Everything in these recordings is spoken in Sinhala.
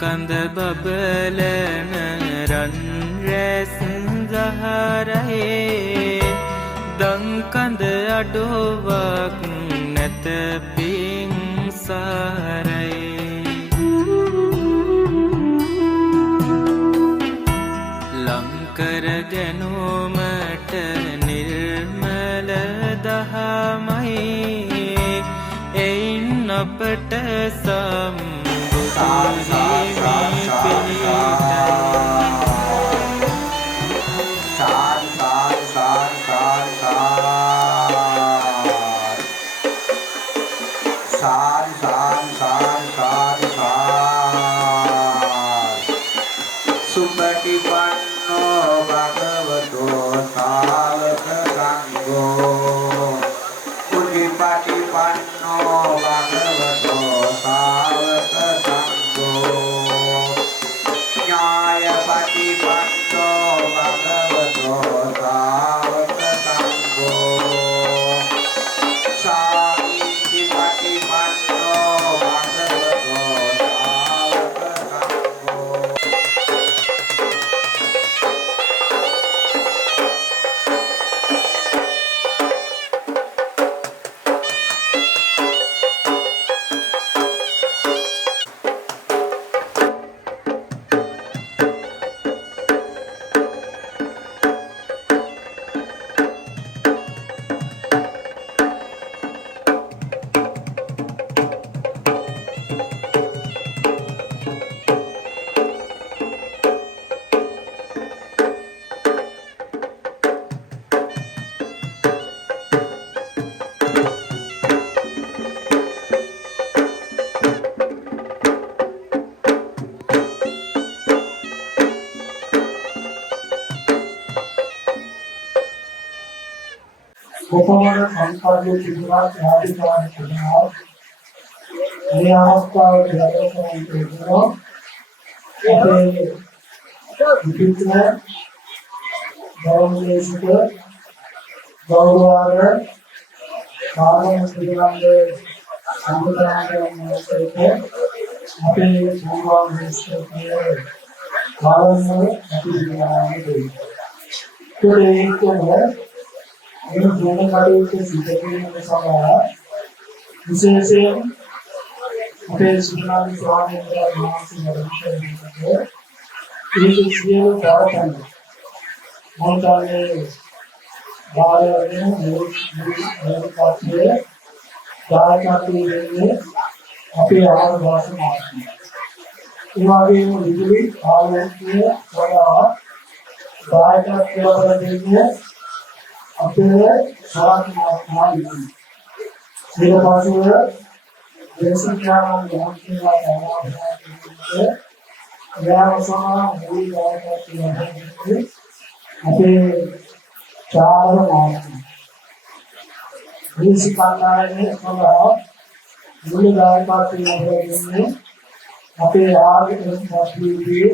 කඳ බබලන රන් රැස් සහරයේ දන් කඳ අඩුවක් නැත පිං සාරයේ ලංකර ගැනුමට නිර්මල දහමයි එයින් අපට කොපමණ සංකල්පයේ තිබුණා ආධිකාරී තිබුණා මේ අවස්ථාවේ ලැබෙන කෙනා අපේ විචිත්‍ර ගෞරවයේසිත ගෞරවාර කාර්යය පිළිබඳ සම්පූර්ණයෙන් අපේ සම්මානයේ කාර්යය පිළිබඳ මේ ජීවන කටයුතු සිදු කිරීම සඳහා විශේෂයෙන් අපේ සුනාමි ස්වාමීන් වහන්සේ වහන්සේ ඒ සියලු කාර්යයන් මොන්තානේ බාරයෙන් මේ පාස්සේ දායකත්වයේ අපේ ආවාස මාර්ගය ඒ වගේම විදුලි ආලෝකය සඳහා දායකත්වය දෙන්නේ අපේ සාර්ථකතාවයි. ඊට පස්සේ දේශිකාවන් යම්කිලා තමයි ව්‍යාවසනා මූලිකවට කියන්නේ අපේ චාර මාර්ගය. දේශිකාන්තරයේ සඳහා මූලිකවට කියන්නේ අපේ ආර්ථික මාර්ගයේ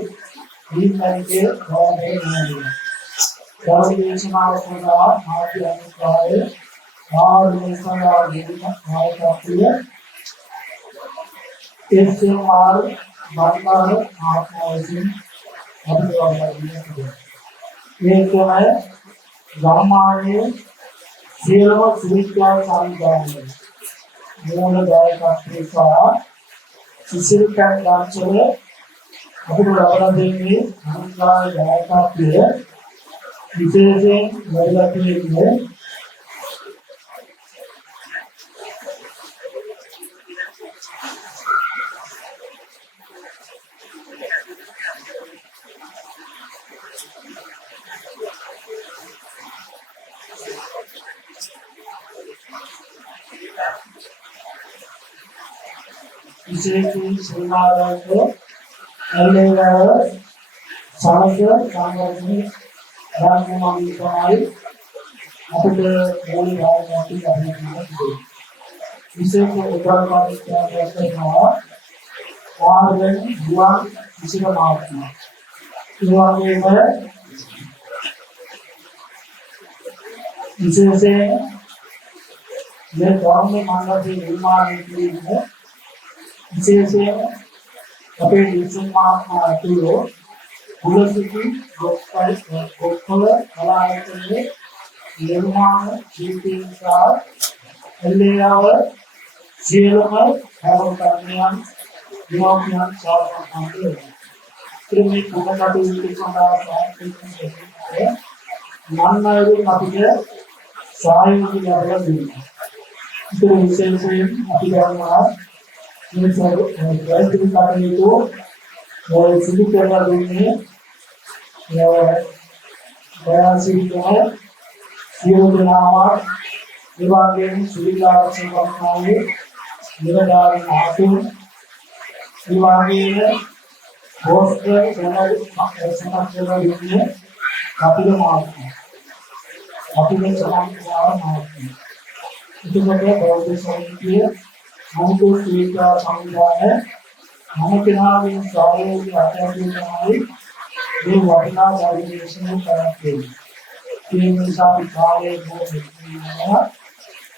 දීපන්කේ හොයන්නේ දේශනාව සඳහා මාධ්‍ය අනුග්‍රහය ආර්ථිකසනා දෙවියන් ආයතනය එස්.එම්.ආර්. බණ්ඩාර ආත්මවලින් අභිවාදනය මේ තමයි ගම්මානයේ සියලුම සුවිද්‍යා සංවිධානය මූල දායකත්වය සහ සිසිල් කන්දාංශවල අපිට ලබා දෙන්නේ අනුග්‍රහ දායකත්වය විශේෂයෙන් වැඩිලක්ෂණයේ විශේෂයෙන් සමාජයේ ඇලේවර සමග සාමාජික රාජ්‍යමානී තමයි අපිට මූලික ආයතනයක් ලැබෙනවා. විශේෂයෙන් උදාහරණයක් කියනවා ආරෙන් දුවන් විශේෂමාත්ම. ඒ වගේම විශේෂයෙන් මේ ධර්ම මණ්ඩලයේ නිර්මාණය කිරීම විශේෂයෙන් අපේ දිසුම් මහත්මයා ඇතුළු කුලසිරි ගොප්පල කලායතනයේ නිර්මාණ ශිල්පීන් සහ එල්ලේව සියලුම කර්මකර්මයන් දෙමව්පියන් සාකච්ඡා මේ කුමකට සඳහා සාහිත්‍යයේ මන්නවලින් අපිට සහයෝගය ලැබලා දෙනවා. ඒ විශේෂයෙන් අපි ගන්නවා මේ සාහිත්‍ය කටයුතු සිදු කරලා දෙන්නේ ප්‍රයාසිකව සියලු දෙනාම ඒ වගේම සුවිලාසයෙන් වස්නාවේ නිරදාරි ආතුන් ඒ වගේම හොස්ටර් සමාජ දෙන්නේ කපිල මාත්‍යා කපිල සමාජ මාත්‍යා ඉතින් බෞද්ධ සමිතිය මොහොතේ සීලා සංවිධානය මම කෙනාගේ සහයෝගය අත්දැකීම තමයි මේ වටිනා ධර්මදේශනය කරන්නේ. ඒ නිසා අපි කාලයේ මොහොතේ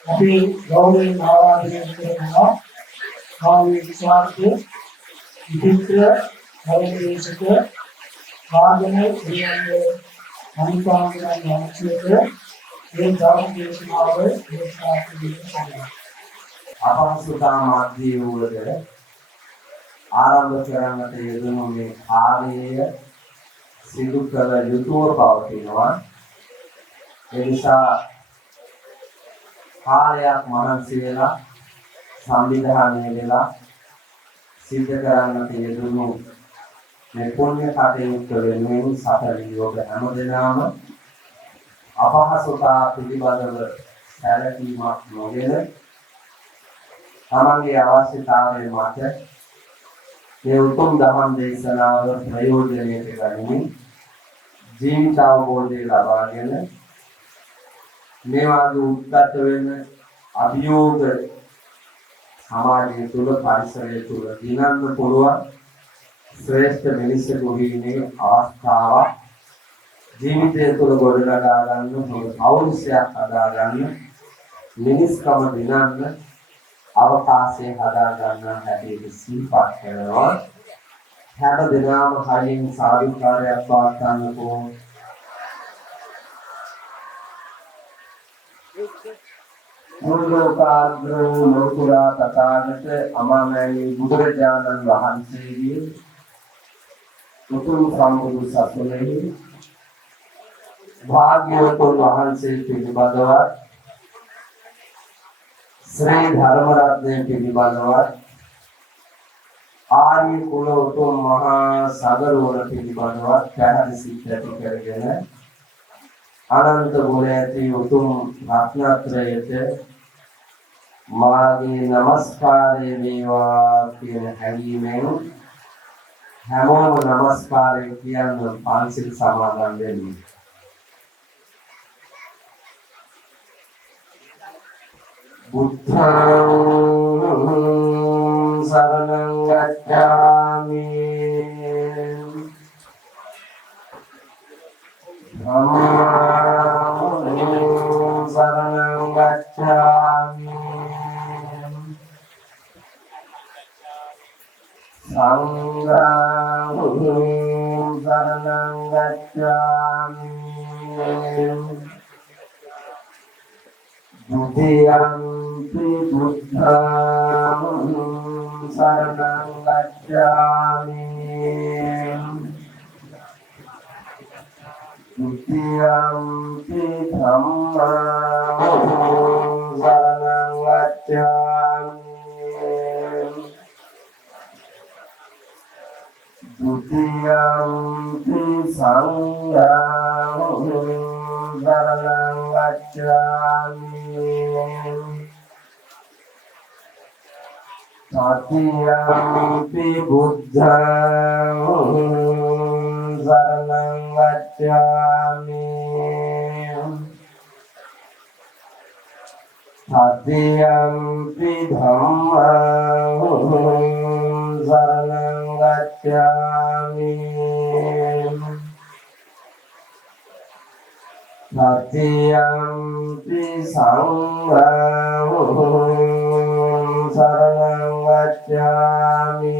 අපි ගෞරවයෙන් ආරාධනය කරනවා කාලයේ විචාරකේ විචිත්‍ර ධර්මදේශක ආගමේ කියන්නේ අනිකාංගයන් යම්චේත මේ ධර්මදේශනාව දේශනා කරනවා. අපහසුතා මාධ්‍ය වලට ආරම්භ කරන්නට යෙදුණු මේ කාර්යය සිදු කළ යුතුව පවතිනවා. ඒ නිසා කාර්යයක් මහන්සි වෙලා සංවිධානය වෙලා සිද්ධ කරන්නට යෙදුණු මේ පුණ්‍ය කටයුත්ත වෙනුවෙන් සතර යෝග හැමදෙනාම අපහසුතා පිළිබඳව සැලකීමක් නොගෙන තමන්ගේ අවශ්‍යතාවය මත මේ උතුම් ධම්ම දේශනාව ප්‍රයෝජනයට ගනිමින් ජීවිත අවබෝධය ලබාගෙන මේ වගේ උද්ගත වෙන අභියෝග සමාජය තුළ පරිසරය තුළ දිනන්න පුළුවන් ශ්‍රේෂ්ඨ මිනිසෙකු වීමේ අවස්ථාවක් ජීවිතය තුළ ගොඩනගා ගන්න හොඳ පෞරුෂයක් හදා ගන්න මිනිස්කම දිනන්න අවකාශය හදා ගන්න හැටියට සිහිපත් කරනවා. හැම දිනම හයින් සාධුකාරයක් පවත්වන්නකෝ. මුල්ලෝකාග්‍රෝ ලෝකුරා තථාගත අමාමෑණී බුදුරජාණන් වහන්සේගේ උතුම් සම්බුදු සසුනේහි භාග්‍යවතුන් වහන්සේ පිළිබඳව श्री धर्म रत्न पिළිබඳව ආර්ය කුල උතුම් මහා සගරවල පිළිබඳව පැහැදිලි සිත් ඇති කරගෙන අනන්ත ගුණ ඇති උතුම් රත්නත්‍රයට මාගේ নমස්කාරය වේවා කියන හැඟීමෙන් හැමෝම নমස්කාරය කියන පන්සිල් සමාදන් වෙන්නේ. බුද්ධං සරණං ගච්ඡාමි ධම්මං සරණං ගච්ඡාමි සංඝං සරණං ගච්ඡාමි द्वितीयंपि बुद्धं शरणं गच्छामि द्वितीयंपि धम्मं शरणं गच्छामि द्वितीयंपि संघं शरणं गच्छामि तृतीयंपि बुद्धं शरणं गच्छामि तृतीयंपि धम्मं शरणं गच्छामि तृतीयंपि संघं शरणं गच्छामि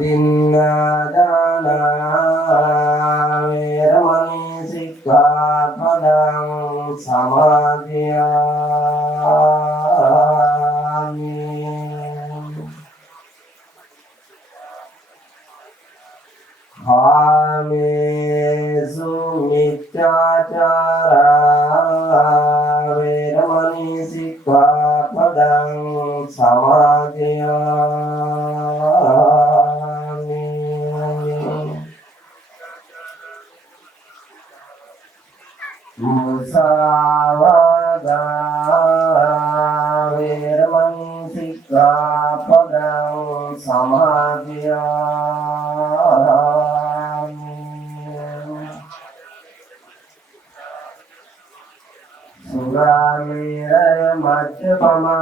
අදින්නාදානා වේරමණී සික්ඛාපදං සමාදියාමි කාමේසු මිච්ඡාචාරා වේරමණී සික්ඛාපදං සමාදියාමි මුසාවාදා වේරමණී සික්ඛාපදං සමාදියාමි සුරාමේරය මච්ඡපමාදත්තානා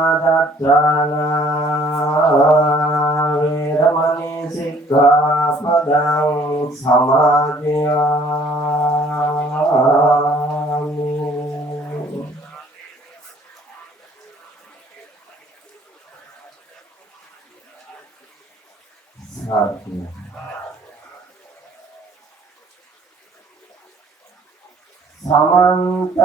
වේරමණී සික්ඛාපදං සමාදියාමි සාති समन्त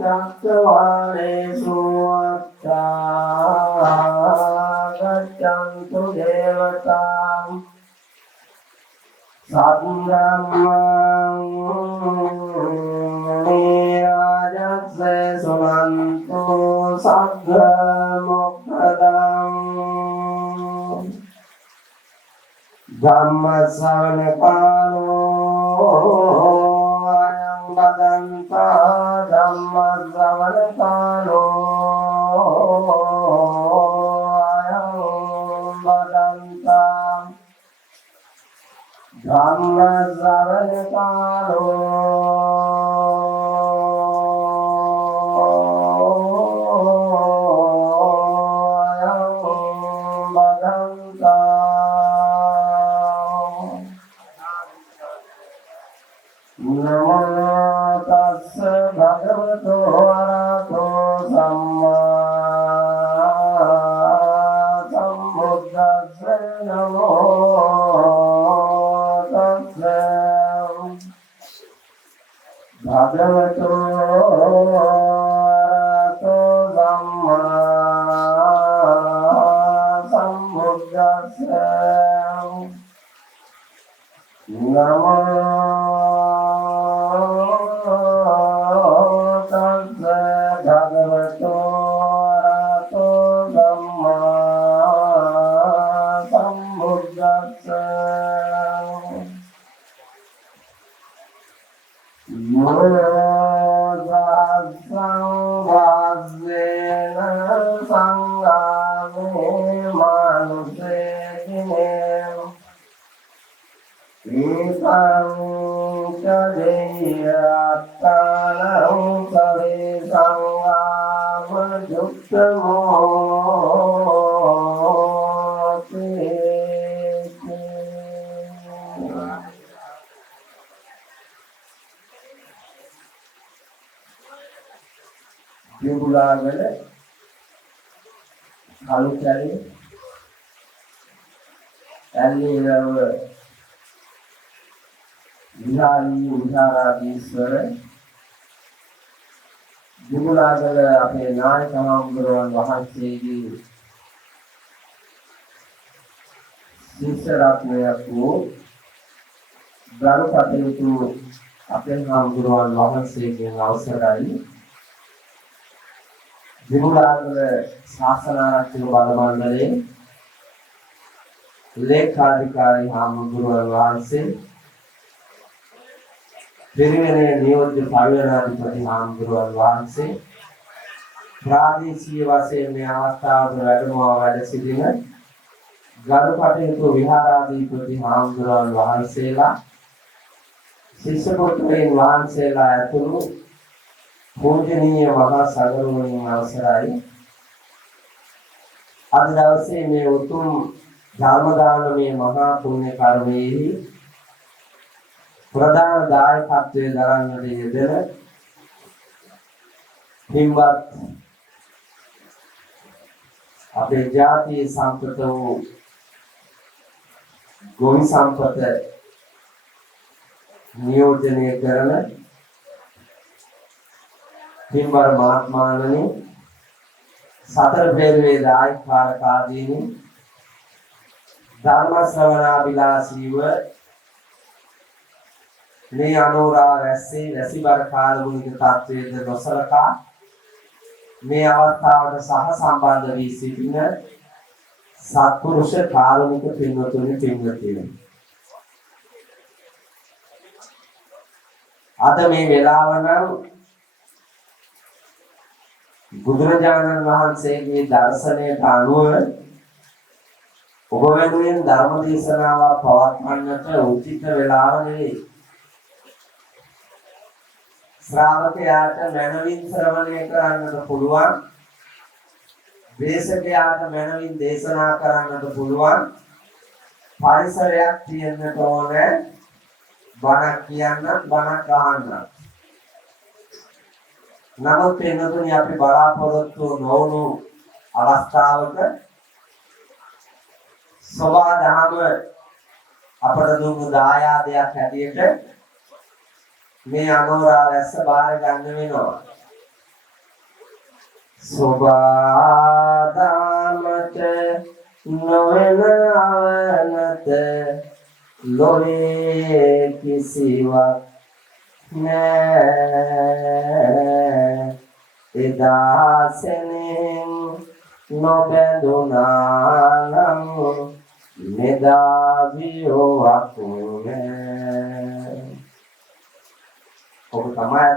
चक्रवालेषु गच्छन्तु देवतां राजस्य सुनन्तु सग्गमोक्षदं धम्मश्रवणकालो अयं वदन्तः धम्मश्रवणकालो अयं वदन्तः धम्मश्रवणकालो भगवतो अरहतो सम्मा सम्बुद्धस्से नमो तस्से भगवतो अरहतो सम्मा सम्बुद्धस्से नमो විමුලාගල කලුකැලේ ඇල්ලේරව විහාරාධීශ්වර විමුලාගල අපේ නායක හාමුදුරුවන් වහන්සේගේ ශිෂ්‍ය රත්නයක් වූ ගරු කටයුතු අපේ හාමුදුරුවන් වහන්සේගේ අවසරයි විමුලාගල ශාසනාරක්ෂක බල මණ්ඩලයේ ලේකාධිකාරී හාමුදුරුවන් වහන්සේ පිරිවෙනේ නියෝජ්‍ය පරිවර්තනාධිපති හාමුදුරුවන් වහන්සේ ප්‍රාදේශීය වශයෙන් මේ අවස්ථාවට වැඩම සිටින ගරු කටයුතු විහාරාධිපති හාමුදුරුවන් වහන්සේලා ශිෂ්‍ය පුත්‍රයන් වහන්සේලා ඇතුළු පූජනීය මහා සංඝරත්නයන් අවසරයි අද දවසේ මේ උතුම් ධර්ම දානමය මහා පුණ්‍ය කර්මයේ ප්‍රධාන දායකත්වයේ දරන්නට යෙදෙන හිම්වත් අපේ ජාතියේ සම්පත වූ ගොවි සම්පත නියෝජනය කරන හිම්බර මහත්මාණනි සතර පෙරේ දායකකාරකාදීනි ධර්ම ශ්‍රවණාභිලාෂීව මේ අනෝරා වැස්සේ වැසිබර කාලගුණික තත්වයේද නොසලකා මේ අවස්ථාවට සහ සම්බන්ධ වී සිටින සත්පුරුෂ කාරුණික පින්වතුනි පින්වතියනි අද මේ වෙලාව නම් බුදුරජාණන් වහන්සේගේ දර්ශනයට අනුව ඔබ වෙනුවෙන් ධර්ම දේශනාවක් පවත්වන්නට උචිත වෙලාව නෙවෙයි. ශ්‍රාවකයාට මනවින් ශ්‍රවණය කරන්නට පුළුවන්. දේශකයාට මනවින් දේශනා කරන්නට පුළුවන්. පරිසරයක් තියෙන්නට ඕනේ. බණක් කියන්න, බණක් අහන්න. නමුත් එන්නතුනි අපි බලාපොරොත්තු නොවුණු අවස්ථාවක සබා දහම අපට දුන්නු දායාදයක් හැටියට මේ අනෝරා වැස්ස බාර ගන්න වෙනවා. සබා දහමට නොවන අවනත ලොවේ කිසිවක් නෑ එදාසෙනෙන් නොබැඳුනා නම් මෙදාවියෝවක් නෑ. ඔබ තමයි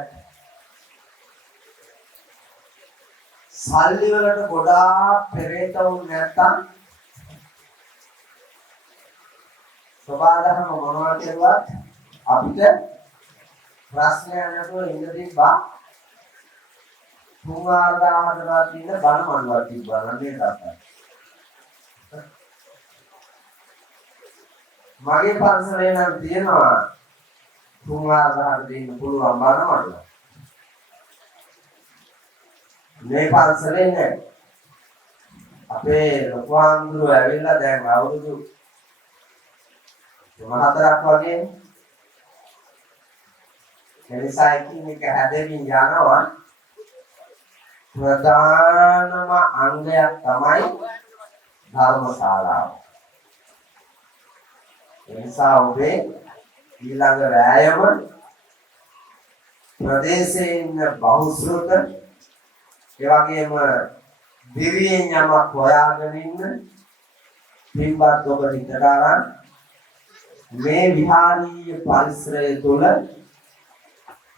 සල්ලි වලට ගොඩාක් පෙරේත වුනේ නැත්තම් සබාදහම මොනවා කියලාවත් අපිට ප්‍රශ්නයක් නැතුව ඉඳ තිබ්බා. 3000කට තියෙන බණ මණ්ඩලයක් තිබ්බා නේද තාත්තා? මගේ පන්සලේ නම් තියෙනවා 3000කට දෙන්න පුළුවන් බණ මණ්ඩල. මේ පන්සලේ නෑ. අපේ ලොකු ආන්දරු ඇවිල්ලා දැන් අවුරුදු 4ක් වගේ එනිසා එකින් එක හැදෙමින් යනවා. ප්‍රධානම අංගයක් තමයි ධර්මශාලාව. එනිසා ඔබේ ඊළඟ රැයම ප්‍රදේශයේ ඉන්න බහුශ්‍රත ඒ වගේම දිවියෙන් යමක් හොයාගෙන ඉන්න පින්වත් ඔබ හිතලා මේ විහාරීය පරිසරය තුළ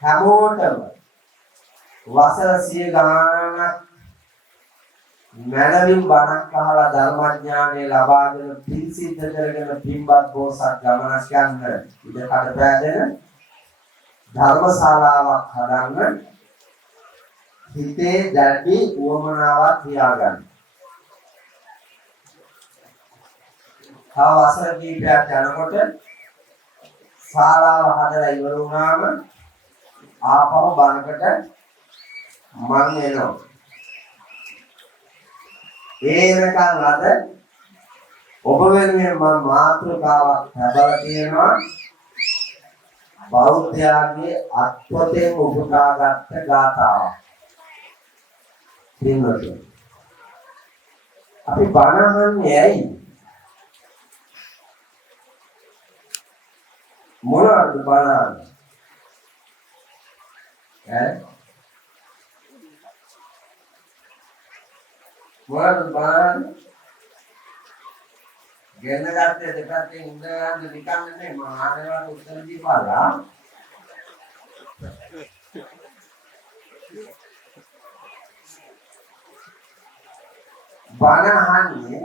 හැමෝටම වසර 100 ගානක් මනමින් බණක් අහලා ධර්මඥානය ලබාගෙන පින් සිද්ධ කරගෙන පින්වත් බෝසත් ගමනක් යන්න ඉඩ කඩ පෑදෙන ධර්මශාලාවක් හදන්න හිතේ දැඩි උවමනාවක් තියාගන්න. තව වසර කීපයක් යනකොට ශාලාව හදලා ඉවර වුණාම ආපහු බණකට මං එනවා. ඒනකන් අද ඔබ වෙනුවෙන් මම මාතෘකාවක් හදලා තියෙනවා. බෞද්ධයාගේ අත්පොතෙන් උපුටාගත්ත ගාථාවක්. පින්වතුනි අපි බණ අහන්නේ ඇයි? මොනවද බණ අහන්නේ? මොනවද බණ? ගෙන්න ගත්තේ දෙපැත්තේ ඉඳ ගන්න නිකන් නෙමෙයි මම ආනේවට උත්තර දීපාලා. බණ අහන්නේ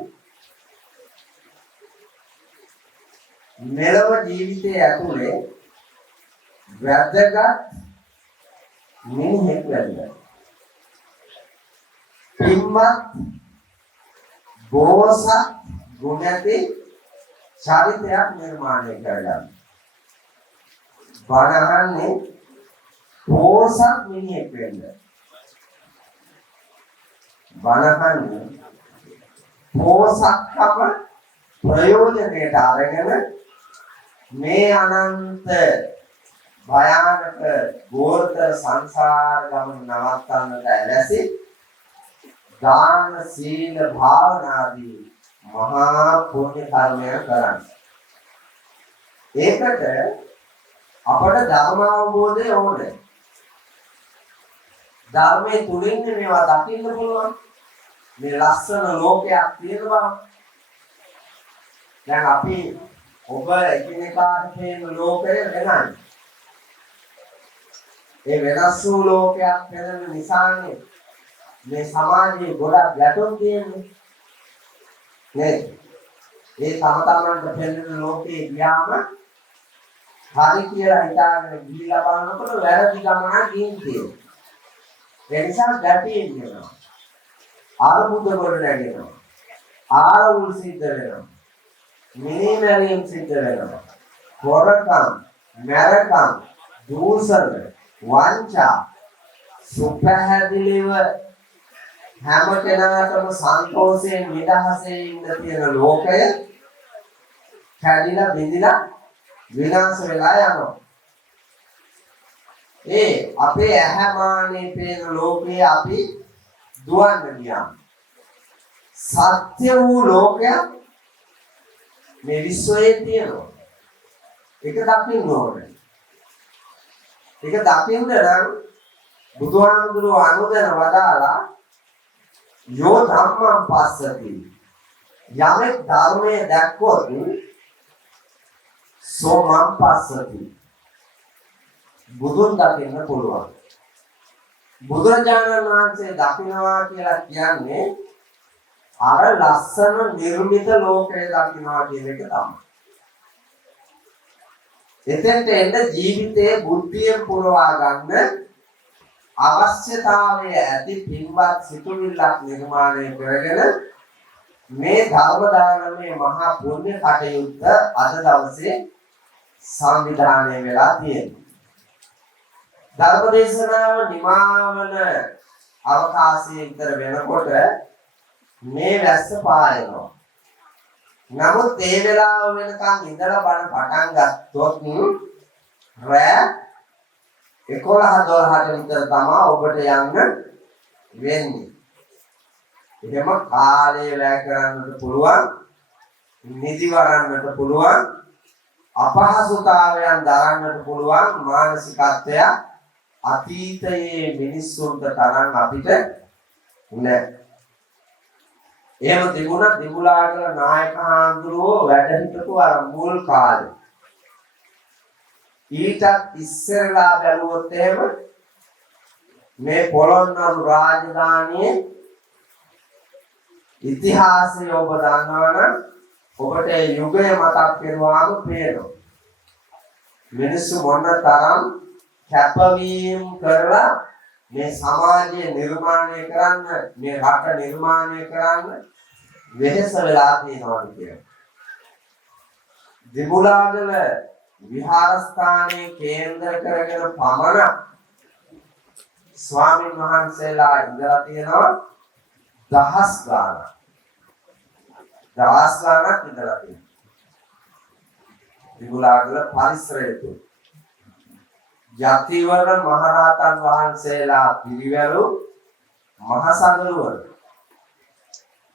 මෙලොව ජීවිතයේ ඇතුලේ වැදගත් මිනිහෙක් වෙන්න. පින්වත් බෝසත් ගුණැති චරිතයක් නිර්මාණය කරගන්න. බණහන්නේ පෝසත් මිනිහෙක් වෙන්න. බණහන්නේ පෝසත්කම ප්‍රයෝජනයට අරගෙන මේ අනන්ත භයානක ගෝතර සංසාර ගමන නවත්තන්නට ඇලැසි දාන සීල භාවනාදී මහා පුණ්‍ය කර්මයන් කරන්න. ඒකට අපට ධර්ම අවබෝධය ඕනේ. ධර්මයේ තුලින් මේවා දකින්න පුළුවන්. මේ ලස්සන ලෝකයක් තියෙන බව. දැන් අපි ඔබ එකිනෙකාට තියෙන ලෝකය වෙනයි. ඒ වෙනස් වූ ලෝකයක් වෙන නිසානේ මේ සමාජයේ ගොඩක් ගැටුම් තියෙන්නේ. නේද? ඒ තම තමන්ට පෙනෙන ලෝකේ ගියාම හරි කියලා හිතාගෙන ගිහිල්ලා බලනකොට වැරදි ගමනක් ගින් තියෙනවා. ඒ නිසා ගැටෙන්නේ. ආරමුද වල නැගෙනවා. ආරවුල් සිද්ධ වෙනවා. මිනිමැරීම් සිද්ධ වෙනවා. හොරකම්, මරකම්, දූෂණ, වංචා, සුපහැදිලිව හැම කෙනාටම සන්තෝෂයෙන් නිදහසේ ඉන්න තියෙන ලෝකය කැඩිලා බිඳිලා විනාශ වෙලා යනවා. ඒ අපේ ඇහැමානේ පේන ලෝකේ අපි දුවන්න ගියා. සත්‍ය වූ ලෝකයක් මේ විශ්වයේ තියෙනවා. ඒක දකින්න ඕනේ. ඒක දකින්න නම් බුදුහාමුදුරුවෝ අනුදැන වදාලා යෝ ධම්මං පස්සති. යමෙක් ධර්මයේ දැක්කොත් සෝමං පස්සති. බුදුන් දකින්න පුළුවන්. බුදුරජාණන් වහන්සේ දකින්නවා කියලා කියන්නේ අර ලස්සන නිර්මිත ලෝකය දකින්නවා කියන එක තමයි. එතෙන්ට එන්න ජීවිතයේ බුද්ධියෙන් පුරවා ගන්න අවශ්‍යතාවය ඇති පින්වත් සිතුවිල්ලක් නිර්මාණය කරගෙන මේ ධර්ම දානමේ මහා පුණ්‍ය කටයුත්ත අද දවසේ සංවිධානය වෙලා තියෙනවා. ධර්ම දේශනාව නිමාවන අවකාශයේ විතර වෙනකොට මේ වැස්ස පායනවා. නමුත් ඒ වෙලාව වෙනකන් ඉඳලා බණ පටන් ගත්තොත් රෑ 11-12ට විතර තමයි ඔබට යන්න වෙන්නේ. එහෙම කාලය වැය කරන්නට පුළුවන්, නිදි වරන්නට පුළුවන්, අපහසුතාවයන් දරන්නට පුළුවන් මානසිකත්වය අතීතයේ මිනිස්සුන්ට තරම් අපිට නැහැ. එහෙම තිබුණා දිමුලාගල නායක හාමුදුරුවෝ වැඩ හිටපු අර මුල් කාලේ. ඊටත් ඉස්සරලා බැලුවොත් එහෙම මේ පොළොන්නරු රාජධානියේ ඉතිහාසය ඔබ දන්නවනම් ඔබට ඒ යුගය මතක් වෙනවාම පේනවා. මිනිස්සු මොන තරම් කැපවීම කරලා මේ සමාජය නිර්මාණය කරන්න, මේ රට නිර්මාණය කරන්න වෙහෙස වෙලා තියෙනවා කියන්නේ. දිමුලාගල විහාරස්ථානයේ කේන්ද්‍ර කරගෙන පමණ ස්වාමීන් වහන්සේලා ඉඳලා තියෙනවා දහස් ගාණක්. දහස් ගාණක් ඉඳලා තියෙනවා. දිමුලාගල පරිසරය තුල යතිවර මහරහතන් වහන්සේලා පිරිවැළු මහසඟරුවන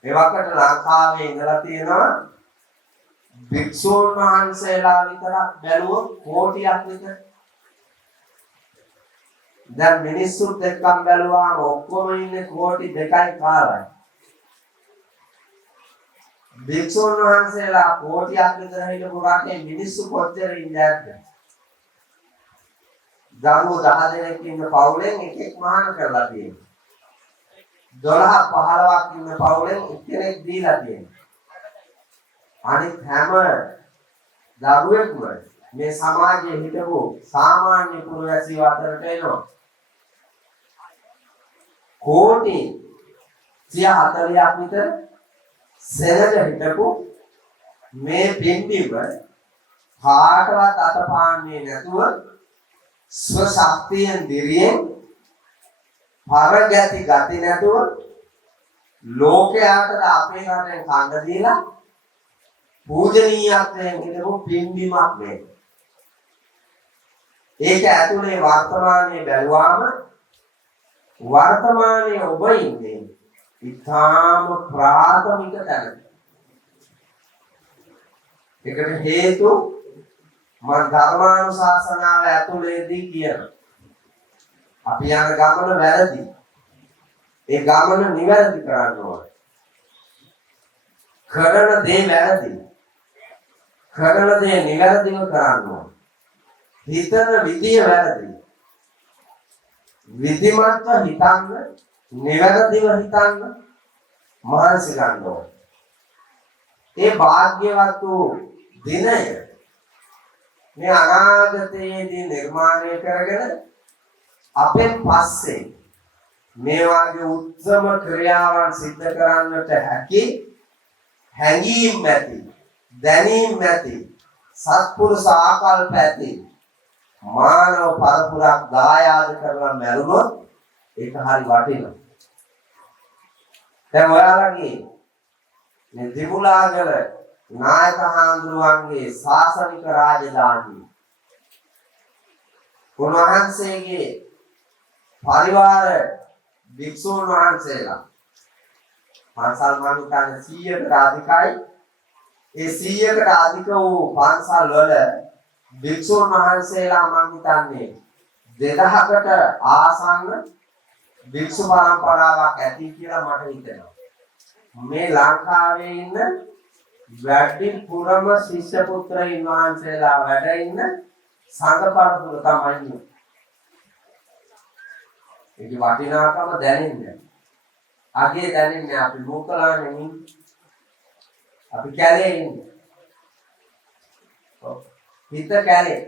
එවකට ලංකාවේ ඉඳලා තියෙනවා භික්ෂුන් වහන්සේලා විතරක් බැලුවොත් කෝටියක් විතර. දැන් මිනිස්සුත් එක්කම බැලුවාම ඔක්කොම ඉන්නේ කෝටි 2යි කාලයි. භික්ෂුන් වහන්සේලා කෝටියක් විතර හිටපු රටේ මිනිස්සු කොච්චර ඉන්නේ නැද්ද? දරුවෝ 10 දෙනෙක් ඉන්න පවුලෙන් එකෙක් මහාන කරලා තියෙනවා. 12-15ක් ඉන්න පවුලෙන් එක්කෙනෙක් දීලා තියෙනවා. අනිත් හැම දරුවෙක්ම මේ සමාජයේ හිටපු සාමාන්‍ය පුරවැසියෝ අතරට එනවා. කෝටි 40ක් විතර සෙනග හිටපු මේ පින්බිම කාටවත් අතපාන්නේ නැතුව ස්වශක්තියෙන් දිරියෙන් පරගති ගති නැතුව ලෝකයාට අපේ රටෙන් කන්න දීලා පූජනීයත්වයෙන් ඉඳපු පින්බිමක් මේ. ඒක ඇතුලේ වර්තමානයේ බැලුවාම වර්තමානයේ ඔබ ඉන්නේ ඉතාම ප්‍රාථමික තැනක. ඒකට හේතු මම ධර්මානුශාසනාව ඇතුලේදී කියනවා. අපි යන ගමන වැරදි. ඒ ගමන නිවැරදි කරන්න ඕනේ. කරන දේ වැරදි. කරන දේ නිවැරදිව කරන්න ඕනේ. හිතන විදිය වැරදි. විධිමත්ව හිතන්න, නිවැරදිව හිතන්න මහන්සි ගන්න ඕනේ. ඒ වාග්යවත් වූ දිනය මේ අනාගතයේදී නිර්මාණය කරගෙන අපෙන් පස්සේ මේ වාගේ උත්තම ක්‍රියාවන් සිද්ධ කරන්නට හැකි හැඟීම් ඇති, දැනීම් ඇති, සත්පුරුෂ ආකල්ප ඇති මානව පරපුරක් දායාද කරලා මැරුණොත් ඒක හරි වටිනවා. දැන් ඔයාලගේ මේ දිමුලාගල නායක හාමුදුරුවන්ගේ ශාසනික රාජධානිය උන්වහන්සේගේ පරිවාර භික්ෂුන් වහන්සේලා පන්සල් මම හිතන්නේ 100කට අධිකයි. ඒ 100කට අධික වූ පන්සල් වල භික්ෂුන් වහන්සේලා මම හිතන්නේ 2000කට ආසන්න භික්ෂු පරම්පරාවක් ඇති කියලා මට හිතෙනවා. මේ ලංකාවේ ඉන්න වැඩිපුරම ශිෂ්‍ය පුත්‍රයන් වහන්සේලා වැඩ ඉන්න සංඝ පරපුර තමයි. ඒක වටිනාකම දැනෙන්නේ. අගේ දැනෙන්නේ අපි මොකලානේ අපි කැලේ ඉන්නේ. හිත කැලේ.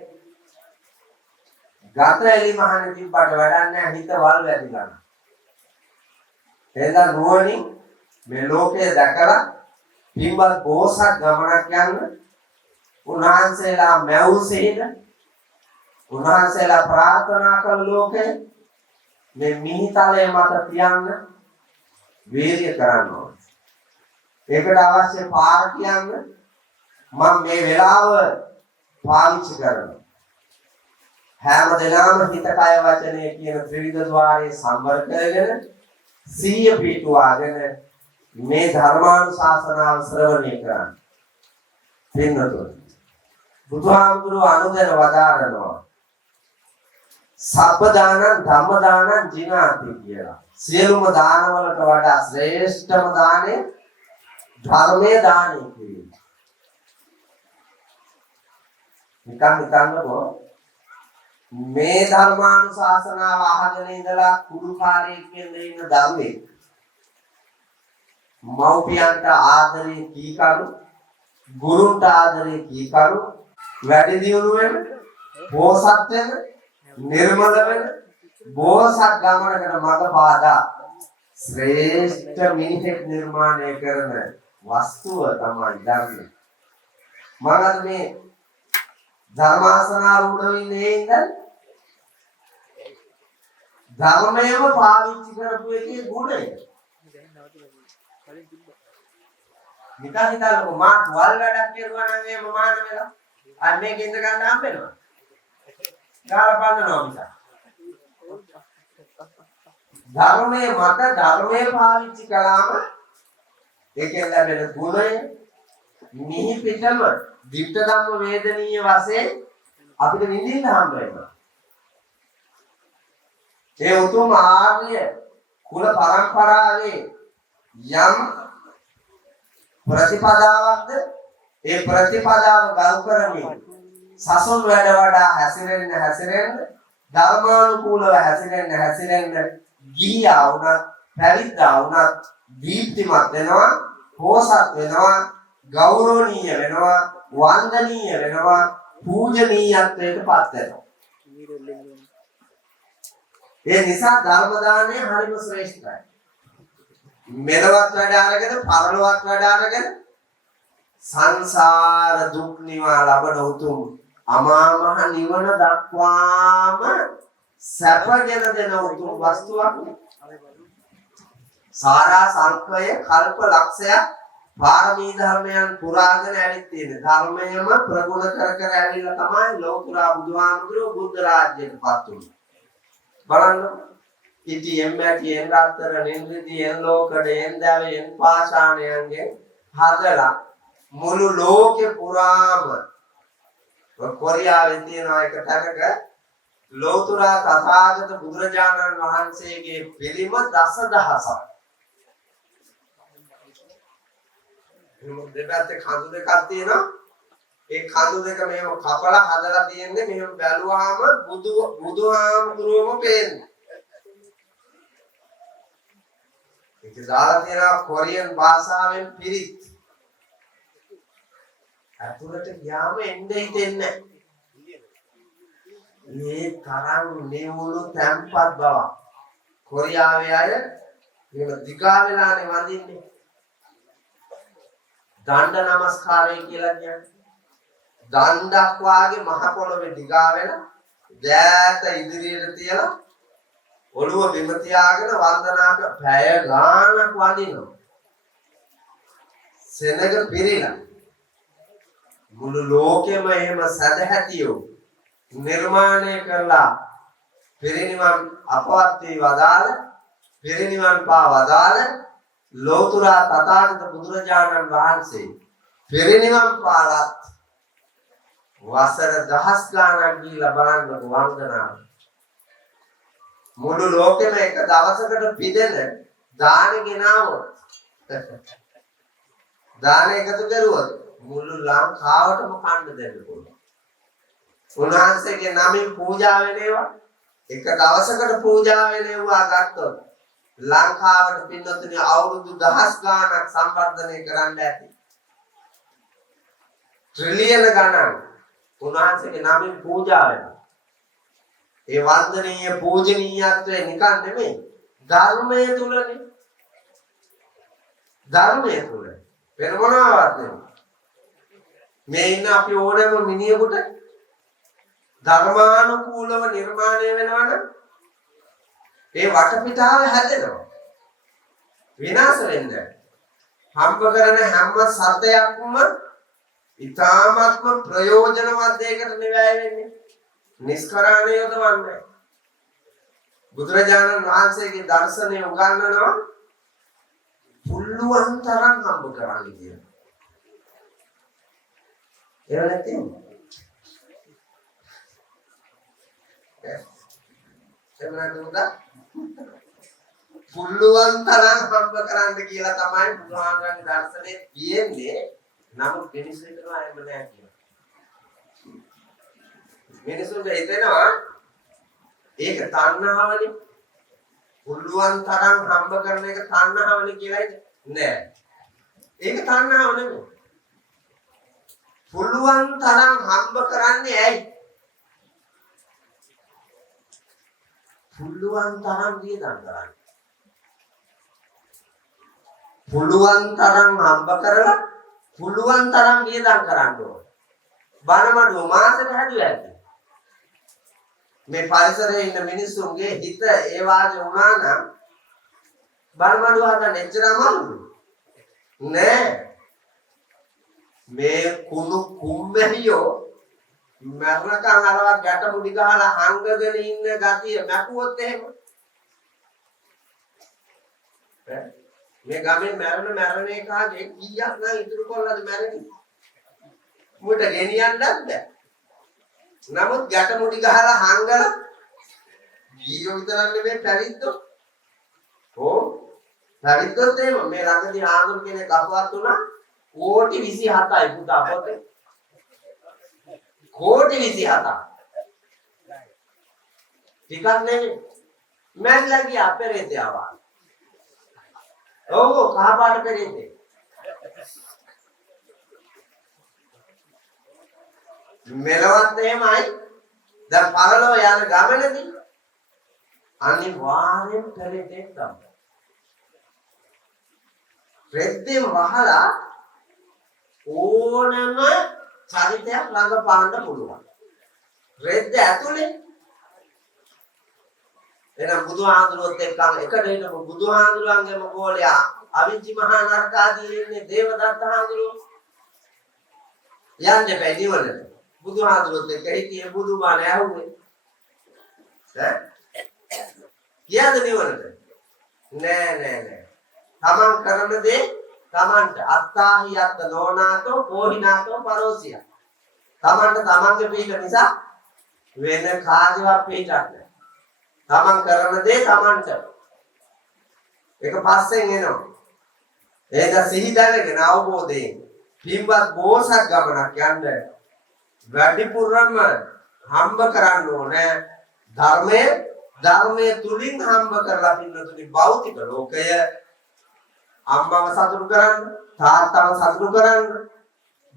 ගත එලි මහන්නේ තිබ්බට වැඩක් නැහැ හිත වල් වැඩි ගන්න. එදා නුවණින් මේ ලෝකය දැකලා පින්වත් බෝසත් ගමනක් යන්න උන්වහන්සේලා මැවුසේද උන්වහන්සේලා ප්‍රාර්ථනා කළ ලෝකේ මේ මිහිතලයේ මත තියන්න වීර්ය කරන්න ඕනේ. ඒකට අවශ්‍ය පාර කියන්න මම මේ වෙලාව පාවිච්චි කරනවා. හැම දිනම හිත කය වචනය කියන ත්‍රිවිධ ద్వාරයේ සම්වර කරගෙන සිහිය පිටුවාගෙන මේ ධර්මානුශාසනාව ශ්‍රවණය කරන්න. පින්නතුනි බුදුහාමුදුරුවෝ අනුදැන වදාරනවා සබ්බ දානං ධම්ම දානං ජිනාති කියලා. සියලුම දානවලට වඩා ශ්‍රේෂ්ඨම දාණය ධර්මයේ දාණය කියලා. නිකන් හිතන්නකෝ මේ ධර්මානුශාසනාව අහගෙන ඉඳලා කුඩුකාරයෙක් වෙන්න ඉන්න දරුවෙක් මව්පියන්ට ආදරේ කීකරු ගුරුන්ට ආදරේ කීකරු වැඩි දියුණු වෙන පෝසත් වෙන නිර්මල වෙන බෝසත් ගමනකට මඟ පාදා ශ්‍රේෂ්ඨ මිනිහෙක් නිර්මාණය කරන වස්තුව තමයි ධර්මය. මම අද මේ ධර්මාසනාරූඪ වෙන්නේ ඉඳන් ධර්මයම පාවිච්චි කරපු එකේ ගුණය. නිකන් හිතන්නකො මාත් වල් වැඩක් කරුවා නම් මේ මමාන වෙලා අර මේක ඉඳ ගන්න හම්බ වෙනවා. ගාලා පන්නනවා මිස. ධර්මයේ මත ධර්මයේ පාවිච්චි කළාම ඒකෙන් ලැබෙන ගුණය මිහි පිටම දිට්ඨ ධම්ම වේදනීය වශයෙන් අපිට නිදින්න හම්බ වෙනවා. ඒ උතුම් ආර්ය කුල පරම්පරාවේ යම් ප්‍රතිපදාවක්ද ඒ ප්‍රතිපදාව ගරු කරමින් සසුන් වැඩ වඩා හැසිරෙන්න ධර්මානුකූලව හැසිරෙන්න ගිහියා වුණත් පැවිද්දා වුණත් දීප්තිමත් වෙනවා, පෝසත් වෙනවා, ගෞරවනීය වෙනවා, වන්දනීය වෙනවා, පූජනීයත්වයට පත් වෙනවා. ඒ නිසා ධර්ම දාණය හරිම ශ්‍රේෂ්ඨයි. මෙලොවත් වැඩ අරගෙන පරලොවත් වැඩ අරගෙන සංසාර දුක් නිවා ලබන උතුම් අමා මහ නිවන දක්වාම සැපගෙන දෙන උතුම් වස්තුවක් නේ. සාරා සංකය කල්ප ලක්ෂයක් පාරමී ධර්මයන් පුරාගෙන ඇවිත් තියෙන ධර්මයම ප්‍රගුණ කර කර ඇවිල්ලා තමයි ලෝකුරා බුදුහාමුදුරුවෝ බුද්ධ රාජ්‍යයටපත් උනේ. බලන්න ඉතින් එම්මැටියෙන් රාත්‍තර නින්දියෙන් ලෝකඩයෙන් දැවෙන් පාෂාණයන්ගෙන් හදලා මුළු ලෝකේ පුරාම කොරියාවේ තියෙන එක තැනක ලෝතුරා තථාගත බුදුරජාණන් වහන්සේගේ පිළිම දසදහසක්. දෙපැත්තේ කඳු දෙකක් තියෙනවා. ඒ කඳු දෙක මෙහෙම කපලා හදලා තියෙන්නේ. මෙහෙම බැලුවාම බුදුහාමුදුරුවෝම පේන්නේ. ඒක දාලා තියෙනවා කොරියන් භාෂාවෙන් පිරිත්. අතුලට ගියාම එන්නේ හිතෙන්නේ මේ තරම් නිවුණු තැම්පත් බව. කොරියාවේ අය මේක දිගා වෙලානේ වඳින්නේ. දණ්ඩ නමස්කාරය කියලා කියන්නේ. දණ්ඩක් වාගේ මහ පොළොවේ දිගා වෙන දෑත ඉදිරියට තියලා ඔළුව බිම තියාගෙන වන්දනා කර පැය ගානක් වඳිනවා. සෙනඟ පිරීලා මුළු ලෝකෙම එහෙම සදහැතියෝ නිර්මාණය කරලා පිරිනිවන් අපවත් වී වදාළ පිරිනිවන් පා වදාළ ලෝතුරා තථාගත බුදුරජාණන් වහන්සේ පිරිනිවන් පාලත් වසර දහස් ගානක් ගිහිල්ලා බලන්න වන්දනාව. මුළු ලෝකෙම එක දවසකට පිදෙන දාන ගෙනාවොත් දාන එකතු කරුවොත් මුළු ලංකාවටම කන්න දෙන්න පුළුවන්. උන්වහන්සේගේ නමින් පූජා වෙනේවා එක දවසකට පූජා වෙනේවා ගත්තොත් ලංකාවට පින්නතුනේ අවුරුදු දහස් ගානක් සංවර්ධනය කරන්න ඇති. ට්‍රිලියන ගණන් උන්වහන්සේගේ නමින් පූජා වෙනවා. ඒ වන්දනීය පූජනීයත්වය නිකන් නෙමෙයි ධර්මයේ තුලනේ. ධර්මයේ තුල වෙන මොනවාවත් නෙමෙයි. මේ ඉන්න අපි ඕනෑම මිනිහෙකුට ධර්මානුකූලව නිර්මාණය වෙනවනම් ඒ වටපිටාව හැදෙනවා. විනාශ වෙන්නේ හම්බ කරන හැම සතයක්ම ඊ타ත්ම ප්‍රයෝජනවත් දෙයකට නෙවෙයි වෙන්නේ. නිස්කරණය යොදවන්නේ. බුදුරජාණන් වහන්සේගේ දර්ශනය උගන්වනවා පුළුවන් තරම් හම්බ කරන්න කියලා. ඒ නැතිව පුළුවන් තරම් හම්බ කරන්න කියලා තමයි බුදුහාමරගේ දර්ශනේ තියෙන්නේ. නමුත් මිනිස්සුන්ට එහෙම නෑ කියනවා. මිනිස්සුන්ට හිතෙනවා ඒක තණ්හාවනේ. පුළුවන් තරම් හම්බ කරන එක තණ්හාවනේ කියලා නෑ. ඒක තණ්හාව නෙමෙයි. පුළුවන් තරම් හම්බ කරන්නේ ඇයි? පුළුවන් තරම් වියදම් කරන්න. පුළුවන් තරම් හම්බ කරලා පුළුවන් තරම් වියදම් කරන්න ඕන. බණමඩුව මාසෙට හැදුවා. මේ පරිසරයේ ඉන්න මිනිස්සුන්ගේ හිත ඒ වාගේ වුණා නම් බණමඩුව හදන්න එච්චර අමාරුද? නෑ. මේ කුණු කුම්බැහියෝ මරණකම් අරවා ගැට මුඩි ගහලා හංගගෙන ඉන්න ගතිය මැකුවොත් එහෙම මේ ගමේ මැරෙන එකාගේ කීයක් නම් ඉතුරු කොල්ලද මැරෙන්නේ මුට ගෙනියන්නත් බෑ. නමුත් ගැට මුඩි ගහලා හංගලා ගියෝ විතරක් නෙමෙයි පැවිද්දෝ. ඕ පැවිද්දොත් එහෙම මේ ළඟදී ආගම කෙනෙක් අපවත් වුණා කෝටි 27යි පුතා පොතේ. කෝටි 27. ටිකක් නෙමෙයි. මැරිලා ගියා පෙරේතේ ආවා. ඔව් කහපාට පෙරේතේ. මෙලවත් එහෙමයි. දැන් පරලෝ යන ගමනේදී අනිවාර්යෙන් පෙරේතේ තමයි. රෙද්දෙන් වහලා ඕනම චරිතයක් ළඟ පාන්න පුළුවන්. රෙද්ද ඇතුලේ. එහෙනම් බුදුහාඳුරුවොත් එක්කම එකට හිටපු බුදුහාඳුරුවන්ගේම ගෝලයා අවිජ්ජි මහා නරකාදී ඉන්නේ දේවදත්ත හාමුදුරුවෝ. යන්නේ බැරි නිවනට. බුදුහාඳුරුවොත් එක්ක හිටියේ බුදුබණ ඇහුවේ. ගියාද නිවනට? නෑ. තමන් කරන දේ තමන්ට අත්තාහි අත්ත නෝනාතෝ කෝහිනාතෝ පරෝසිය. තමන්ට තමන්ගේ පිට නිසා වෙන කාගේවත් පිටක් නෑ. තමන් කරන දේ තමන්ට. ඒක පස්සෙන් එනවා. ඒක සිහි දැනගෙන අවබෝධයෙන් පින්වත් බෝසත් ගමනක් යන්න වැඩිපුරම හම්බ කරන්න ඕනේ ධර්මයේ තුලින් හම්බ කරලා පින්නතුනි භෞතික ලෝකය අම්මව සතුටු කරන්න, තාත්තව සතුටු කරන්න,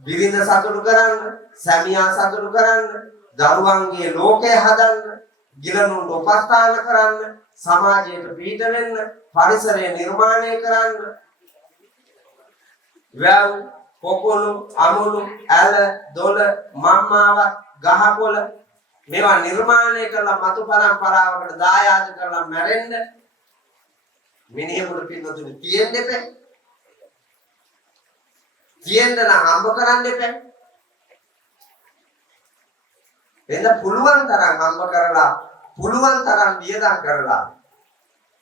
බිරිඳ සතුටු කරන්න, සැමියා සතුටු කරන්න, දරුවන්ගේ ලෝකය හදන්න, ගිලනුන්ට උපස්ථාන කරන්න, සමාජයට පිට වෙන්න, පරිසරය නිර්මාණය කරන්න, වැව්, කොකොළු, අමුණු, ඇල, දොළ, මම්මාව, ගහකොළ මේවා නිර්මාණය කරලා මතු පරම්පරාවකට දායාද කරලා මැරෙන්න මිනිහෙකුට පින්නතුනි තියෙන්න එපා. තියෙන්න නම් හම්බ කරන්න එපා. එන්න පුළුවන් තරම් හම්බ කරලා පුළුවන් තරම් වියදම් කරලා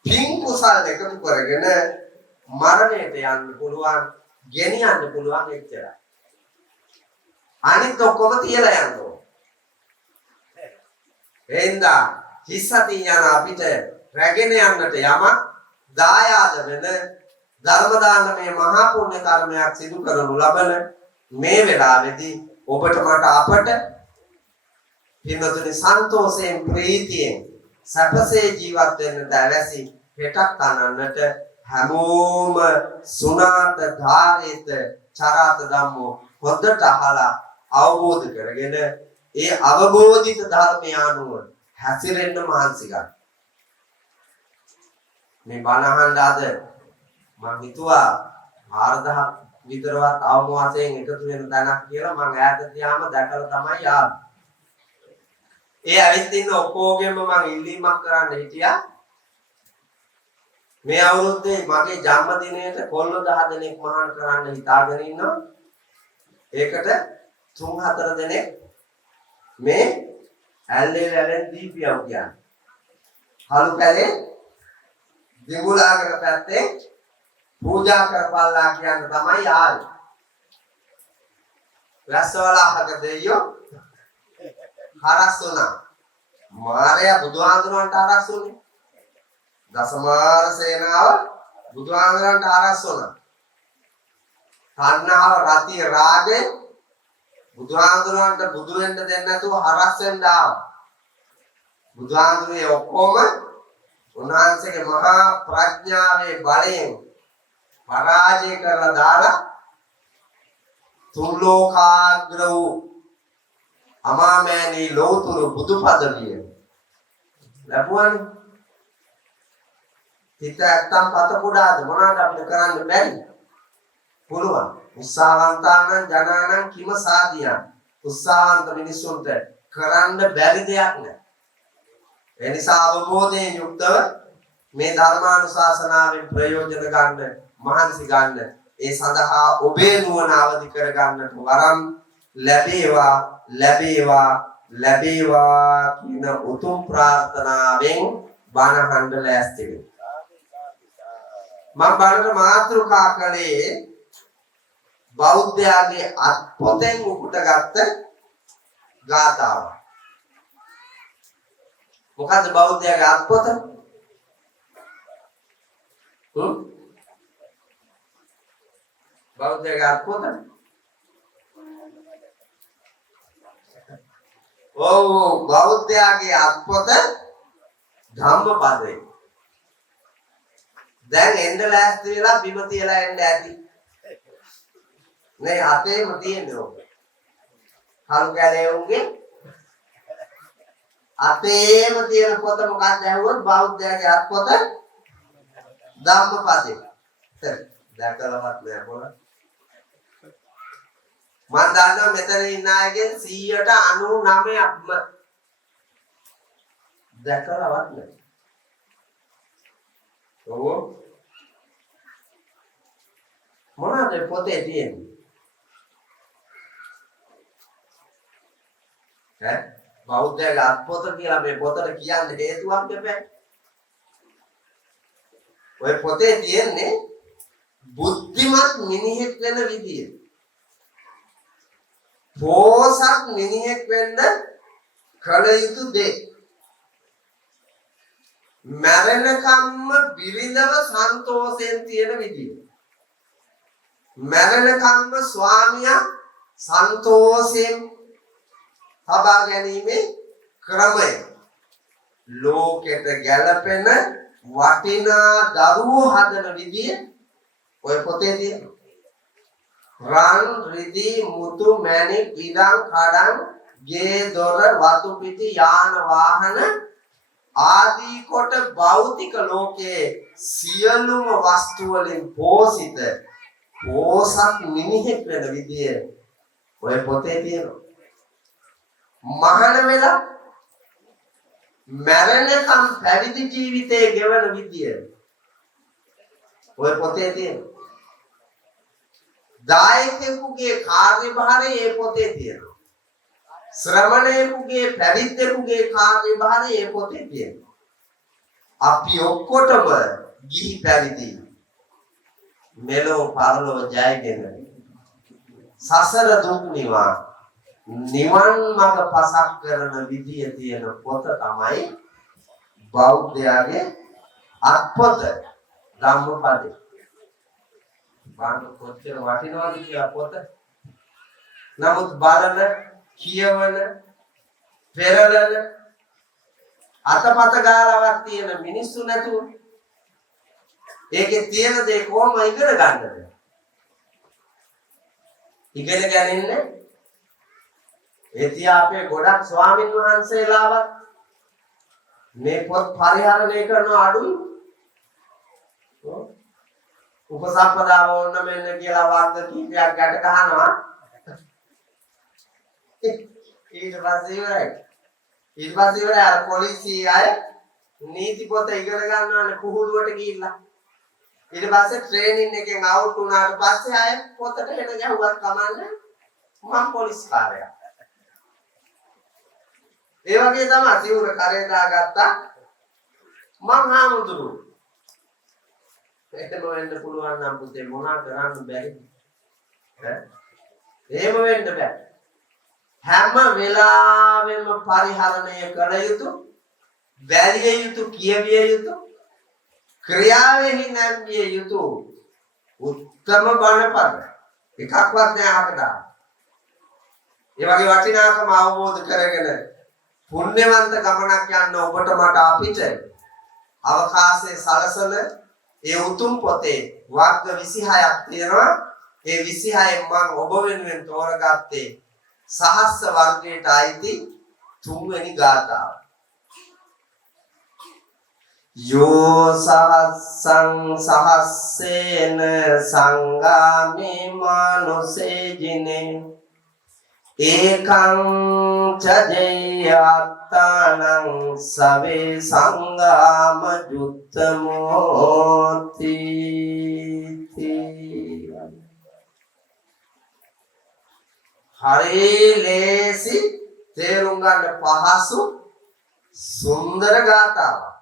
පින් කුසල් එකතු කරගෙන මරණයට යන්න පුළුවන්, ගෙනියන්න පුළුවන් එච්චරයි. අනිත් ඔක්කොම තියලා යන්න ඕන. එන්දා හිස්සති යන අපිට රැගෙන යන්නට යමක් දායාද වෙන ධර්ම දානමය මහා පුණ්‍ය කර්මයක් සිදු කරනු ලබන මේ වෙලාවේදී ඔබට මට අපට පින්නතුනි සන්තෝෂයෙන් ප්‍රීතියෙන් සැපසේ ජීවත් වෙන්න දැවැසි හෙටක් තනන්නට හැමෝම සුණාත ධාරේත චරාත ධම්මෝ හොඳට අහලා අවබෝධ කරගෙන ඒ අවබෝධිත ධර්මය අනුව හැසිරෙන්න මහන්සි ගන්න. මේ බණ අහන්න අද මම හිතුවා 4000 විතරවත් අවම වශයෙන් එකතු වෙන තැනක් කියලා මම ඈත ගියාම දැකලා තමයි ආවේ. ඒ ඇවිත් ඉන්න ඔක්කොගෙම මම ඉල්ලීමක් කරන්න හිටියා. මේ අවුරුද්දේ මගේ ජන්මදිනයට කොල්ල 10 දෙනෙක් මහාන කරන්න හිතාගෙන ඉන්නවා. ඒකට 3-4 දෙනෙක් මේ ඇල්ලේ වැලෙන් දීපියව කියන්නේ. හලු කැලේ දිගුලාගෙන පැත්තේ පූජා කරපල්ලා කියන තමයි ආවේ. රසවලහක දෙයියෝ හරස් වුණා. මාරයා බුදුහාඳුනන්ට හරස් වුණේ. දසමාර සේනාව බුදුහාඳුනන්ට හරස් වුණා. තණ්හාව රතිය රාගය බුදුහාඳුනන්ට බුදු වෙන්න දෙන්නේ නැතුව හරස් වෙන්න ආවා. බුදුහාඳුනේ ඔක්කොම උන්වහන්සේගේ මහා ප්‍රඥාවේ බලයෙන් පරාජය කරලා දාලා තුන් ලෝකාග්‍ර වූ අමාමෑණී ලෝතුරු බුදු පදවිය ලැබුවානේ. හිත ඇත්තම් පත කුඩාද මොනවාද අපිට කරන්න බැරි? පුළුවන්. උත්සාහවන්තානම් ජනානම් කිම සාදියන්. උත්සාහවන්ත මිනිසුන්ට කරන්න බැරි දෙයක් නෑ. ඒ නිසා අවබෝධයෙන් යුක්තව මේ ධර්මානුශාසනාවෙන් ප්‍රයෝජන ගන්න, මහන්සි ගන්න, ඒ සඳහා ඔබේ නුවණ අවදි කර ගන්නට වරම් ලැබේවා කියන උතුම් ප්‍රාර්ථනාවෙන් බණ අහන්න ලෑස්ති වෙන්න. මම බණට මාතෘකා කළේ බෞද්ධයාගේ අත්පොතෙන් උපුටගත්ත ගාථාව. මොකද්ද බෞද්ධයාගේ අත්පොත? බෞද්ධයාගේ අත්පොත? ඔව් බෞද්ධයාගේ අත්පොත ධම්මපදේ. දැන් එන්න ලෑස්ති වෙලා බිම තියලා එන්න ඇති. නේ අතේම තියෙන්නේ ඔක. කලු කැලේ උන්ගේ අතේම තියෙන පොත මොකක්ද ඇහුවොත් බෞද්ධයාගේ අත්පොත ධම්මපදේ. දැකලවත් නෑ පොළ. මම දන්නවා මෙතන ඉන්න අයගෙන් 99%ක්ම දැකලවත් නැහැ. ඔව් මොනවද පොතේ තියෙන්නේ? ඈ බෞද්ධයාගේ අත්පොත කියලා මේ පොතට කියන්න හේතුවක් දෙපැයි. ඔය පොතේ තියෙන්නේ බුද්ධිමත් මිනිහෙක් වෙන විදිය. පෝසත් මිනිහෙක් වෙන්න කල යුතු දේ. මරණකම්ම බිරිඳව සන්තෝෂයෙන් තියෙන විදිය. මරණකම්ම ස්වාමියා සන්තෝෂයෙන් හබා ගැනීමේ ක්‍රමය. ලෝකෙට ගැලපෙන වටිනා දරුවෝ හදන විදිය ඔය පොතේ තියෙනවා. රන් රිදී මුතු මැණික් ඉරන් කඩන් ගේ දොර වතු පිටි යාන වාහන ආදී කොට භෞතික ලෝකයේ සියලුම වස්තු වලින් පෝෂිත පෝසත් මිනිහෙක් වෙන විදිය ඔය පොතේ තියෙනවා. මහාන වෙලා මරණකම් පැවිදි ජීවිතයේ ගෙවන විදිය ඔය පොතේ තියෙනවා. දායකයෙකුගේ කාර්යභාරය ඒ පොතේ තියෙනවා. ශ්‍රමණයෙකුගේ පැවිද්දෙකුගේ කාර්යභාරය ඒ පොතේ තියෙනවා. අපි ඔක්කොටම ගිහි පැවිදි මෙලෝ පරලෝ ජයගෙන සසර දුක් නිවා නිවන් මඟ පසක් කරන විදිය තියෙන පොත තමයි බෞද්ධයාගේ අත්පොත ධම්මපදේ. බාන්න කොච්චර වටිනවද කියලා පොත. නමුත් බලන කියවන පෙරලන අතපත ගාලවක් තියෙන මිනිස්සු නැතුව ඒකේ තියෙන දේ කොහොම ඉගෙන ගන්නද? ඉගෙන ගන්නේ එතියා අපේ ගොඩක් ස්වාමින් වහන්සේලාවත් මේ පොත් පරිහරණය කරන අඩුයි. උපසම්පදාව ඕන මෙන්න කියලා වර්ග කීපයක් ගැට ගහනවා. ඊට පස්සේ අර පොලිසිය අය නීති පොත ඉගෙන ගන්නවානේ පුහුණුවට ගිහිල්ලා. ඊට පස්සේ ට්‍රේනින් එකෙන් අවුට් වුණාට පස්සේ අය පොතට හෙන ගැහුවත් කමන්නේ මම පොලිස් කාර්යයක්. ඒ වගේ තමයි සිවුර කරේ දාගත්තා මං හාමුදුරු. එහෙම වෙන්න පුළුවන් නම් පුතේ මොනා කරන්න බැරි. එහෙම වෙන්න බෑ. හැම වෙලාවෙම පරිහරණය කළ යුතු, බැලිය යුතු, කියවිය යුතු, ක්‍රියාවෙහි නැම්විය යුතු උත්තම බණපද එකක්වත් නෑ අපට. ඒ වගේ වටිනාකම අවබෝධ කරගෙන පුණ්‍යවන්ත ගමනක් යන්න ඔබට මට අපිට අවකාශයේ සලසන ඒ උතුම් පොතේ වර්ග 26ක් තියෙනවා. ඒ 26න් මම ඔබ වෙනුවෙන් තෝරගත්තේ සහස්ස වර්ගයට අයිති 3 වෙනි ගාථාව. යෝ සහස්සං සහස්සේන සංගාමේ මානුසේ ජිනේ ඒකං චජේයත්තානං සවේ සංගාම ජුත්තමෝති. හරි ලේසි තේරුම් ගන්න පහසු සුන්දර ගාථාවක්.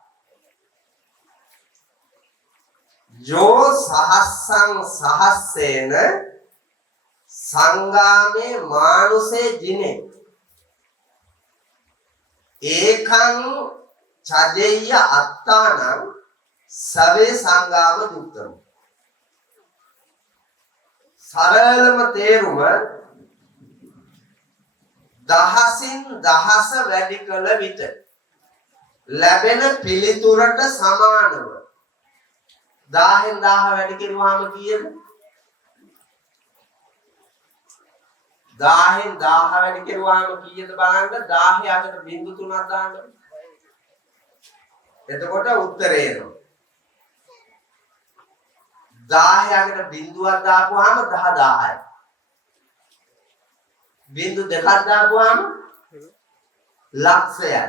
යෝ සහස්සං සහස්සේන සංගාමේ මානුසේ ජිනේ ඒකං චජෙය්‍ය අත්තානං සවේ සංගාම දුක්තම. සරලම තේරුම දහසින් දහස වැඩි කළ විට ලැබෙන පිළිතුරට සමානව 1000න් 1000 වැඩි කරුවාම කීයද? 1000න් 1000 වැඩි කරුවාම කීයද බලන්න. 10 අතට බිංදු 3ක් දාන්න. එතකොට උත්තරේ එනවා. 10 අතට බිංදුවක් දාපුවාම 10000යි. බිංදු දෙකක් දාපුවාම ලක්ෂයයි.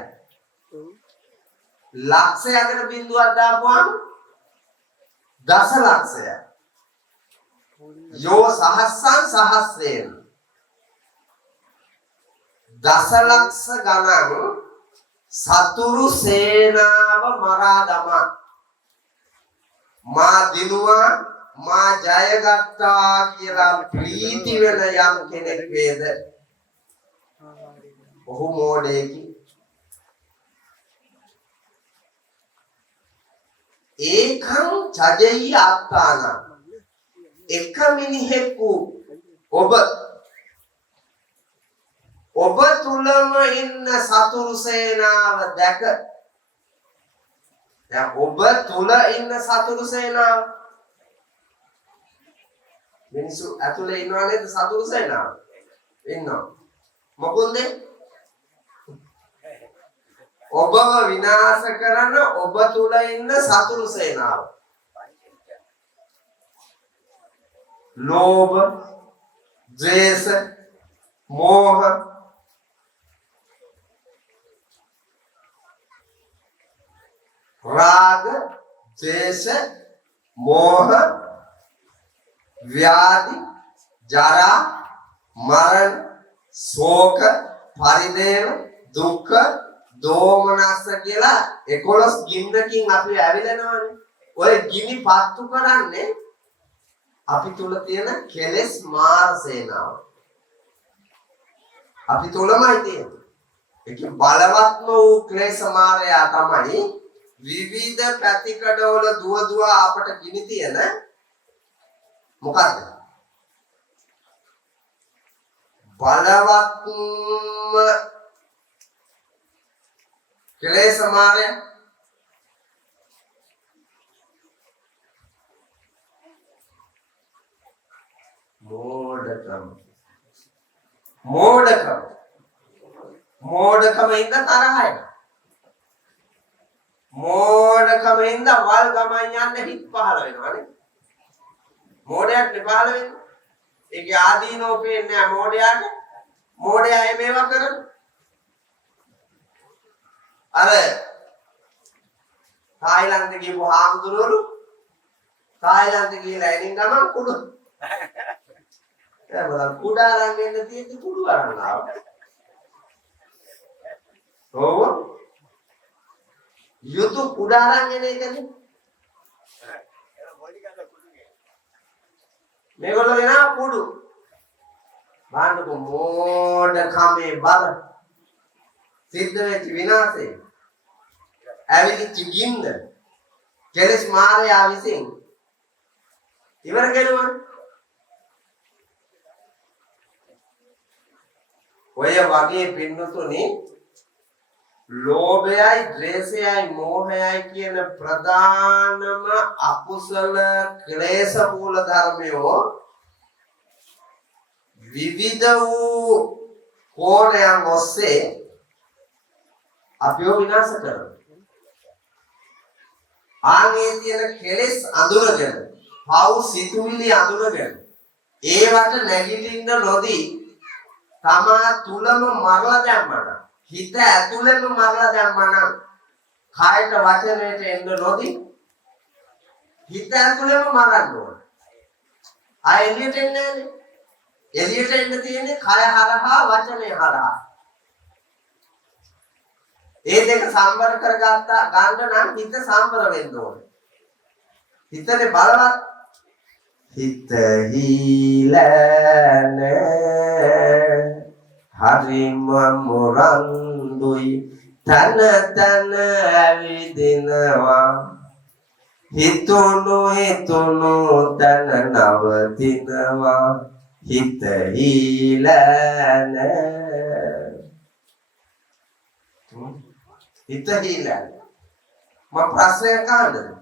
ලක්ෂයකට බිඳුවක් දාපුවාම දස ලක්ෂය. යෝ සහස්සං සහස්‍රේන. දස ලක්ෂ ගණන් සතුරු සේනාව මරා දමා මා දිනුවා මා ජයගත්තා කියලා ප්‍රීති වෙන යම් කෙනෙක් වේද ඔහු මෝඩයෙකි. ඒකං චජෙය්‍ය අත්තාන. එක මිනිහෙකු ඔබ තුලම ඉන්න සතුරු සේනාව දැක. දැන් ඔබ තුල ඉන්න සතුරු සේනාව මිනිස්සු ඇතුලේ ඉන්නව නේද? සතුරු සේනාව ඉන්නවා. මොකද ඔබව විනාශ කරන ඔබ තුල ඉන්න සතුරු සේනාව. ලෝභ, ද්වේෂ, මෝහ, राग, द्वेष, मोह, व्याधि, जरा, मरण, शोक, परिदेव, दुख, දෝමනස්ස කියලා 11 ගින්නකින් අපි ඇවිලෙනවානේ. ඔය ගිනි පත්තු කරන්නේ අපි තුල තියෙන කෙලෙස් මාර සේනාව. අපි තුලමයි තියෙන්නේ. ඒක බලවත්ම වූ ක්ලේශ මාරයා තමයි විවිධ පැතිකඩවල දුව අපට ගිනි තියෙන මොකද්ද? බලවත්ම ක්ලේශ මාරය මෝඩකම ඉඳ තරහයි. මෝඩකම ඉඳ වල් ගමන් යන්න හිත් පහළ වෙනවානේ. මෝඩයක් නේ පහළ වෙන්නේ. ඒකේ ආදීනෝ පේන්නේ නැහැ මෝඩයාට. මෝඩයා මේවා කරන්නේ. අර තායිලන්තේ ගිහපු හාමුදුරුවෝ තායිලන්තේ ගිහලා එනින් ගමන් කුඩු ඒ බලන්න කුඩ අරන් එන්න තියෙද්දි කුඩු අරන් ආවා. ඔව් යුතු කුඩ අරන් එන එකනේ. මේගොල්ලෝ එනවා කුඩු. බාන්නකො මෝඩ කමේ බල සිද්ධ වෙච්ච විනාශේ ඇවිලිච්ච ගින්න කෙලස් මාරයා විසින් ඉවර කෙරුවා. ඔය වගේ පින්නතුනි ලෝභයයි ද්වේෂයයි මෝහයයි කියන ප්‍රධානම අකුසල ක්ලේශ මූල ධර්මයෝ විවිධ වූ කෝණයන් ඔස්සේ අපිව විනාශ කරනවා. ආගේ තියෙන කෙලෙස් අඳුරගෙන, පව් සිතුවිලි අඳුරගෙන, ඒවට නැගිටින්න නොදී තමා තුලම මරලා දැම්මනම්, හිත ඇතුළෙම මරලා දැම්මනම්, කායට වචනයට එන්න නොදී හිත ඇතුළෙම මරන්න ඕන. ආ එළියට එන්නේ නැහැ. එළියට එන්න තියෙන්නේ කය හරහා වචනේ හරහා. ඒ දෙක සම්බර කරගත්තා ගන්න නම් හිත සම්බර වෙන්න ඕනේ. හිතේ බලවත් හිත හීලන හරිම මොරන්දුයි තන තන ඇවිදිනවා හිතුණු තන නවතිනවා හිත හීලන හිත හීලන මම ප්‍රශ්නයක් අහන්නද?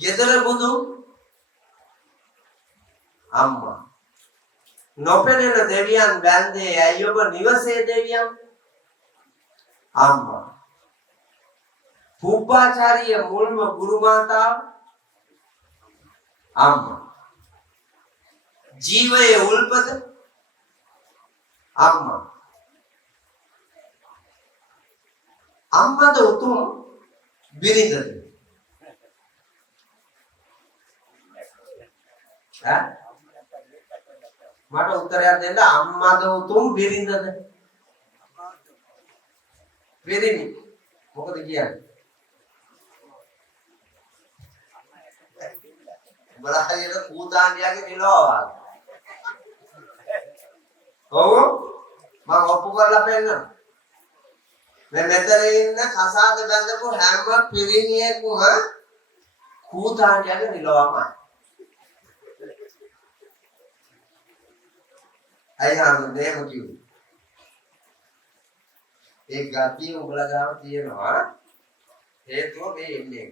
ගෙදර බුදු අම්මා නොපෙනෙන දෙවියන් බැන්දේ ඇයි ඔබ නිවසේ දෙවියන්? අම්මා පුබ්බාචාරිය මුල්ම ගුරු මාතාව අම්මා ජීවයේ උල්පත අම්මා අම්මද උතුම් බිරිඳද? ඈ මට උත්තරයක් දෙන්න. අම්මද උතුම් බිරිඳද? බිරිඳ. මොකද කියන්නේ? බලහරියට කූතාණ්ඩියාගේ නිලවවල්. ඔව් මම ඔප්පු කරලා පෙන්නනවා. මේ මෙතන ඉන්න කසාද බැඳපු හැම පිරිණියෙකුම කූතාණ්ඩියාගේ නිලවමයි. අයියාගේ දෙම කිව්වේ. ඒ ගතිය උඹලා ගාව තියෙනවා. හේතුව මේ ඉන්නේ.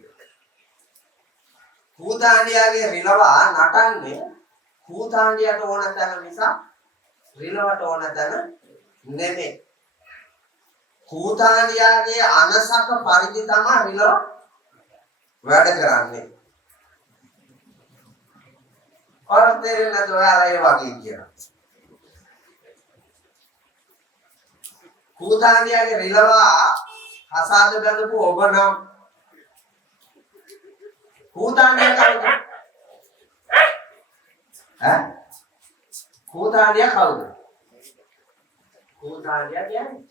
කූතාණ්ඩියාගේ රිලවා නටන්නේ කූතාණ්ඩියට ඕන තැන මිසක් රිලවට ඕන තැන නෙමෙයි. කූතාණ්ඩියාගේ අනසක පරිදි තමයි රිලව වැඩ කරන්නේ. ඔර්තේරෙන් නැද ඔයාලා ඒ වගේ කියනවා. කූතාණ්ඩියාගේ රිලවා හසාද බඳපු ඔබ නම් කූතාණ්ඩියා කවුද? ඈ කූතාණ්ඩියා කවුද? කූතාණ්ඩියා කියන්නේ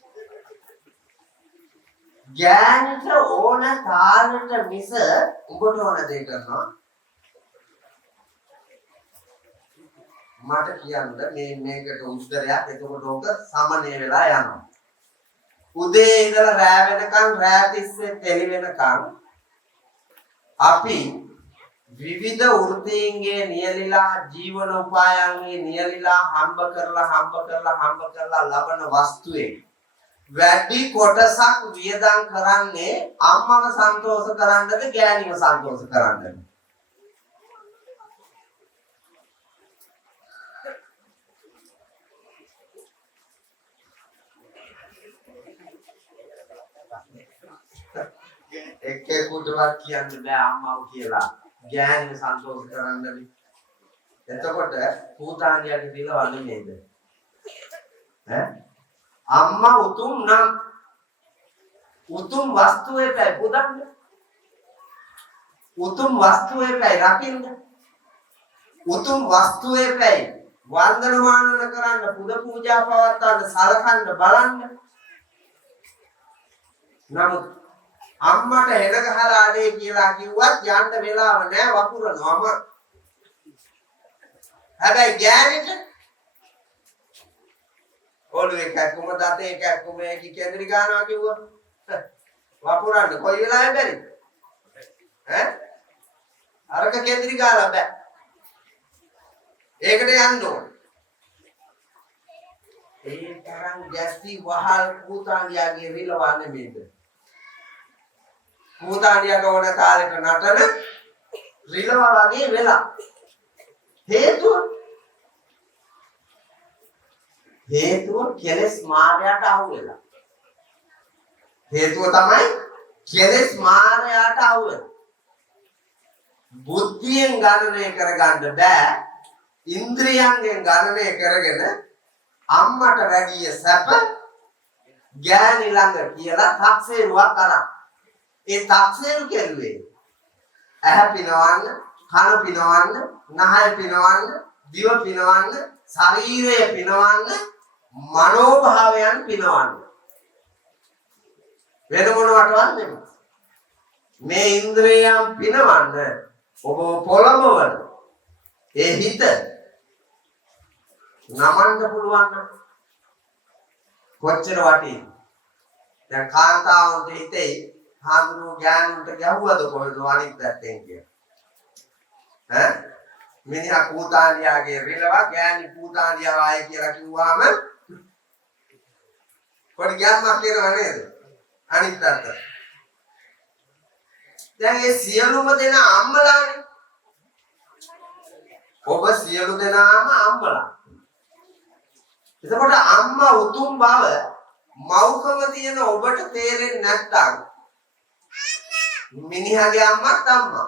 ගෑනිට ඕන තාලෙට මිස උඹට ඕන දේ කරනවා. මට කියන්න මේකට උත්තරයක්. එතකොට ඕක සමනය වෙලා යනවා. උදේ ඉඳලා රෑ වෙනකන් රෑ තිස්සේ තෙලි වෙනකන් අපි විවිධ වෘත්තීන්ගේ නියලිලා ජීවන උපායන්ගේ නියලිලා හම්බ කරලා ලබන වස්තුවේ වැඩි කොටසක් වියදම් කරන්නේ අම්මව සන්තෝෂ කරන්නද ගෑණිව සන්තෝෂ කරන්නද? එක්කෙකුටවත් කියන්න බෑ අම්මව කියලා ගෑණිව සන්තෝෂ කරන්නද? එතකොට කූතාණ්ඩියාගේ දිල වන්නේ නේද? ඈ අම්මා උතුම් නම් උතුම් වස්තුවේ පැය පුදන්න, උතුම් වස්තුවේ පැය රකින්න, උතුම් වස්තුවේ පැය වන්දනමාන කරන්න, පුද පූජා පවත්වන්න, සලකන්න බලන්න. නමුත් අම්මට හෙන ගහලා අනේ කියලා කිව්වත් යන්න වෙලාව නැහැ වපුරනවාම. හැබැයි ගෑනිට ඔළුවේ කැක්කුම දතේ කැක්කුම ඒකි කේන්ද්‍රි ගන්නවා කිව්වා. වපුරන්න කොයි වෙලාවෙ බැරිද? ඈ අරක කේන්ද්‍රි ගාලා බෑ. ඒකට යන්න ඕන. ඒ තරම් ගැස්ටි වහල් කූතාණ්ඩියාගේ රිලවන්නේ මේක. කූතාණ්ඩියට ඕන කාලෙක නටන රිලව වගේ වෙලා. හේතුව කෙලස් මායයට අහු වෙලා. හේතුව තමයි කෙලස් මායයට අහු වෙලා. බුද්ධියෙන් ගණනය කරගන්න බෑ. ඉන්ද්‍රියයන්ගෙන් ගණනය කරගෙන අම්මට වැඩිය සැප ගෑණි ළඟ කියලා තක්සේරුවක් කරා. ඒ තක්සේරු කෙරුවේ ඇහැ පිනවන්න, කන පිනවන්න, නහය පිනවන්න, දිව පිනවන්න, ශරීරය පිනවන්න, මනෝභාවයන් පිනවන්න. වෙන මොනවටවත් නෙමෙයි. මේ ඉන්ද්‍රියයන් පිනවන්න ඔබ පොළඹවන ඒ හිත නමන්න පුළුවන් නම් කොච්චර වටිනවද? දැන් කාන්තාවන්ට හිතේ හාමුදුරුවෝ ගෑනුන්ට ගැහුවද කොහෙද අනිත් පැත්තෙන් කියලා. ඈ මිනිහා කූතාණ්ඩියාගේ රිලවා ගෑණි කූතාණ්ඩියා ආයේ කියලා කිව්වහම පොඩි ගැම්මක් එනවා නේද? අනිත් පැත්ත. දැන් ඒ සියලුම දෙනා අම්මලානේ. ඔබ සියලු දෙනාම අම්මලා. එතකොට අම්මා උතුම් බව මව්කම තියෙන ඔබට තේරෙන්නේ නැත්නම් මිනිහාගේ අම්මත් අම්මා,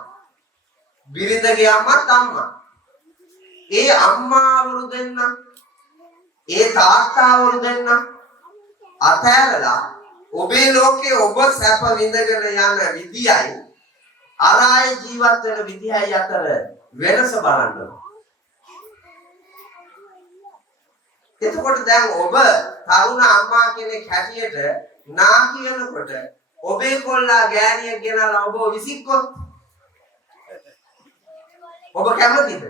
බිරිඳගේ අම්මත් අම්මා. ඒ අම්මාවරු දෙන්න, ඒ තාත්තාවරු දෙන්න අතෑරලා ඔබේ ලෝකේ ඔබ සැප විඳගෙන යන විදියයි අරායි ජීවත් වෙන විදියයි අතර වෙනස බලන්න. එතකොට දැන් ඔබ තරුණ අම්මා කෙනෙක් හැටියට නා කියනකොට ඔබේ කොල්ලා ගෑණියෙක් ගෙනලා ඔබ විසික්කොත් ඔබ කැමතිද?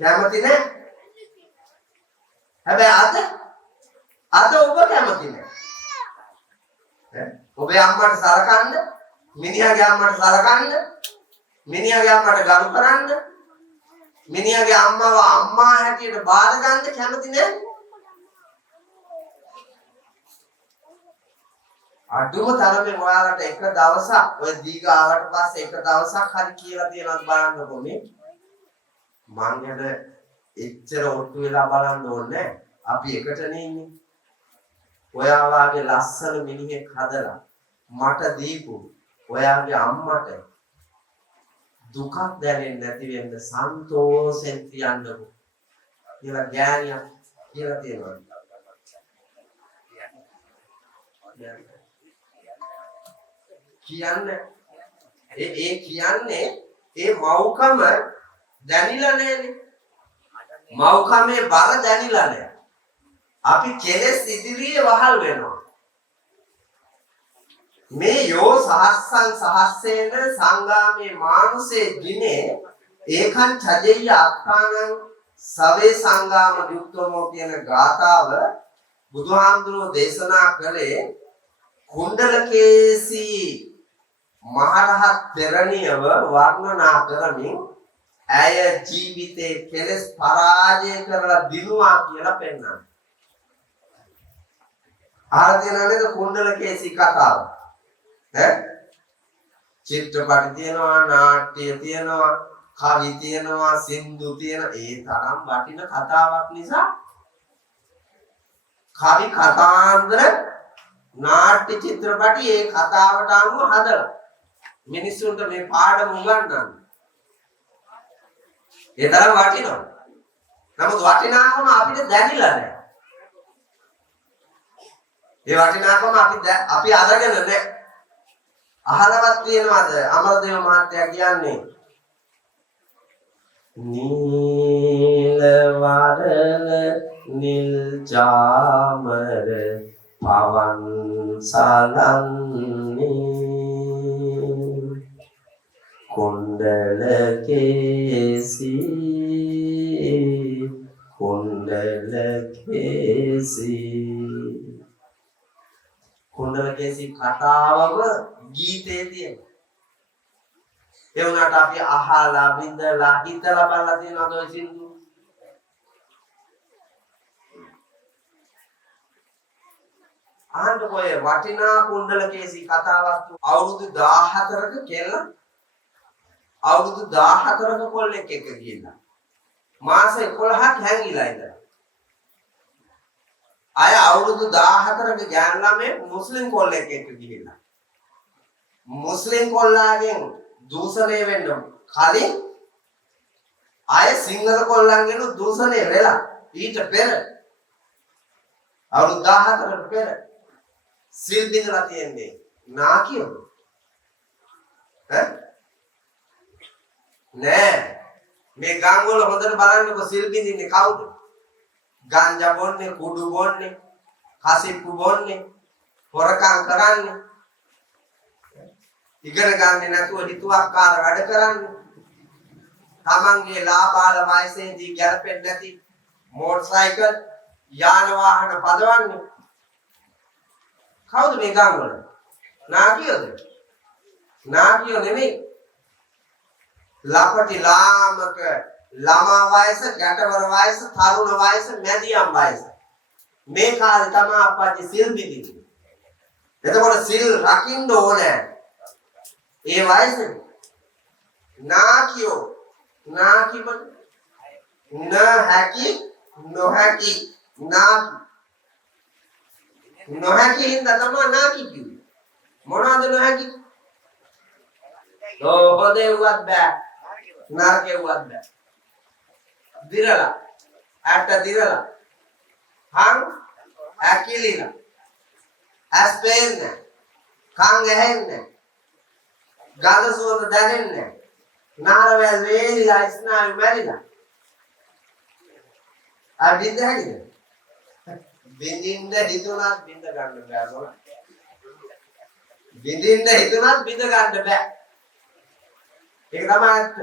කැමති නෑ. හැබැයි අද ඔබ කැමති නෑ. ඔබේ අම්මට සලකන්න, මිනිහාගේ අම්මට සලකන්න, මිනිහාගේ අම්මට ගරු කරන්න, මිනිහාගේ අම්මව අම්මා හැටියට බාර ගන්න කැමති නෑ. අඩුම තරමේ ඔයාලට එක දවසක් ඔය දීග ආවට පස්සේ එක දවසක් හරි කියලා තියෙනවද බලන්නකෝ මේ. මං ගැන එච්චර ඔට්ටු වෙලා බලන්න ඕනේ. අපි එකටනේ ඉන්නේ. ඔයා වාගේ ලස්සන මිනිහෙක් හදලා මට දීපු ඔයාගේ අම්මට දුකක් දැනෙන්නේ නැති වෙන්න සන්තෝෂෙන් කියන්නකෝ. කියලා ගෑණියක් කියලා තියෙනවා. කියන්නේ ඒ කියන්නේ ඒ මෞකම දැනිලා නැනේ. මෞකමේ බර දැනිලා නැහැ. අපි කෙලෙස් ඉදිරියේ වහල් වෙනවා. මේ යෝ සහස්සං සහස්සේන සංගාමේ මානුසේ දිනේ ඒකං චජෙය්‍ය අත්තානං සවේ සංගාම යුක්තමෝ කියන ගාථාව බුදුහාමුදුරුවෝ දේශනා කළේ කුණ්ඩලකේසී මහරහත් තෙරණියව වර්ණනා කරමින් ඇය ජීවිතේ කෙලෙස් පරාජය කරලා දිනුවා කියලා පෙන්නනවා. ආරදිනානේද කුණ්ඩලකේසී කතාව. චිත්‍රපට තියෙනවා, නාට්‍ය තියෙනවා, කවි තියෙනවා, සින්දු තියෙනවා. ඒ තරම් වටින කතාවක් නිසා කවි කතාන්දර නාට්‍ය චිත්‍රපටි ඒ කතාවට අනුව හදලා මිනිස්සුන්ට මේ පාඩම උගන්වන්න. ඒ තරම් වටිනවා. නමුත් වටිනාකම අපිට දැනෙලා නැහැ. ඒ වටිනාකම අපි අරගෙන නැහැ. අහලවත් තියෙනවද අමරදේව මහත්තයා කියන්නේ නීල වරල නිල් ජාමර පවන් සලන්නේ කුණ්ඩලකේසී කුණ්ඩලකේසී කතාවම ගීතේ තියෙනවා. ඒ වුණාට අපි අහලා විඳලා හිතලා බලලා තියෙනවද ඔය සින්දු? අහන්න කොය වටිනා කුණ්ඩලකේසී කතාවක් අවුරුදු 14ක කෙල්ල අවුරුදු 14ක කොල්ලෙක් එක්ක ගිහිල්ලා මාස 11ක් හැංගිලා ඉඳලා අය අවුරුදු 14ක ගෑනු ළමයි මුස්ලිම් කොල්ලෙක් එක්ක ගිහිල්ලා මුස්ලිම් කොල්ලාගෙන් දූෂණය වෙන්න කලින් අය සිංහල කොල්ලන්ගෙන් දූෂණය වෙලා ඊට පෙර අවුරුදු 14කට පෙර සිල් බිඳලා තියෙන්නේ නාකියෝ නෑ මේ ගම් වල හොඳට බලන්නකො සිල් බිඳින්නේ කවුද? ගංජා බොන්නේ, කුඩු බොන්නේ, කසිප්පු බොන්නේ, හොරකම් කරන්නේ, ඉගෙන ගන්නේ නැතුව හිතුවක්කාර වැඩ කරන්නේ, තමන්ගේ ලාබාල වයසේදී ගැලපෙන්නේ නැති මෝටර් සයිකල් යාන වාහන පදවන්නේ. කවුද මේ ගම් වල? නාකියෝද? නාකියෝ නෙමෙයි. ලපටි ලාමක ළමා වයස, ගැටවර වයස, තරුණ වයස, මැදියම් වයස. මේ කාලේ තමයි අප්පච්චි සිල් බිඳින්නේ. එතකොට සිල් රකින්න ඕනේ. ඒ වයසේ නාකියෝ නාකිබ නොහැකි නොහැකි හින්දා තමයි නාකි කිව්වේ. මොනවද නොහැකි? හොදේවත් බෑ, නරකේවත් බෑ. දිරලා ඇට දිරලා හං ඇකිලිලා ඇස් පේන්නේ කන් ඇහෙන්නේ ගඳ සුවඳ දැනෙන්නේ නාරවැල් වේලිලා ස්නායු මැරිලා බින්ද හැදිද බින්දින්න හිතුණත් බින්ද ගන්න බෑ මොන බින්දින්න හිතුණත් බින්ද ගන්න බෑ ඒක තමයි ඇත්ත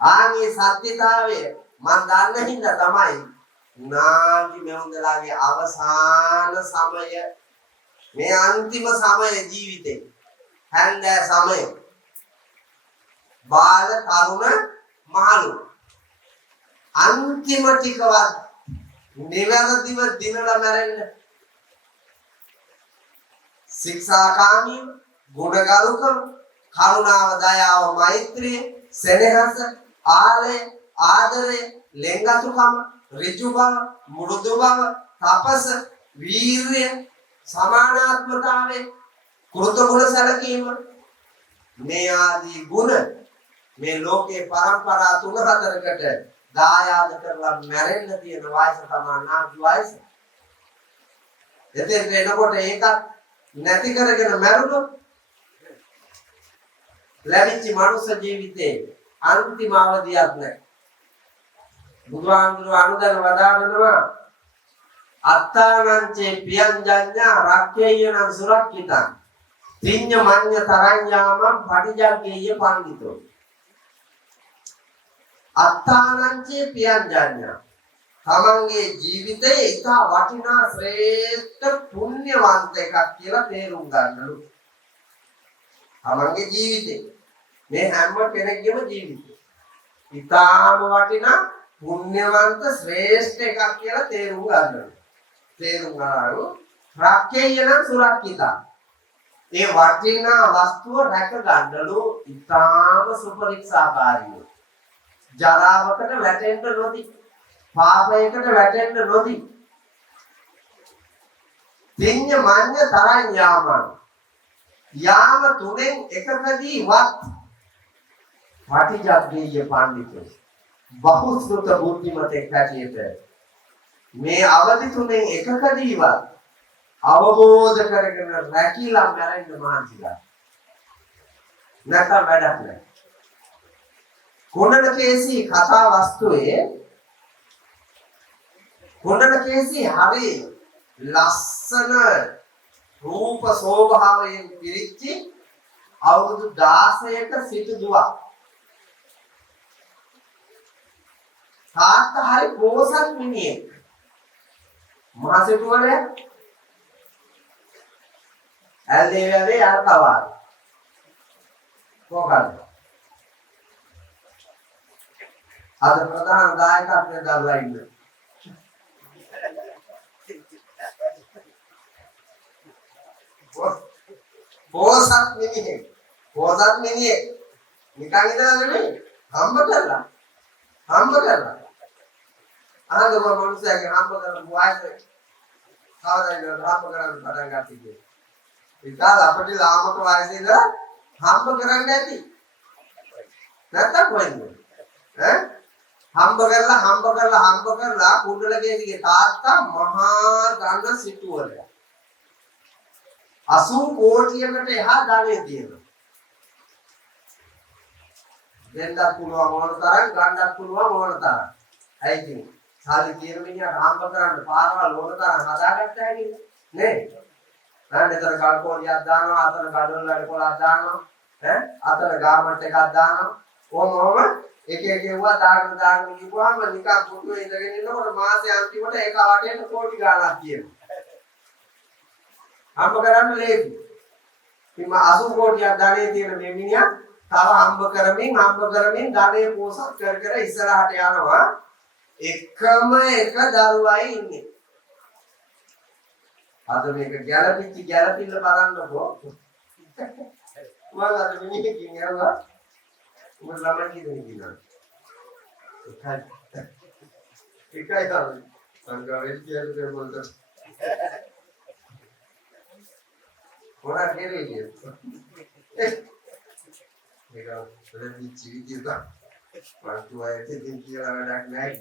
ආගේ සත්‍යතාවය මන් දන්න හින්දා තමයි නාටි මෙවුන්දලාගේ අවසාන සමය මේ අන්තිම සමය ජීවිතේ හැන්දෑ සමය බාල තරුණ මහලු අන්තිම ටිකවත් නිවැරදිව දිනලා මැරෙන්න ශික්ෂාකාමී ගුණගරුක කරුණාව දයාව මෛත්‍රිය සෙනෙහස ආලය ආදරය ලෙන්ගතුකම ඍජු බව මෘදු බව තපස වීර්ය සමානාත්මතාවය කෘතගුණ සැලකීම මේ ආදී ගුණ මේ ලෝකේ පරම්පරා 3-4කට දායාද කරලා මැරෙන්න තියෙන වයස තමයි නාකි වයස. එතෙන් එනකොට ඒකත් නැති කරගෙන මැරුණොත් ලැබිච්ච මනුෂ්‍ය ජීවිතේ අන්තිම අවධියක් නැහැ. බුදුහාමුදුරුවෝ අනුදැන වදාරනවා අත්තානංචේ පියංජඤ්ඤා රක්ඛේයනං සුරක්ඛිතං තිඤ්ඤ මඤ්ඤ තරඤ්ඤාමං පටිජග්ගේය පණ්ඩිතෝ අත්තානංචේ පියංජඤ්ඤා තමන්ගේ ජීවිතයේ ඉතා වටිනා ශ්‍රේෂ්ඨ පුණ්‍යවන්ත එකක් කියලා තේරුම් ගන්නලු. තමන්ගේ ජීවිතේ මේ හැම කෙනෙක්ගේම ජීවිතේ ඉතාම වටිනා පුණ්‍යවන්ත ශ්‍රේෂ්ඨ එකක් කියලා තේරුම් ගන්නලු. තේරුම් ගන්නලු රක්ඛේයන සුරක්ඛිතා ඒ වටිනා වස්තුව රැක ගන්නලු ඉතාම සුපරික්ෂාකාරීව. ජරාවකට වැටෙන්න නොදී පාපයකට වැටෙන්න නොදී තිඤ්ඤ මඤ්ඤ තරඤ්ඤාමං යාම තුනෙන් එකකදී වත් පටිජග්ගේය පණ්ඩිතෝ බහුශ්‍රුත බුද්ධිමතෙක් හැටියට මේ අවදි තුනෙන් එකකදීවත් අවබෝධ කරගෙන රැකිලා මැරෙන්න මහන්සිලා නැත්නම් වැඩක් නැහැ. කුණනකේසී කතා වස්තුවේ කුණනකේසී හරි ලස්සන රූප සෝභාවයෙන් පිරිච්චි අවුරුදු 16ක සිටු දුවක්. තාත්තා හරි පෝසත් මිනිහෙක්. මාසෙටුවරේ ඇල්ලේ වැවේ යාර කවාර. කොහොමද? අද ප්‍රධාන දායකත්වයෙන් දල්ලා ඉන්නේ. පෝසත් මිනිහෙක්. පෝසත් මිනිහෙක්. නිකන් ඉඳලා නෙමෙයි. හම්බ කරලා. අනදම මොනුසයාගේ හම්බ කරලා වයසේ කවදාද හම්බ කරන්න පටන් ගත්තේ. ඉතාල අපිට ලාමක වයසේ ඉඳලා හම්බ කරන්න ඇති. නැත්තම් කොහෙන්ද? හම්බ කරලා කුණ්ඩලකේගේ තාත්තා මහා ධන සිටුවරයා. 80 කෝටියකට එහා ධනෙ තියෙනවා. දෙන්නත් පුළුවන් ඕන තරම් ගන්නත් පුළුවන් ඕන තරම්. ඇයි කියන්නේ? සාලි කියන මිනිහා හම්බ කරන්න පාරවල් ඕන තරම් හදාගත්ත හැටි නේ. මෙතන කල්පෝලියක් දානවා, අතන ගඩොල් වල කොලක් දානවා, අතන ගාමන්ට් එකක් දානවා. කොහොම එක ඒවා දාගෙන ගිහුවාම නිකන් පුටුවේ ඉඳගෙන ඉන්නකොට මාසේ අන්තිමට ඒක වටේට කෝටි ගාණක් තියෙනවා. හම්බ කරන්න ලේසි. ඉතින් 80 කෝටියක් ධනෙ තියෙන මේ මිනිහා තව හම්බ කරමින් ධනෙ පෝසත් කර ඉස්සරහට යනවා. එකම එක දරුවයි ඉන්නේ. අද මේක ගැළපිල්ල බලන්නකෝ. මම අද මිනිහකින් යනවා. උඹ ළමයි කියනවා. එකයි තමයි. සංගාවෙත් කියන්නේ මොකද? කොහොමද කියන්නේ? මේක වෙලෙදි ජීවිතය වස්තුවයි දෙකින් කියලා වැඩක් නැහැ.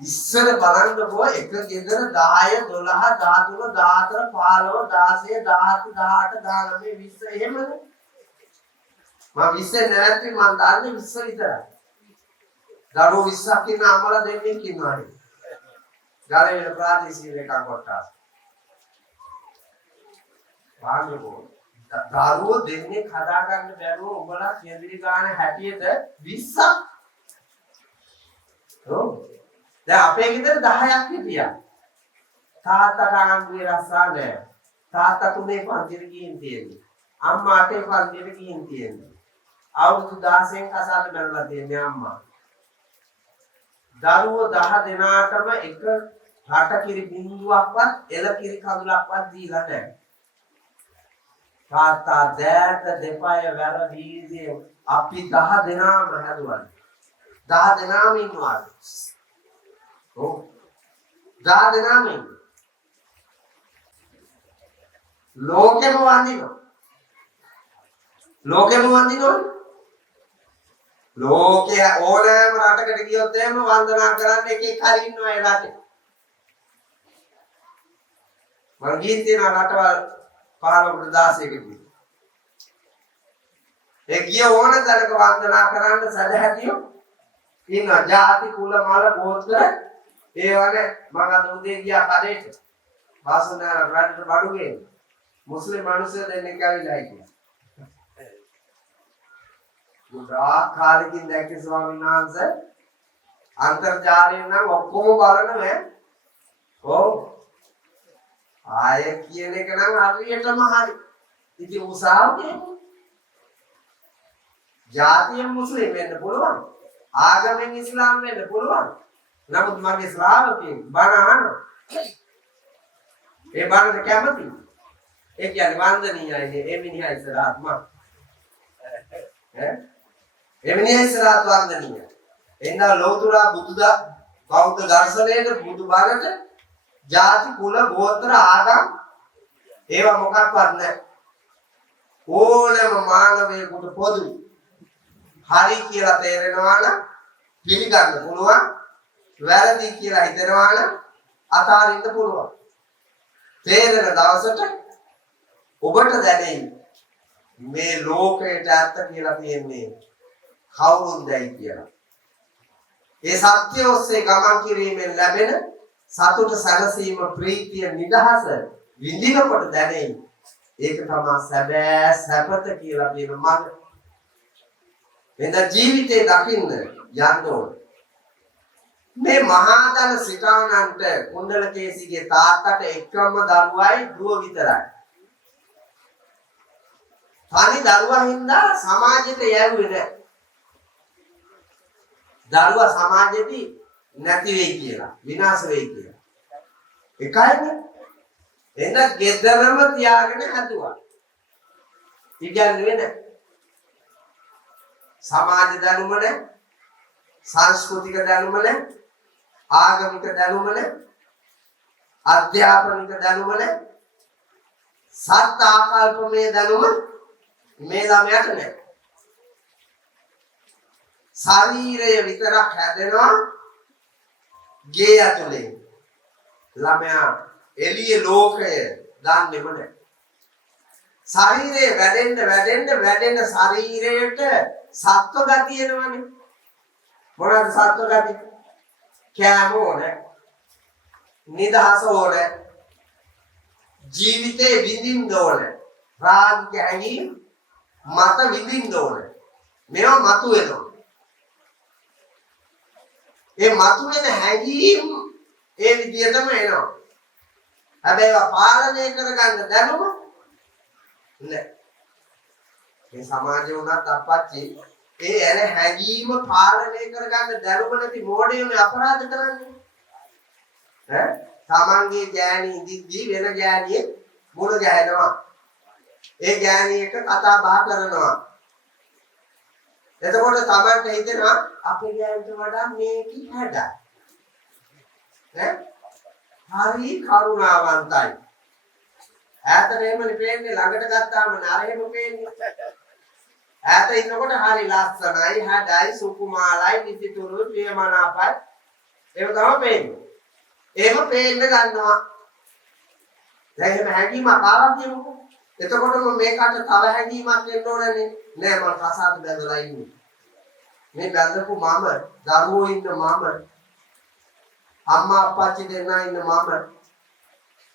ඉස්සර බලන්නකෝ එක ගෙදර 10 12 13 14 15 16 17 18 19 20 එහෙමනේ. මම 20 නැති මම දන්නේ 20 විතරයි. දරුවෝ 20ක් ඉන්න අම්මලා දෙන්නෙක් ඉන්නවා නේ. ගාලේ වෙන ප්‍රාදේශීය රේඛා කොටස්. වාංගකෝ. දරුවෝ දෙන්නෙක් හදාගන්න බැරුව උඹලා කෙඳිරි ගාන හැටියට 20ක්. ඔව්. දැන් අපේ ගෙදර 10ක් හිටියා. තාත්තට ආන්දුවේ රස්සා නැහැ. තාත්තා 3 පන්තියට ගිහින් තියෙන්නේ. අම්මා 8 පන්තියට ගිහින් තියෙන්නේ. අවුරුදු 16න් කසාද බැලලා තියෙන්නේ අම්මා. දරුවෝ 10 දෙනාටම එක රට කිරි බිඳුවක්වත් එල කිරි කඳුලක්වත් දීලා නැහැ. තාත්තා දැට දෙපය වැර වීදියේ අපි 10 දෙනාම හැදුවා. 10 දෙනාම ඉන්නවා. ඔව්. 10 දෙනාම ඉන්නවා. ලෝකෙම වඳිනවා. ලෝකෙම වඳිනවා. ලෝකයේ ඕනෑම රටකට ගියොත් එහෙම වන්දනා කරන්න එකෙක් හරි ඉන්නවා ඒ රටේ. මම ගිහින් තියෙන රටවල් 15-16කට. ඒ ගිය ඕන තැනක වන්දනා කරන්න සදහැතියෝ ඉන්නවා. ජාති කුල මල ගෝත්‍ර ඒ වගේ මම අද උදේ ගියා කඩේට. වාසනාර රටට බඩු ගේන්න. මුස්ලිම් මිනිස්සු දෙන්නෙක් ඇවිල්ලා හිටියා. ගොඩාක් කාලෙකින් දැක්කේ ස්වාමීන් වහන්සේ අන්තර්ජාලයෙන් නම් ඔක්කොම බලනවා. ඔව්. ආය කියන එක නම් හරියටම හරි. ඉතින් උසාවියේ ජාතියෙන් මුස්ලිම් වෙන්න පුළුවන්. ආගමෙන් ඉස්ලාම් වෙන්න පුළුවන්. නමුත් මගේ ශ්‍රාවකයන් බණ අහනවා. ඒ බණට කැමති. ඒ කියන්නේ වන්දනීයයි ඒ මිනිහා ඉස්සරහත් මම. එමිනිය ඉස්සරහත් වන්දනීය. එන්නා ලෝතුරා බුදුදා බෞද්ධ දර්ශනයේ බුදු බණට ಜಾති කුල ගෝත්‍ර ආගම් ඒවා මොකක්වත් නැහැ. ඕනෑම මානවයෙකුට පොදුයි. හරි කියලා තේරෙනවා නම් පිළිගන්න පුළුවන්. වැරදි කියලා හිතනවා නම් අතාරින්න පුළුවන්. තේරෙන දවසට ඔබට දැනෙයි මේ ලෝකයට ඇත්ත කියලා තියෙන්නේ කවුරුන්දයි කියලා. ඒ සත්‍ය ඔස්සේ ගමන් කිරීමෙන් ලැබෙන සතුට සැනසීම ප්‍රීතිය නිදහස විඳිනකොට දැනෙයි. ඒක තමයි සැබෑ සැපත කියලා කියන මඟ. එඳ ජීවිතේ දකින්න යන්න ඕන. මේ මහා ධන සිතානන්ට කුණ්ඩලකේසිගේ තාත්තට එකම දරුවයි දුව විතරයි. තනි දරුවා හින්දා සමාජයට යැවුවේ නැහැ. දරුවා සමාජෙදී නැති වෙයි කියලා, විනාශ වෙයි කියලා. ඒකයිනේ. එන්න ගෙදරම තියාගෙන හැදුවා. ඉගන්නේ නැහැ. සමාජ දැනුම නැහැ, සංස්කෘතික දැනුම නැහැ, ආගමික දැනුම නැහැ, අධ්‍යාපනික දැනුම නැහැ, සත් ආකල්පමය දැනුම මේ ළමයාට නැහැ. ශරීරය විතරක් හැදෙනවා ගේ ඇතුලේ. ළමයා එළිය ලෝකය දන්නේම නැහැ. ශරීරය වැඩෙන්න ශරීරයට සත්ව ගතිය එනවනේ. මොනවාද සත්ව ගතිය? කෑම ඕනේ. නිදහස ඕනේ. ජීවිතේ විඳින්න ඕනේ. රාග හැඟීම් මත විඳින්න ඕනේ. මේවා මතු වෙනවා. ඒ මතු වෙන හැඟීම් ඒ විදිහටම එනවා. හැබැයි ඒවා පාලනය කරගන්න දැනුම නැහැ. මේ සමාජය උනත් අපච්චි ඒ එන හැඟීම පාලනය කරගන්න දැනුම නැති මොඩේනේ අපරාධ කරන්නේ. ඈ තමන්ගේ ගෑණි ඉදිද්දී වෙන ගෑණියෙක් මුණ ගැහෙනවා. ඒ ගෑණියට කතා බහ කරනවා. එතකොට තමන්ට හිතෙනවා අපේ ගෑණිට වඩා මේකි හැඩයි. හරි කරුණාවන්තයි. ඈතට එහෙමනේ පේන්නේ ළඟට ගත්තාම නරහෙම පේන්නේ. ඈත ඉන්නකොට හරි ලස්සනයි, හැඩයි, සුකුමාලයි, විසිතුරු, ප්‍රියමනාපයි. ඒක තමයි පේන්නේ. එහෙම පේන්න ගන්නවා. දැන් එහෙම හැංගීමක් ආවා කියමුකෝ. එතකොටම මේකට තව හැංගීමක් එන්න ඕනනේ. නෑ මම කසාද බැඳලා ඉන්නේ. මේ බැඳපු මම, දරුවෝ ඉන්න මම, අම්මා අප්පච්චි දෙන්නා ඉන්න මම,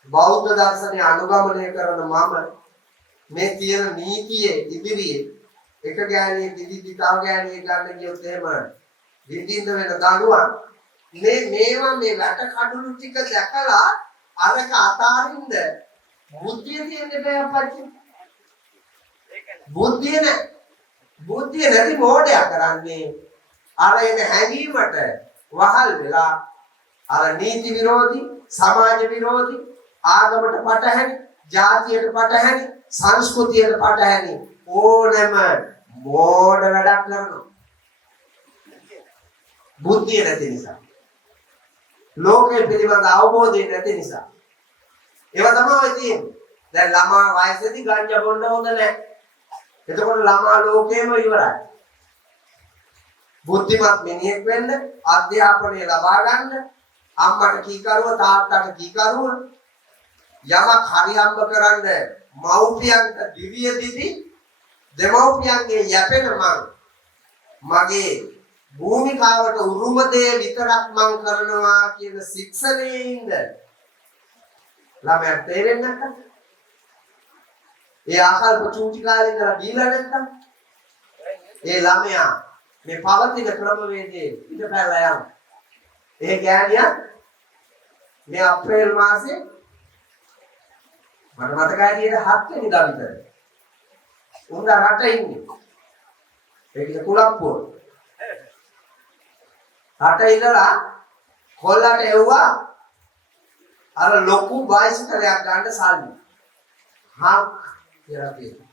බෞද්ධ දර්ශනය අනුගමනය කරන මම, මේ තියෙන නීතියේ ඉදිරියේ එක ගෑණියෙක් දිදි තව ගෑණියෙක් ගන්න ගියොත් එහෙම විඳින්න වෙන දඬුවම් මේවා මේ වැට කඩළු ටික දැකලා අරක අතාරින්න බුද්ධිය තියෙන්න බෑ අපච්චි. බුද්ධිය නැති මොඩයක් කරන්නේ අර එන හැඟීමට වහල් වෙලා අර නීති විරෝධී, සමාජ විරෝධී, ආගමට පටහැනි, ජාතියට පටහැනි, සංස්කෘතියට පටහැනි ඕනෑම මොඩ වැඩක් කරනවා. බුද්ධිය නැති නිසා. ලෝකෙ පිළිබඳ අවබෝධය නැති නිසා. ඒවා තමයි තියෙන්නේ. දැන් ළමා වයසේදී ගංජා බොන්න හොඳ නැහැ. එතකොට ළමා ලෝකෙම ඉවරයි. බුද්ධිමත් මිනිහෙක් වෙන්න, අධ්‍යාපනය ලබා ගන්න, අම්මට කීකරුව, තාත්තට කීකරුව, යමක් හරි හම්බ කරන්න මව්පියන්ට දිවිය දිදි දෙමව්පියන්ගේ යැපෙන මගේ භූමිකාවට උරුම දේ විතරක් මං කරනවා කියන ශික්ෂණයේ ඉඳ ළමයාට තේරෙන්නේ නැත්නම් ඒ ආකල්ප චූටි කාලේ ඉඳලා දීලා නැත්නම් ඒ ළමයා මේ පවතින ක්‍රමවේදයේ ඉඳපැලා යනවා. ඒ ගෑණියා මේ අප්‍රේල් මාසේ මට මතකයි 7 වෙනිදා විතර උන්ද රට ඉන්නේ. ඒක කුලප්පුව. රට ඉඳලා කොල්ලට එව්වා අර ලොකු බයිසිකලයක් ගන්න සල්ලි. හක් කියලා කියනවා.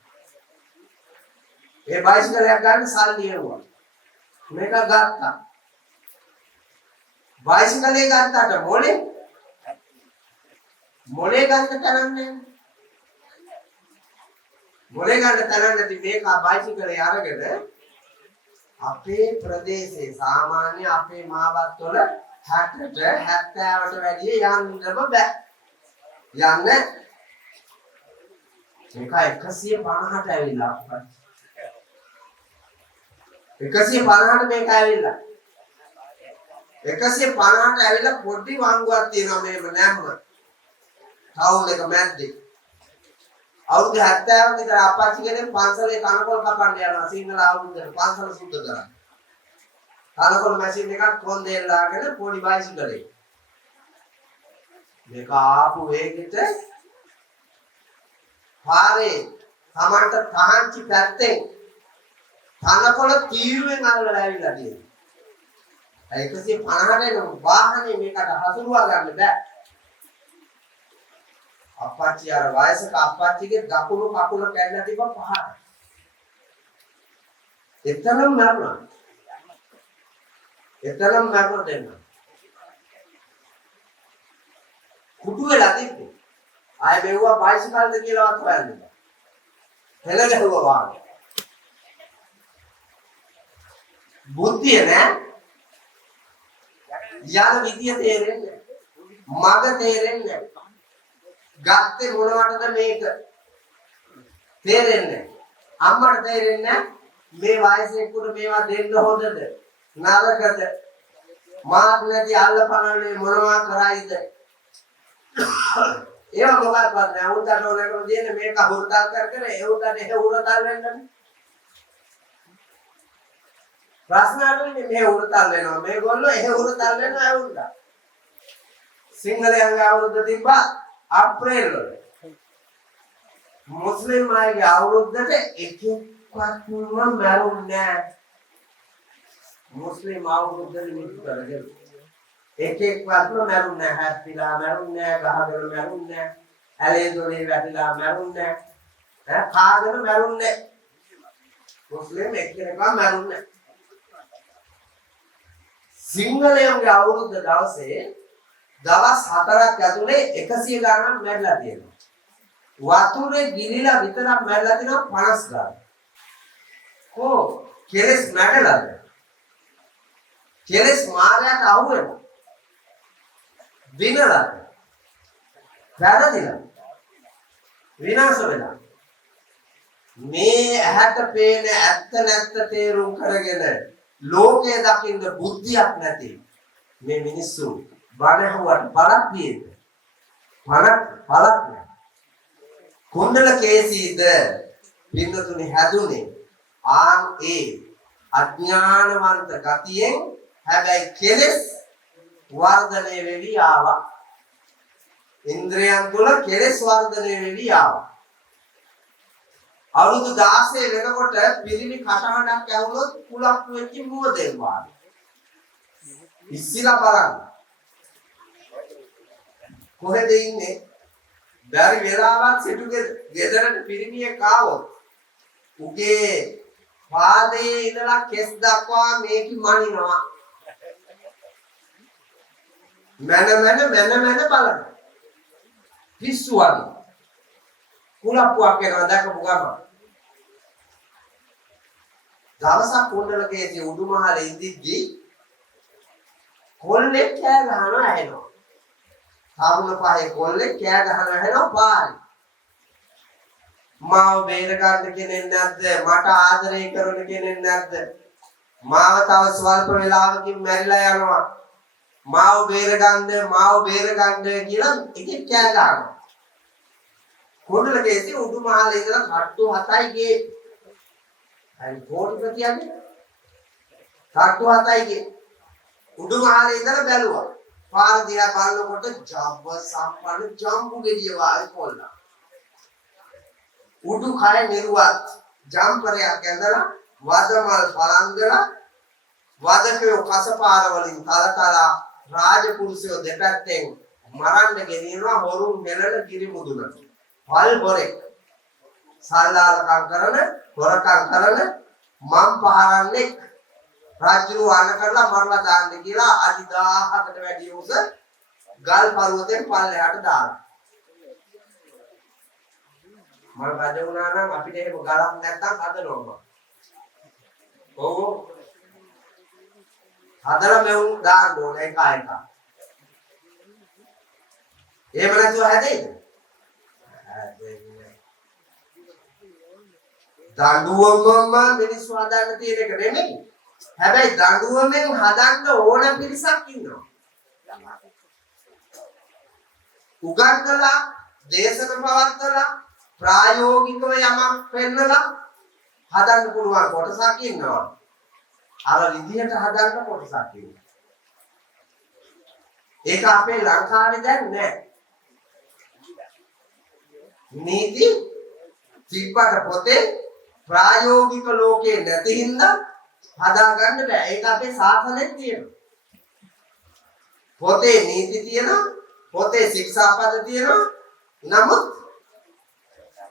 ඒ බයිසිකලයක් ගන්න සල්ලි එව්වා. මේක ගත්තා. බයිසිකලේ ගත්තට මොලේ ගන්න තරන්නේ. මොලේ ගන්න තරන්නේ නැති මේක බයිසිකලේ අරගෙන අපේ ප්‍රදේශයේ සාමාන්‍ය අපේ මාවත් වල 60ට 70ට වැඩිය යන්නම බෑ. යන්න මේක 150ට ඇවිල්ලා අප්පා. 150ට මේක ඇවිල්ලා. 150ට ඇවිල්ලා පොඩි වංගුවක් තියෙනවා මේව නැම්ම. ටවුන් එක මැද්දේ. අවුරුදු 70ක් විතර අපච්චි කෙනෙක් පන්සලේ කනකොල් කපන්න යනවා සිංහල අවුරුද්දට පන්සල සුද්ධ කරන්න. කනකොල් මැෂින් එකක් කොන්දේල් ලාගෙන පොඩි බයිසිකලේ. මේක ආපු වේගෙට පාරේ තමන්ට පහන්චි පැත්තෙන් කනකොල තීරුවෙන් අල්ලලා ඇවිල්ලා තියෙනවා. 150ට එන වාහනේ මේකට හසුරුවා ගන්න බෑ. අපච්චි අර වයසක අපච්චිගේ දකුණු කකුල කැඩලා තිබ්බ පහට. එතනම මරනවා. දෙන්න. කුටු වෙලා තිබ්බේ. ආයෙ මෙව්වා බයිසිකල්ද කියලාවත් හොයන්නේ නැහැ. හෙල ගැහුවා වාගේ. බුද්ධිය නෑ. යන විදිය තේරෙන්නේ නැහැ. මග තේරෙන්නේ නැහැ. ගත්තේ මොනවටද මේක තේරෙන්නේ අම්මට තේරෙන්නේ මේ වයසේකට මේවා දෙන්න හොඳද නරකද මාත් නැති අල්ලපනනේ මොනවා කරයිද ඒව මොකක්වත් නැහැ උන්ට ඕනකම දෙන්නේ මේක හුරුතල් කර ඒ උන්ට එහෙ හුරුතල් වෙන්නනේ ප්‍රශ්න අහන්නේ මේ හුරුතල් වෙනවා මේගොල්ලෝ එහෙ හුරුතල් වෙනවා ඒ උන්ට සිංහලයන්ගේ අවුරුද්ද තිබ්බා අප්‍රේල් වල මුස්ලිම් අයගේ අවුරුද්දට එකෙක්වත් මරුන්නේ නැහැ. මුස්ලිම් අවුරුද්දට මිත් කරගෙන එකෙක්වත් මරුන්නේ නැහැ. හැප්පිලා මරුන්නේ නැහැ. ගහගෙන මරුන්නේ නැහැ. ඇලේ දොලේ වැටිලා මරුන්නේ නැහැ. කාගෙන මරුන්නේ නැහැ. මුස්ලිම් එක්කෙනෙක්වත් මරුන්නේ නැහැ. සිංහලයන්ගේ අවුරුද්ද දවසේ දවස් 4ක් ඇතුලේ 100 ගණන් මැරිලා තියෙනවා. වතුරේ ගිලිලා විතරක් මැරිලා තියෙනවා 50 ගණන්. කෙලස් මැඩලාද? කෙලස් මාරයට අහු වෙනවා. විනලා වැරදිලා විනාශ වෙලා මේ ඇහැට පේන ඇත්ත නැත්ත තේරුම් කරගෙන ලෝකය දකින්න බුද්ධියක් නැති මේ මිනිස්සු බණහුවට බලක් පියේද බලක් නැහැ කුණ්ඩල කේසීද බින්දුතුනි හැදුනේ ආන් ඒ අඥානවන්ත ගතියෙන් හැබැයි කෙලෙස් වර්ධනය වෙවි ආවා ඉන්ද්‍රයන් තුල කෙලෙස් වර්ධනය වෙවි ආවා අවුරුදු 16 වෙනකොට පිරිමි කටහඬක් ඇහුනොත් කුලක් වෙච්ච මුවදෙන් වාගේ ඉස්සිලා බලන්න කොහෙද ඉන්නේ බැරි වෙලාවක් සිටුගේ ගෙදරට පිරිමියෙක් ආවොත් උගේ පාදයේ ඉඳලා කෙස් දක්වා මේකි මනිනවා මන බලන්න පිස්සු වගේ කුලප්පුවක් වෙනවා දැකපු ගමන් දවසක් කුණ්ඩලකේදී උඩුමහලේ ඉඳිද්දී කොල්ලෙක් කෑ ගහනවා ඇහෙනවා තරුණ පහේ කොල්ලෙක් කෑ ගහනවා ඇහෙනවා පාරේ මාව බේර ගන්න කෙනෙක් නැද්ද මට ආදරය කරන කෙනෙක් නැද්ද මාව තව ස්වල්ප වේලාවකින් මැරිලා යනවා මාව බේර ගන්න කියලා එකෙක් කෑ ගහනවා කුණ්ඩලකේදී උඩුමහලේ ඉඳලා කට්ටු 7යි ගේ අයි කෝටිපති කියන්නේ කට්ටු 7යි ගේ උඩුමහලේ ඉඳලා බැලුවා පාර දිහා බලනකොට ජම්බ සම්පන්න ජම්බු ගෙඩිය වාගේ පොල්ලා උඩු කය නිරුවත් ජම්පරයක් ඇඳලා වදමල් පලංගලා වදකයෝ කසපාර වලින් තලතලා රාජපුරුෂයෝ දෙපැත්තෙන් මරන්න ගෙනියනවා හොරුන් ගෙනල ගිරි මුදුනට වල් හොරෙක් සල්ලාලකම් කරන හොරකම් කරන මම් පහරන්නේ රාජ්‍යරු ආන කරලා මරලා දාන්න කියලා අදි 1000කට වැඩි උස ගල් පර්වතයෙන් පල්ලෙහාට දානවා මම රජ වුණා නම් අපිට එහෙම ගලක් නැත්තම් හදනවා ඔව් හදලා මෙවුන් දාන්න ඕනේ එක එක එහෙම නැතුව හැදෙයිද දඬුවමම මිනිස්සු හදන්න තියෙන එක නෙමෙයි. හැබැයි දඬුවමෙන් හදන්න ඕන පිරිසක් ඉන්නවා. උගන්වලා දේශන පවත්වලා ප්‍රායෝගිකව යමක් පෙන්නලා හදන්න පුළුවන් කොටසක් ඉන්නවා. අර විදිහට හදන්න කොටසක් ඉන්නවා. ඒක අපේ ලංකාවේ දැන් නැහැ. නීති තිබ්බට පොතේ ප්‍රායෝගික ලෝකේ නැති හින්දා හදාගන්න බෑ. ඒක අපේ සාසනෙත් තියෙනවා. පොතේ නීති තියෙනවා, පොතේ ශික්ෂාපද තියෙනවා. නමුත්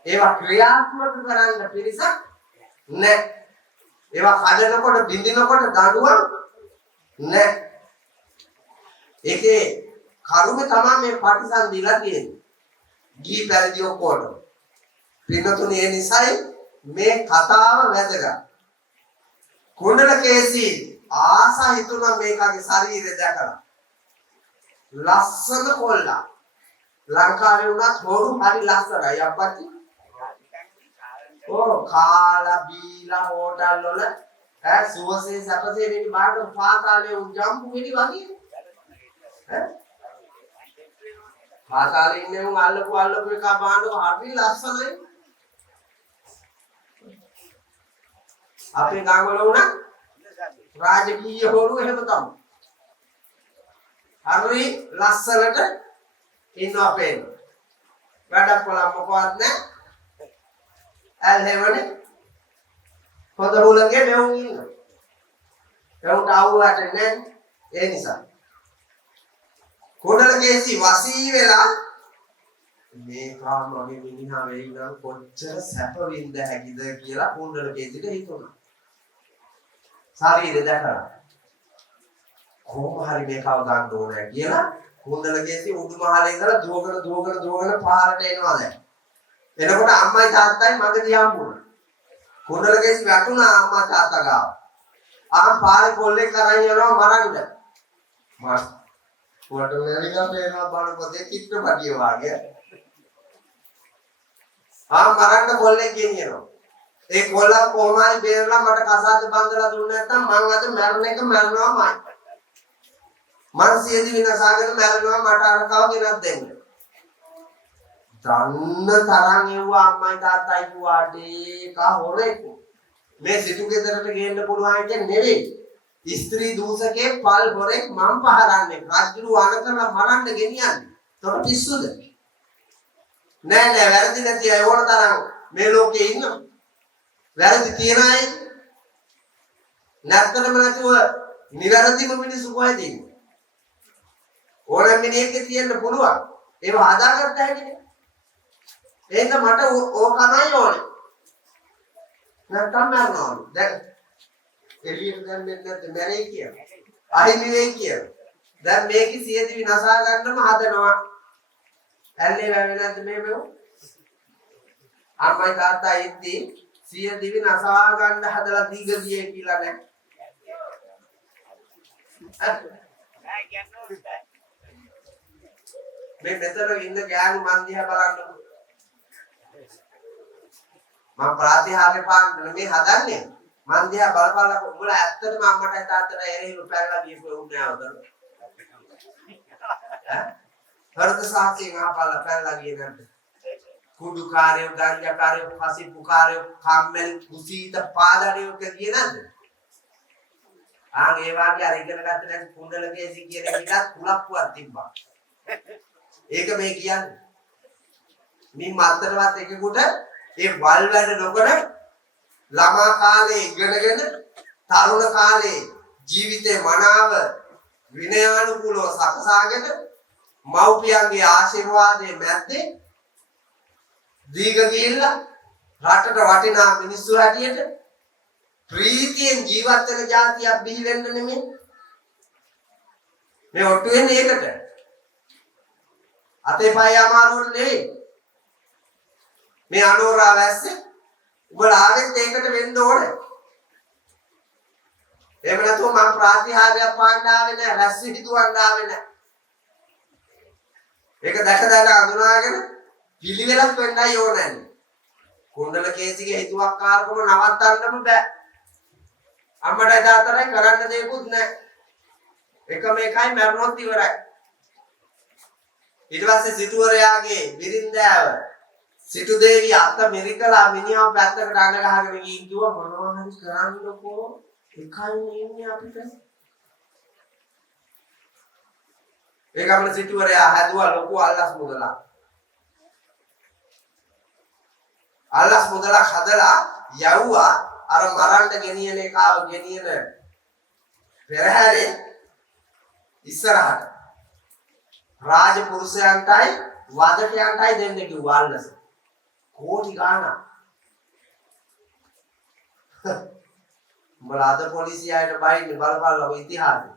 ඒවා ක්‍රියාත්මක කරන්න පිරිසක් නැහැ. ඒවා හදනකොට බින්දිනකොට දඬුවම් නැහැ. ඒකේ කරුම තමයි මේ පටිසන්ධිලා තියෙන්නේ. ගී පැරදි ඔක්කොට. පින්නතුනේ ඒ නිසායි මේ කතාව වැදගත්. කුණ්ඩලකේසී ආසා හිතුණා මේකගේ ශරීරය දැකලා. ලස්සන කොල්ලා. ලංකාවේ වුණත් හොරු හරි ලස්සනයි අප්පච්චි. ඕ කාලා බීලා හෝටල් වල සුවසේ සැපසේ වෙන්න බාග පාතාලේ උජම්පු වෙඩි වගේ. පාතාලේ ඉන්නේ උන් අල්ලපු එක බානෝ හරි ලස්සනයි. අපේ ගාමවල වුණා රාජකීය හොරු එහෙම තමයි. හරි ලස්සනට ඉන්නවා පේන. වැඩක් වල මොකවත් නැහැ. ඇල්හෙවනේ පොද හුලගේ මෙවුන් ඉන්නවා. එවුන්ට ආවුවට නැහැ. ඒ නිසා කුණ්ඩලකේසී වසී වෙලා මේ කාමගේ මිනිහා වෙයි නම් කොච්චර සැප වින්ද හැකිද කියලා කුණ්ඩලකේසීට හිතුණා. ශරීරය දැකලා කොහොම හරි මේකව ගන්න ඕනේ කියලා කුණ්ඩලකේසී උඩුමහලේ ඉඳලා දුවගෙන පාරට එනවා දැන්. එනකොට අම්මයි තාත්තයි මගදී හම්බුණා. කුණ්ඩලකේසී වැටුණා අම්මා තාත්තා ගාව. පාරේ කොල්ලෙක් කරන් යනවා මරන්න. මට මෙලිලා පේනවා බණ පොතේ චිත්‍රපටිය වාගේ. මරන්න කොල්ලෙක් ගෙනියනවා. ඒ කොල්ලා කොහොමයි බේරලා මට කසාද බඳලා දුන්නේ නැත්නම් මං අද මරණ එක මරනවාමයි. මං සියදි විනාශාගෙන මරනවා මට අරකව ගෙනත් දෙන්න. දන්න තරම් එව්වා අම්මයි තාත්තයි පුවාට කා හොරෙක්. මේ සිටු ගෙදරට ගේන්න පුළුවන් එක නෙවෙයි. ස්ත්‍රී දූෂකේ පල් හොරෙක් මං පහරන්නේ. රාජ්‍යරු වණ කරලා මරන්න ගෙනියන්නේ. තොර පිස්සුද? නෑ වැරදි නැති අය ඕන තරම් මේ ලෝකේ ඉන්නවා. වැරදි තියන අය නැත්තටම නැතුව නිවැරදිම මිනිස්සු කොහෙද ඉන්නේ? ඕනම මිනිහෙක්ගේ තියෙන්න පුළුවන්. ඒව හදාගත්ත හැකිනේ. එහෙනම් මට ඕකමයි ඕනේ. නැත්තම් මරනවා. දැන් එළියට දැම්මෙත් නැත්නම් මැරෙයි කියලා. අහිමි වෙයි කියලා. දැන් මේක සියදි විනාශා ගන්නම හදනවා. ඇල්ලේ වැවෙන්නේ නැද්ද මේ මෙව? අම්මයි තාත්තා ඉද්දී සියදි විනාශා ගන්න හදලා දීගලියේ කියලා නෑ. මේ මෙතන ඉන්න ගෑනු මන් දිහා බලන්න. මම ප්‍රාතිහාර්ය පාන්න මේ හදන්නේ. මන් දිහා බලපල්ලා උඹලා ඇත්තටම අම්මටයි තාත්තටයි එරෙහිව පැනලා ගියපු උන්නේ આવද? හර්ධ සාක්ෂියෙන් ආපල්ලා පැනලා ගියේ නැද්ද? කුඩු කාර්යෝ, ගංජා කාර්යෝ, පසිප්පු කාර්යෝ, කම්මැලි කුසීත පාදඩියෝ කියේ නැද්ද? ඒ වාගේ අර ඉගෙන ගත්ත නැති කුණ්ඩලකේසි කියන එකත් කුලප්පුවක් තිබ්බා. ඒක මේ කියන්නේ. මේ මාතරවත් එකෙකුට ඒ වල් වැඩ නොකර ළමා කාලේ ඉගෙනගෙන තරුණ කාලේ ජීවිතේ මනාව විනයානුකූලව සකසාගෙන මව්පියන්ගේ ආශිර්වාදයේ මැද්දේ දීග ගිහිල්ලා රටට වටිනා මිනිස්සු හැටියට ප්‍රීතියෙන් ජීවත් වෙන જાතියක් බිහි වෙන්න නෙමෙයි මේ ඔට්ටු වෙන්නේ ඒකට. අතේ පය අමාරුවට නෙවෙයි. මේ අනෝරා වැස්සේ උඹලා ආවෙත් ඒකට වෙන්න ඕනේ. එහෙම නැතුව මම ප්‍රාතිහාර්යයක් පාන්න ආවේ නැහැ, රැස් හිතුවන්න ආවේ නැහැ. ඒක දැක අඳුනාගෙන පිළිවෙලක් වෙන්නයි ඕනේ. කුණ්ඩල කේසිගේ හිතුවක්කාරකම නවත්තන්නම බෑ. අම්මටයි තාත්තටයි කරන්න දෙයක්වත් නැහැ. එකම එකයි මරණොත් ඉවරයි. ඊට පස්සේ සිටුවරයාගේ බිරින්දෑව සිටු දේවිය අත මෙරිකලා මිනිහව පැත්තකට අඬ ගහගෙන ගිහින් කිව්වා මොනවා හරි කරන්නකෝ එකයි ඉන්නේ අපිට. ඒකම සිටුවරයා හැදුවා ලොකු අල්ලස් මුදලක්. අල්ලස් මුදලක් හදලා යවුවා අර මරන්න ගෙනියන එකාව ගෙනියන පෙරහැරේ ඉස්සරහට රාජපුරුෂයන්ටයි වදකයන්ටයි දෙන්න කිව්වා අල්ලස. කෝටි ගාණක්. උඹලා අද පොලිසියට බයින්නේ බලපල්ලා ඔය ඉතිහාසෙ.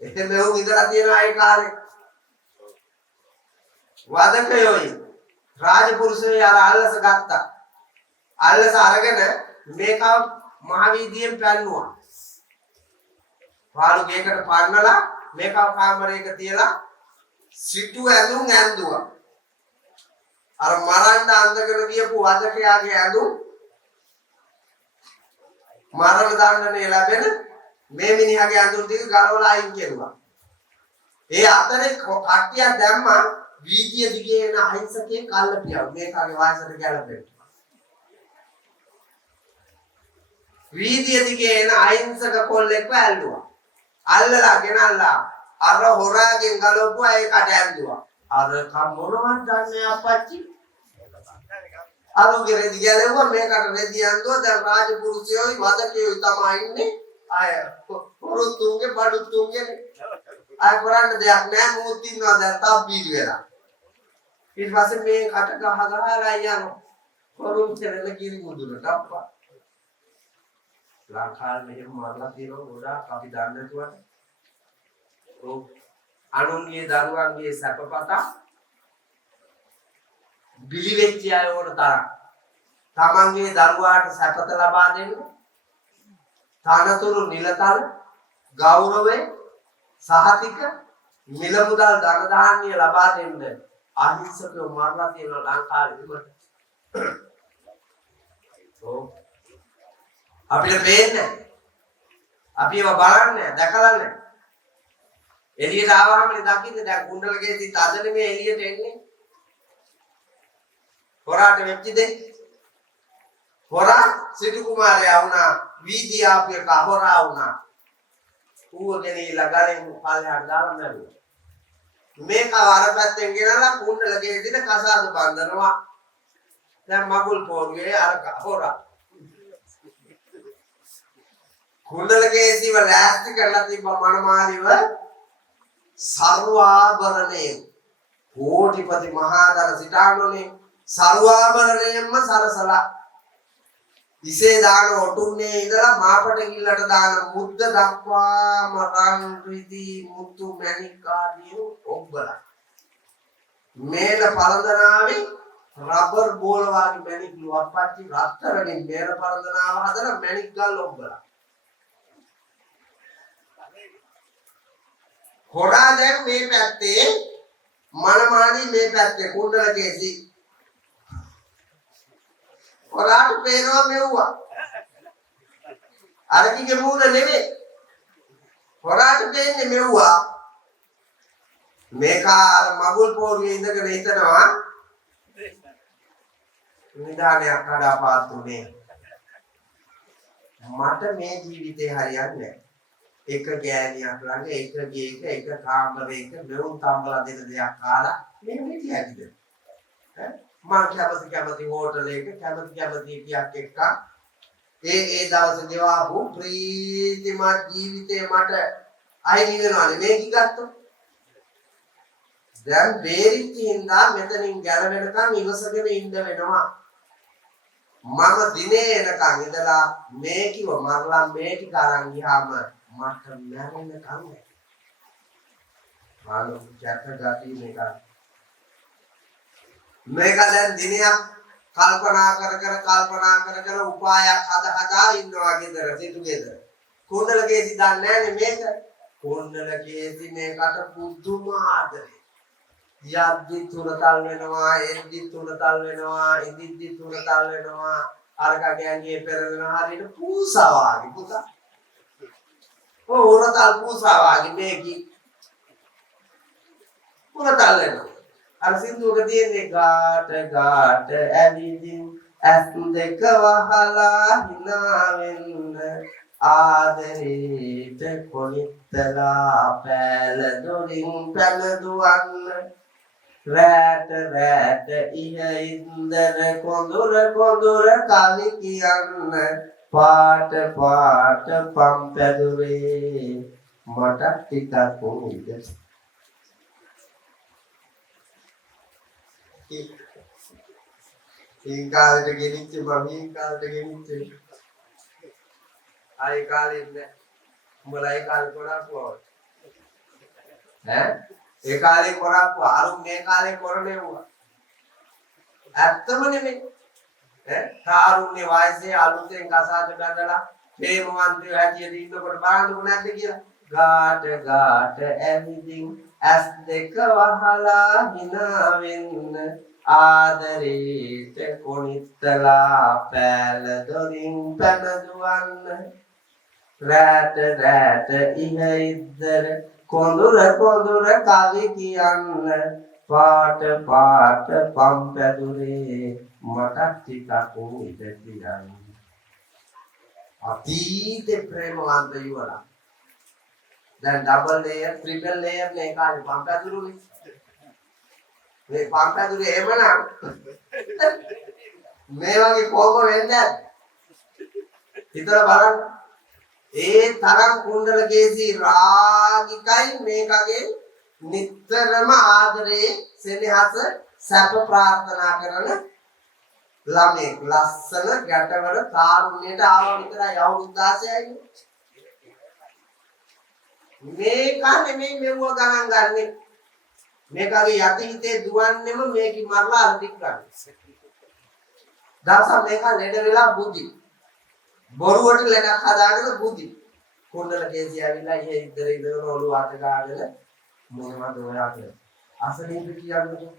එහෙම මෙව ඉඳලා තියෙන අය කාලේ වදකයෝයි රාජපුරුෂයෝ අර අල්ලස ගත්තා. අල්ලස අරගෙන මේක මහවීදියෙන් පැන්නුවා. පාළු ගේකට පන්නලා මේක කාමරයක තියලා සිටු ඇඳුම් ඇඳුවා. අර මරන්න අඳගෙන ගියපු වදකයාගේ ඇඳුම් මරණ දඬුවම ලැබෙන මේ මිනිහාගේ ඇඳුම් ටික ගලවලා අයින් කෙරුවා. ඒ අතරේ කට්ටියක් දැම්මා වීදිය දිගේ එන අහිංසකේ කල්ලපියව මේකගේ වයසට ගැලපෙන්න. වීදිය දිගේ එන අහිංසක කොල්ලෙක්ව ඇල්ලුවා. අල්ලලා ගෙනල්ලා අර හොරාගෙන් ගලවපුවා ඒකට ඇඳුවා. අර මොනවද දන්නේ අපච්චි? අරුගේ රෙදි ගැලෙවුවා මේකට රෙදි ඇඳුවා. දැන් රාජපුරුෂයෝයි වදකයෝයි තමයි ඉන්නේ. අය පුරුතුන්ගේ බඩුතුන්ගේ අය කරන්න දෙයක් නැහැ. මොහොත් ඉන්නවා දැන් තා බීජ වෙලා. ඊට පස්සේ මේ කට ගහලා යනවා. වරුන් කෙරෙන කිරි මුදුනට අප්පා. ලංකාවේ මෙහෙම මරලා තියෙනවා ගොඩාක් අපි දන්නේ නැතුවට. ඔව් අනුන්ගේ දරුවන්ගේ සැපපතා බිලි වෙච්ච අය වුණ තරම් තමන්ගේ දරුවාට සැපත ලබා දෙන්න තනතුරු නිලතල ගෞරවය සහතික මිල මුදල් ධන ධාන්‍ය ලබා දෙන්න අහිංසකව මරලා තියෙන ලංකාවේ ඉවත. අපිට පේන්නේ අපි ඒවා බලන්නේ දැකලා නැහැ. එළියට ආවම දකින්නේ දැන් කුණ්ඩලගේ තිත අදනේ මේ එළියට එන්නේ. හොරාට වෙච්ච දෙයක්. හොරා සිටු කුමාරයා වුණා වීදි ආපු එක හොරා වුණා. ඌව ගෙනිලා ගලෙන් පල්ලෙහාට දාලා මැරුවා. මේක අර පැත්තෙන් ගෙනලා කුණ්ඩලගේ දින කසාද බඳනවා. දැන් මගුල් පොරුවේ අර හොරා කුණ්ඩලගේ සිව ලෑස්ති කරලා තිබ්බ මනමාලිව සර්වාභරණයෙන් කෝටිපති මහා දර සිටානෝනේ සර්වාභරණයෙන්ම සරසලා ඉසේ දාන ඔටුන්නේ ඉඳලා මාපට කිල්ලට දාන මුද්ද දක්වාම රන් රිදී මුතු මැණික් ආදී ඔබ්බලා මේල පළඳනාවේ රබර් බෝල වගේ මැණික් ලුවප්පච්චි රත්තරන්ින් මේල පළඳනාව හදලා මැණික් ගල් ඔබ්බලා හොරා දැන් මේ පැත්තේ මනමාලි මේ පැත්තේ කුණ්ඩලකේසි හොරාට පේනවා මෙව්වා අරකිගේ මූණ නෙමෙයි හොරාට පේන්නේ මෙව්වා මේක අර මගුල් පොරුවේ ඉඳගෙන හිටනවා නිදානයක් කඩාපාතුනේ මට මේ ජීවිතේ හරියන්නේ නැහැ එක ගෑණියක් ළඟ එක ගේක එක කාමරයක මෙවුන් තම්බලා දෙන දෙයක් කාලා මේ හිටියද මම කැමති හෝටලයක කැමති කියක් එක්ක ඒ දවසේ ගෙවාපු ප්‍රීතිමත් ජීවිතේ මට අයිති වෙනවානේ මේක ගත්තොත් දැන් බේරිච්ච හින්දා මෙතනින් ගැලවෙනකන් ඉවසගෙන ඉන්න වෙනවා මම දිනේ එනකන් ඉඳලා මේකිව මරලා මේ ටික අරන් ගියාම මට මැරෙන්න කන්නේ මාළු චැට ගති මේක දැන් දිනයක් කල්පනා කර උපායක් හදා ඉන්නවා ගෙදර සිටු ගෙදර කුණ්ඩලකේසි දන්නේ නැනේ මේක කුණ්ඩලකේසි මේකට පුදුම ආදරේ යද්දි තුනතල් වෙනවා එද්දි තුනතල් වෙනවා ඉදිද්දි තුනතල් වෙනවා අරක ගෑන්ගේ පෙරලනවා හරියට පූසා වගේ පුතා උරතල් පූසා වගේ මේකි උරතල් වෙනවා අර සින්දුවක තියෙන්නේ ගාට ඇවිදින් ඇස් දෙක වහලා hina වෙන්න ආදරේට කොනිත්තලා පෑල දොරින් පැන දුවන්න රැට ඉහ ඉන්දර කොඳුර කලි කියන්න පාට පම්පැදුරේ මට ටිකක් උනිද ඒ කාලේට ගෙනිච්ච ආයි කාලේ නෑ උඹලා ඒ කාලේ කරපුවා ඈ ඒ කාලේ කරපුවා අරු මේ කාලේ කරන්නේ වුණා ඇත්තම නෙමෙයි ඈ තාරුණ්‍ය වයසේ අලුතෙන් කසාද බඳලා ප්‍රේමවන්තයෝ හැටියට ඉන්නකොට බාඳුක නැද්ද කියලා ගාට ඇවිදින් ඇස් දෙක වහලා hina වෙන්න ආදරේට කොනිත්තලා පෑල දොරින් පැන දුවන්න රැට ඉහ ඉද්දර කොඳුර කවි කියන්න පාට පම්පැදුරේ මට ටිකක් උනිද කියන්න අතීත ප්‍රේමවන්ත යුවලා දැන් ඩබල් ලේයර් ට්‍රිපල් ලේයර් නේ කාලේ පම්පැදුරුනේ මේ පම්පැදුරේ එමනම් මේ වගේ කොහොම වෙන්නේ නැද්ද හිතලා බලන්න ඒ තරම් කුණ්ඩලකේසි රාගිකයි මේකගේ නිතරම ආදරේ සෙනෙහස සැප ප්‍රාර්ථනා කරන ළමෙක් ලස්සන ගැටවල තාරුණ්‍යයට ආව විතරයි අවුරුදු 16යි මේක නෙමෙයි මෙව ගණන් ගන්නෙ මේකගේ යටි හිතේ දුවන්නේම මේකි මරලා අරදික් ගන්න දවසක් මේක ලෙඩ වෙලා බුද්ධි බොරුවට ලෙඩක් හදාගෙන බුද්ධි කුණ්ඩල කේසි ඇවිල්ලා ඊයේ ඉద్దර ඉඳගෙන ඔළුව අත ගාගෙන මොනවද ඔයා කියලා. අසනීප කියන්නේ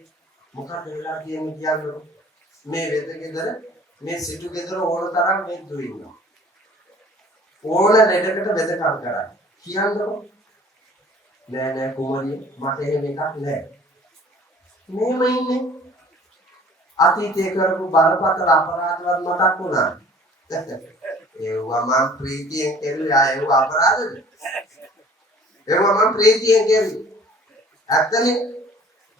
මොකක්ද වෙලා කියන්නේ කියන්නේ මේ වෙද ගෙදර මේ සිටු ගෙදර ඕන තරම් වෙද්දු ඉන්නවා. ඕන දෙයකට වෙදකම් කරා. කියන්නකො. නෑ කුමරිය මට එහෙම එකක් නෑ. මේම ඉන්නේ. අතීතයේ කරපු බරපතල අපරාධවත් මතක් වුණා. ඒවා මම ප්‍රීතියෙන් කෙරුවා ඒවා අපරාධද? ඒවා මම ප්‍රීතියෙන් කෙරුවා. ඇත්තනේ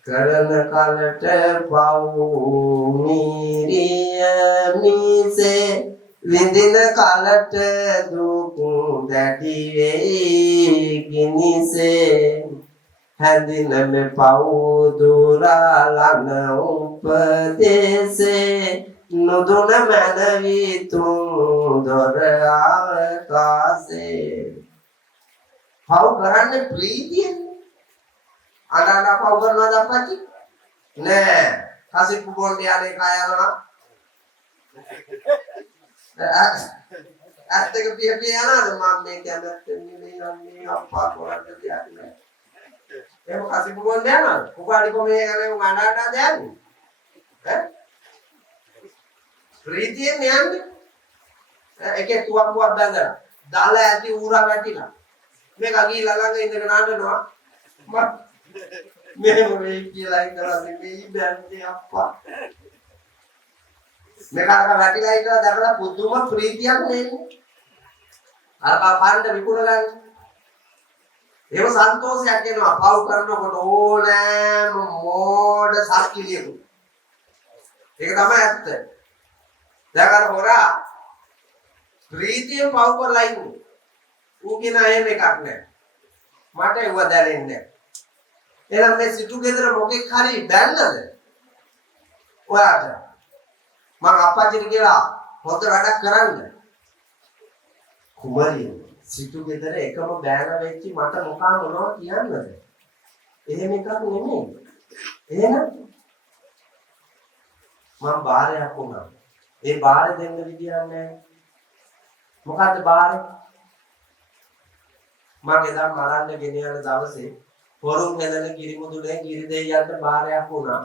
කරන කලට පව් මිරිය මිසේ විඳින කලට දුක් දැටි වෙයි ගිනිසේ හැඳිනම පව් දුරලන උපදේසේ නුදුන මනවි තුන් දොර ආකාසේ පව් කරන්නේ ප්‍රීතියෙන් අඬන පව් කරනවද අපච්චි නෑ කසිප්පු බොන්න යන්නේ කය යනවා ඇත්තක පිය යනවාද මම මේ කැමැත්තෙන් නෙමෙයි යන්නේ අප්පා කරන්න දෙයක් නෑ එහෙම කසිප්පු බොන්න යනවාද කුපාඩි කොමේ යන්නේ අඬ යන්නේ ඈ ප්‍රීතියෙන් යන්නේ එකේ තුවක්කුවක් බඳලා දාලා ඇති ඌරා වැටිලා මේක ගිහිල්ලා ළඟ ඉඳගෙන අඬනවා මම මෙහෙම වෙයි කියලා හිතලා නෙමෙයි බැන්නේ අප්පා මේකට වැටිලා ඉඳලා දැකලා පුදුම ප්‍රීතියක් නෙන්නේ අර පාණ්ඩ විකුණ ගන්න ඒව සන්තෝෂයක් එනවා පව් කරනකොට ඕනෑම මෝඩ සක්කිලියු ඒක තමයි ඇත්ත දැන් අර හොරා ප්‍රීතියෙන් පව් කරලා ඉන්නේ ඌ කියන එහෙම එකක් නෑ මට ඒව දැනෙන්නේ නෑ එහෙනම් මේ සිටු ගෙදර මොකෙක් හරි බැන්නද ඔයාට මම අප්පච්චිට කියලා හොඳ වැඩක් කරන්න කුමරිය සිටු ගෙදර එකම බෑන වෙච්චි මට මොකා මොනවා කියන්නද එහෙම එකක් නෙමෙයි එහෙනම් මම බාරයක් වුණා ඒ බාර දෙන්න විදියක් නැහැ මොකද්ද බාරේ මම එදා මරන්න ගෙන යන දවසේ පොරුම් හෙලන ගිරිමුදුනේ ගිරි දෙයියන්ට බාරයක් වුණා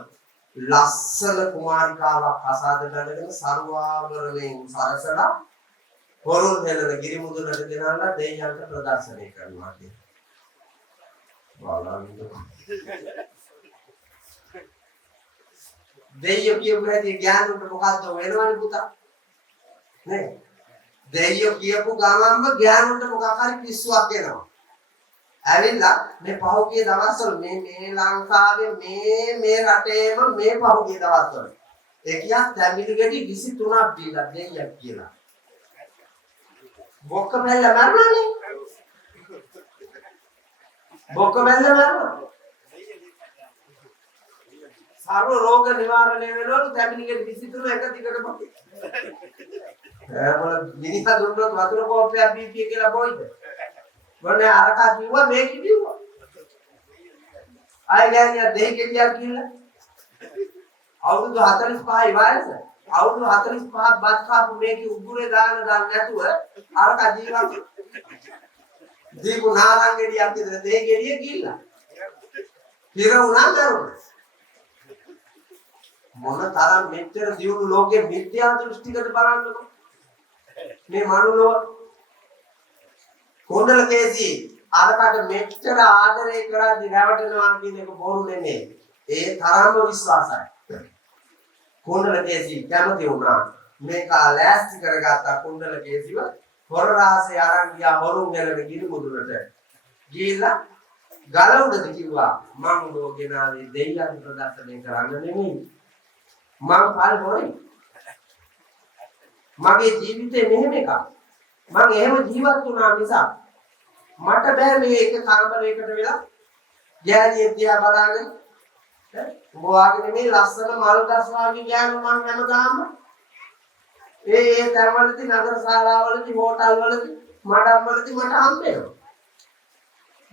ලස්සන කුමාරිකාවක් අසාද බඳගෙන සර්වාභරණයෙන් සරසලා පොරුම් හෙලන ගිරිමුදුනට ගෙනල්ලා දෙයියන්ට ප්‍රදර්ශනය කරනවා කියලා දෙයියෝ කියපු හැටි ඥානුන්ට මොකද්ද වෙනවනේ පුතා නේ දෙයියෝ කියපු ගමන්ම ඥානුන්ට මොකක් හරි පිස්සුවක් එනවා ඇවිල්ලා මේ පහුගිය දවස්වල මේ ලංකාවේ මේ රටේම මේ පහුගිය දවස්වල එකියක් තැඹිලි ගෙඩි 23ක් දීලා දෙයියක් කියලා බොක්ක බැල්ල මරනනේ බොක්ක බැල්ල මරනවා සර්ව රෝග නිවාරණය වෙනවලු තැඹිලි ගෙඩි 23 එක දිගට බොකේ ඒවල මිනිහා දුන්නොත් වතුර කෝප්පයක් බීපී කියලා බොයිද මොනේ අරකා කිව්වා මේක කිව්වා ආයෙ ගෑනියා දෙහි කෙලියක් කියලා අවුරුදු 45යි වයස අවුරුදු 45ක් බත් කාපු මේක උගුරේ දාන නැතුව අරකා ජීවත් දීපු නාරංගෙඩියක් විතර දෙහි කෙලිය කිල්ලා පිර උනා කරුණා මොන තරම් මෙච්චර දියුණු ලෝකෙ මිත්‍යා දෘෂ්ටිකද බලන්නකො මේ මනුලෝ කුණ්ඩල කේසි අරකට මෙච්චර ආදරය කරද්දි රැවටෙනවා කියන එක බොරු නෙමෙයි ඒ තරම්ම විශ්වාසයි කුණ්ඩල කේසි කැමති වුණා මේක ලෑස්ති කරගත්තා කුණ්ඩල කේසිව හොර රහසේ අරන් ගියා හොරුන් ගැලවෙ ගිනි මුදුනට ගිහිල්ලා ගල උඩද කිව්වා මං ලෝකේනාවේ දෙයියන් ප්‍රදර්ශනය කරන්න නෙමෙයි මං කල් හොරේ මගේ ජීවිතේ මෙහෙම එකක් මං එහෙම ජීවත් වුණා නිසා මට බෑ මේ එක කාමරයකට වෙලා ගෑණියෙක් දිහා බලාගෙන උඹ වාගේ මේ ලස්සන මල් ගස් වාගේ ගෑනු මං හැමදාම ඒ තැන්වලදී නගර ශාලාවලදී හෝටල් වලදී මඩම් වලදී මට හම්බ වෙනවා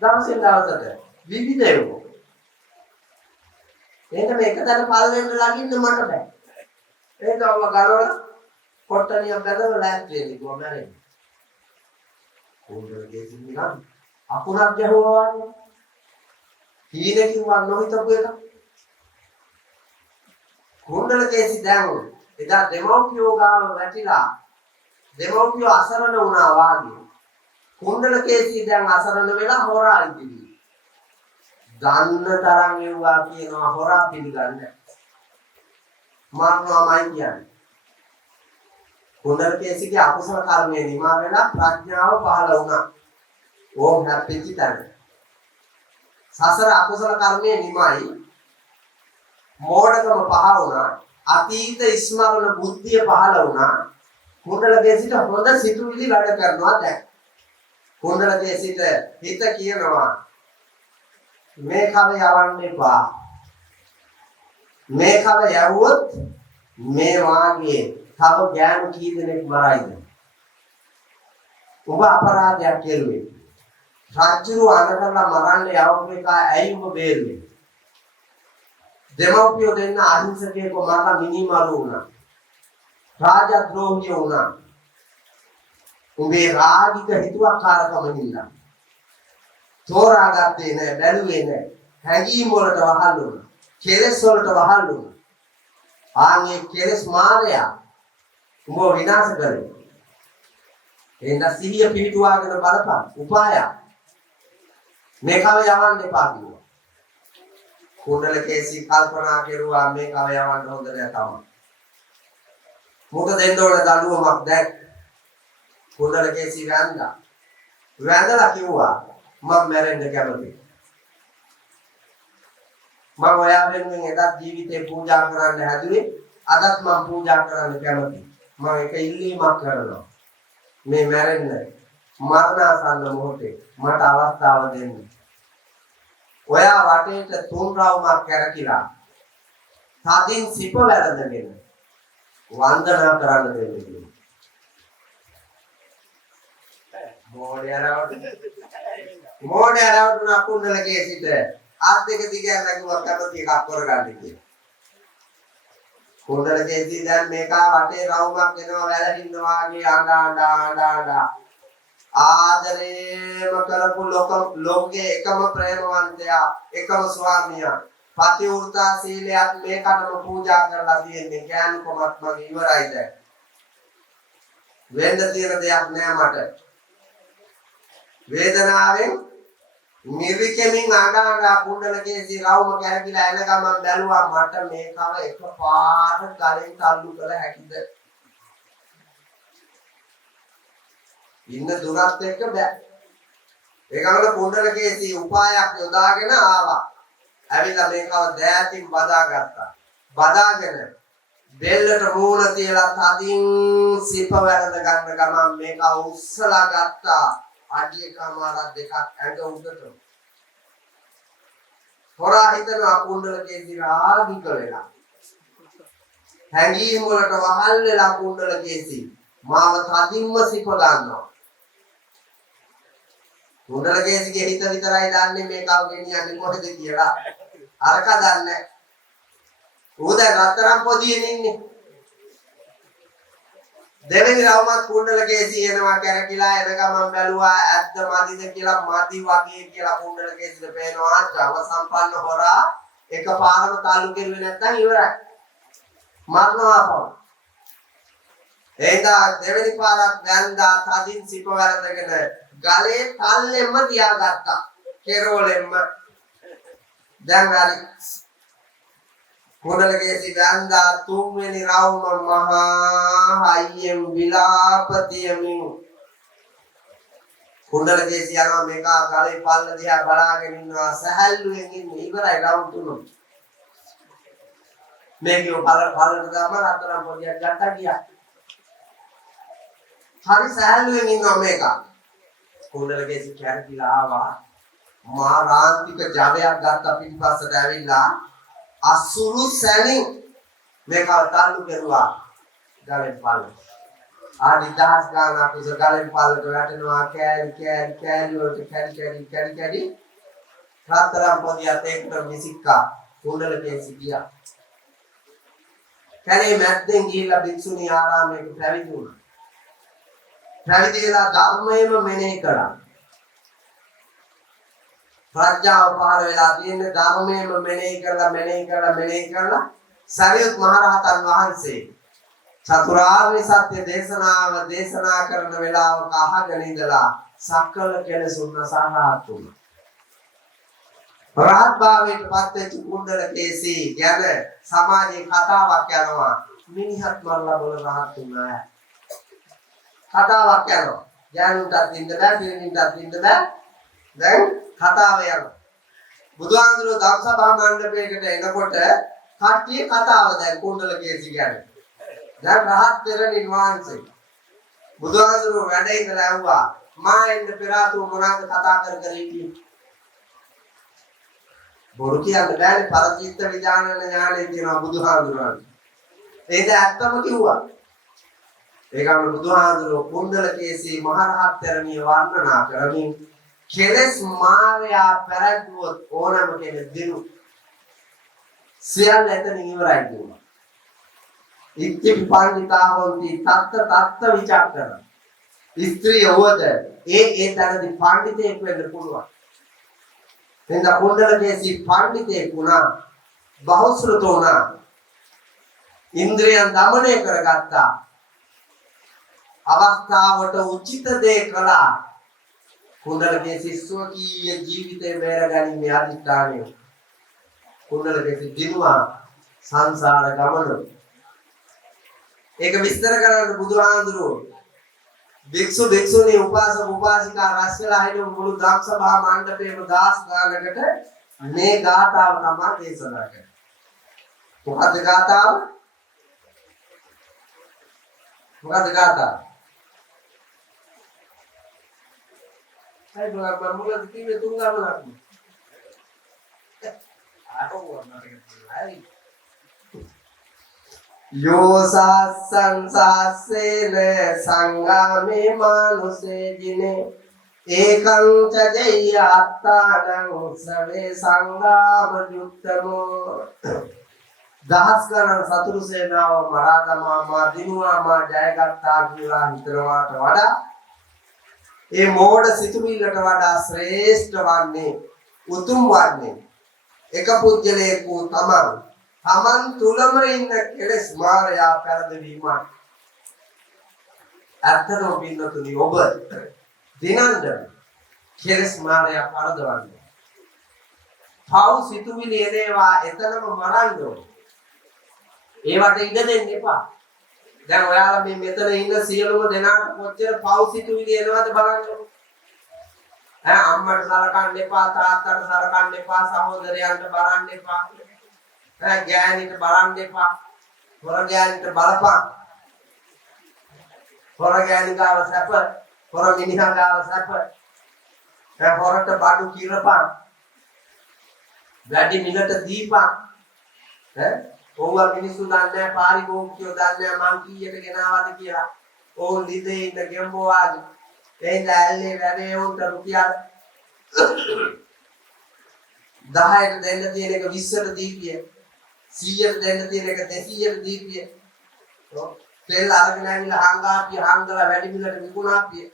දවසින් දවසට විවිධයෝ ඒක මේක දැන් පල් වෙන්න ළඟින්න මට බෑ ඒක ඔබ ගලවලා කොට්ටනියක් බැලලා ලෑස්ති වෙන්න කොහොමද කුණ්ඩල කේසි නිකන් අකුණක් ගැහුවා වගේ. හීනකින් වන් නොහිතපු එක. කුණ්ඩල කේසි දැන් එදා දෙමව්පියෝ ගාව වැටිලා දෙමව්පියෝ අසරණ වුණා වාගේ. කුණ්ඩල කේසි දැන් අසරණ වෙලා හොරා ඉදිරි. දන්න තරම් එව්වා කියනවා හොරා පිළිගන්නේ. මරණවමයි කියන්නේ. කුණ්ඩල කේසිගේ අකුසල කර්මය නිමා වෙලා ප්‍රඥාව පහළ වුණා. ඕම් හැප්පිච්ච තැන. සසර අකුසල කර්මය නිමයි. මෝඩකම පහ වුණා. අතීත ස්මරණ බුද්ධිය පහළ වුණා. කුණ්ඩල කේසිට හොඳ සිතුවිලි වැඩ කරනවා දැන්. කුණ්ඩල කේසිට හිත කියනවා මේ කව යවන්න එපා. මේ කව යවුවොත් මේ වාගේ තව ගෑනු කී දෙනෙක් මරයිද? ඔබ අපරාධයක් කෙරුවේ. රාජ්‍යරු අනකරලා මරන්න යවපු එක ඇයි ඔබ බේරුවේ? දෙමව්පියෝ දෙන්න අහිංසකයෙක් මරලා මිනිමරු වුණා. රාජද්‍රෝහිය වුණා. උඹේ රාජික හිතුවක්කාරකම හින්දා. තෝරාගත්තේ නැහැ, බැලුවේ නැහැ. හැඟීම් වලට වහල් වුණා. කෙලෙස් වලට වහල් වුණා. ආන්ගේ කෙලෙස් මායя උඹ විනාශ කරේ. එන්න සිහිය පිහිටුවාගෙන බලපන්. උපාය. මේ කව යවන්න එපා කිව්වා. කුණ්ඩල කේසි කල්පනා කෙරුවා මේ කව යවන්න හොඳ නෑ තමයි. මොකද දෙන්න ඕන දඬුවමක් දැක්. කුණ්ඩල කේසි වැන්දා. වැන්දලා කිව්වා මම මැරෙන්න කැමතියි. මම ඔයා වෙනුවෙන් එදත් ජීවිතේ පූජා කරන්න හැදුවේ. අදත් මම පූජා කරන්න කැමතියි. මම එක ඉල්ලීමක් කරනවා. මේ මැරෙන්න මරණාසන්න මොහොතේ මට අවස්ථාව දෙන්න. ඔයා වටේට තුන් රවුමක් කැරකිලා තදින් සිප වැළඳගෙන වන්දනා කරන්න දෙන්න කියලා. මෝඩයරවට කුණ්ඩල කේසිට අත් දෙක දිගට ලඟුවක් කැමති එකක් කරගන්න කියලා. කුණ්ඩල කේසි දැන් මේක වටේ රවුමක් එනවා වැළඳින්නවා වගේ ආඬා ආදරේම කරපු ලෝකයේ එකම ප්‍රේමවන්තයා එකම ස්වාමියා පතිවෘතා සීලයක් මේකටම පූජා කරලා තියෙන්නේ. ඥාන කොමත් මගේ ඉවරයි දැන්. වෙන්න තියෙන දෙයක් නෑ මට. වේදනාවෙන් නිර්විකමින් ආගාගා කුණ්ඩල කේසි රවුම කැරකිලා එන ගමන් බැලුවා මට මේකව එකපාරට ගලෙන් තල්ලු කළ හැකිද? ඉන්න දුරත් එක්ක බෑ. ඒකවල කුණ්ඩල කේසි උපායක් යොදාගෙන ආවා. ඇවිල්ලා මේකව දෑතින් බදාගත්තා. බදාගෙන බෙල්ලට මූණ තියලා තදින් සිප වැළඳ ගන්න ගමන් මේක උස්සලා ගත්තා. අඩිය කමාරක් දෙකක් ඇඟ උඩට. හොරා හිතනවා කුණ්ඩල කේසි රාගික වෙලා. හැඟීම් වලට වහල් වෙලා කුණ්ඩල කේසි මාව තදින්ම සිප ගන්නවා. කුණ්ඩල කේසිගේ හිත විතරයි දන්නේ මේකව ගෙනියන්නේ කොහෙද කියලා. අරක දන්නේ. ඌ දැන් රත්තරන් පොදියෙන් ඉන්නේ. දෙවෙනි රවුමත් කුණ්ඩල කේසි එනවා කැරකිලා එන ගමන් බැලුවා ඇද්ද මදිද කියලා මදි වගේ කියලා කුණ්ඩල කේසිට පේනවා. ශ්‍රව සම්පන්න හොරා එකපාරම තල්ලු කෙරුවේ නැත්නම් ඉවරයි. මරනවා පව. එදා දෙවෙනි පාරක් වැන්දා තදින් සිප වැරදගෙන ගලේ තල්ලෙම තියාගත්තා. කෙරෝලෙම. දැන් හරි. කුණ්ඩල කේසි වැන්දා තුන්වෙනි රවුම මහා හයියෙන් විලාපතියමින් කුණ්ඩල කේසි යනවා මේක ගලේ පල්ල දිහා බලාගෙන ඉන්නවා සහැල්ලුවෙන් ඉන්නේ ඉවරයි රවුම් තුනම. මේකේ පල්ලට දාම රත්තරන් පොදියක් ගත්තා ගියා. හරි සහැල්ලුවෙන් ඉන්නවා මේක. කුණ්ඩල කේසි කැරකිලා ආවා. මා රාන්තික ජවයක් ගත්තා පිටිපස්සට ඇවිල්ලා අසුරු සැනින් මේක තල්ලු කෙරුවා ගලෙන් පල්ල. ආදි දහස් ගානක් උස ගලෙන් පල්ලට වැටෙනවා කෑලි වලට කැඩි රත්තරන් පොදියත් එක්ක මිසික්කා කුණ්ඩල කේසි ගියා. කැලේ මැද්දෙන් ගිහිල්ලා භික්ෂුණී ආරාමයක පැවිදි වුණා. පැවිදි වෙලා ධර්මයේම මෙනෙහි කළා. ප්‍රඥාව පහළ වෙලා තියෙන ධර්මයේම මෙනෙහි කරලා සරියුත් මහරහතන් වහන්සේ චතුරාර්ය සත්‍ය දේශනාව දේශනා කරන වෙලාවක අහගෙන ඉඳලා සකල කෙලෙසුන් නසහාත් වුණා. රහත් භාවයට පත් වෙච්ච කුණ්ඩලකේසී ගැන සමාජයේ කතාවක් යනවා. මිනිහත් මරලා බොල රහත් වුණා. කතාවක් යනවා. ඥානුන්ටත් ඉන්න බෑ, පිරිමින්ටත් ඉන්න බෑ. දැන් කතාව යනවා. බුදුහාමුදුරුවෝ ධම්සභා මණ්ඩපයකට එනකොට කට්ටිය කතාව දැන් කුණ්ඩලකේසී කියන්නේ. දැන් රහත් පෙරණින් වහන්සේ බුදුහාමුදුරුවෝ වැඩ ඉඳලා ඇහුවා මා එන්න පෙර ආතුව මොනවාද කතා කර හිටියේ? බොරු කියන්න බෑනේ පරචිත්ත විඥාන ඥානෙ කියනවා බුදුහාමුදුරුවෝ. ඒක ඇත්තම කිව්වා. ඒකම බුදුහාමුදුරුවෝ කුණ්ඩලකේසී මහරහත් පෙරණිය වර්ණනා කරමින් කෙලස් මාර්යා පෙරදුවොත් ඕනම කෙනෙක් දිනු සියල්ල එතන ඉවරයි කියනවා. ඉත්‍ති පඬිතා හොන්ති තත්ත විචක්කන. ස්ත්‍රිය වද ඒ තැනදී පඬිතෙක් වෙන්න පුළුවන්. එඳ කුණ්ඩලකේසී පඬිතෙක් වුණා, බහුශ්‍රත වුණා, ඉන්ද්‍රියන් දමනය කරගත්තා. අවස්ථාවට උචිත දේ කළා. කුණ්ඩලකේසී ස්වකීය ජීවිතේ බේරගැනීමේ අධිෂ්ඨානය කුණ්ඩලකේසී දිනුවා සංසාර ගමන. ඒක විස්තර කරන්න බුදුහාමුදුරුවෝ භික්ෂු භික්ෂුණී උපාසක උපාසිකා රැස්කලා හිටපු මුළු ධම්සභා මණ්ඩපයේම දාස් ගානකට මේ ගාථාව තමයි දේශනා කරන්නේ. මොකද ගාථාව? Saya juga bermula di TV tunggal lagi. Aku warna lain. Yo sasan sasene sangame manuse jine ekang cajaya attanang save sangam yuttamo. දහස් ගණන් සතුරු සේනාව මරා දමා දිනුවා ජයගත්තා කියලා හිතනවාට වඩා ඒ මෝඩ සිතුවිල්ලට වඩා ශ්‍රේෂ්ඨ වන්නේ උතුම් වන්නේ එක පුජ්‍යලේකු තමන් තුලම ඉන්න කෙලස් මායя පෙරදවීම. අර්ථනෝ බින්නතුනි ඔබ දිනන්ද කෙලස් මායя පරදවන්නේ. පව් සිතුවිලි එනවා එතනම මරන්න ඕනේ. ඒවට ඉඩ දෙන්න එපා. දැන් ඔයාලා මේ මෙතන ඉන්න සියලුම දෙනාට කොච්චර පව් සිතුවිලි එනවද බලන්න. අම්මට සලකන්න එපා, තාත්තට සලකන්න එපා, සහෝදරයන්ට බලන්න එපා. ගෑණිට බලන්න එපා. හොර ගෑණිට බලපන්. හොර ගෑණි ගාව සැප, හොර මිනිහා ගාව සැප. හොරට බඩු කිරපන්. වැඩි මිලට දීපන්. ඕවා මිනිස්සු දන්නේ නැහැ, පාරිභෝගිකයෝ දන්නේ නැහැ මං කීයට ගෙනාවද කියලා. ඕන් ලිදේ ඉන්න ගෙම්බෝ වාගේ. එහෙනම් ඇල්ලේ වැඩේ උන්ට රුපියල් 10ට දෙන්න තියෙන එක 20ට දීපිය. 100ට දෙන්න තියෙන එක 200ට දීපිය. තෙල් අරගෙන ඇවිල්ලා හංගලා වැඩි මිලට විකුණාපිය.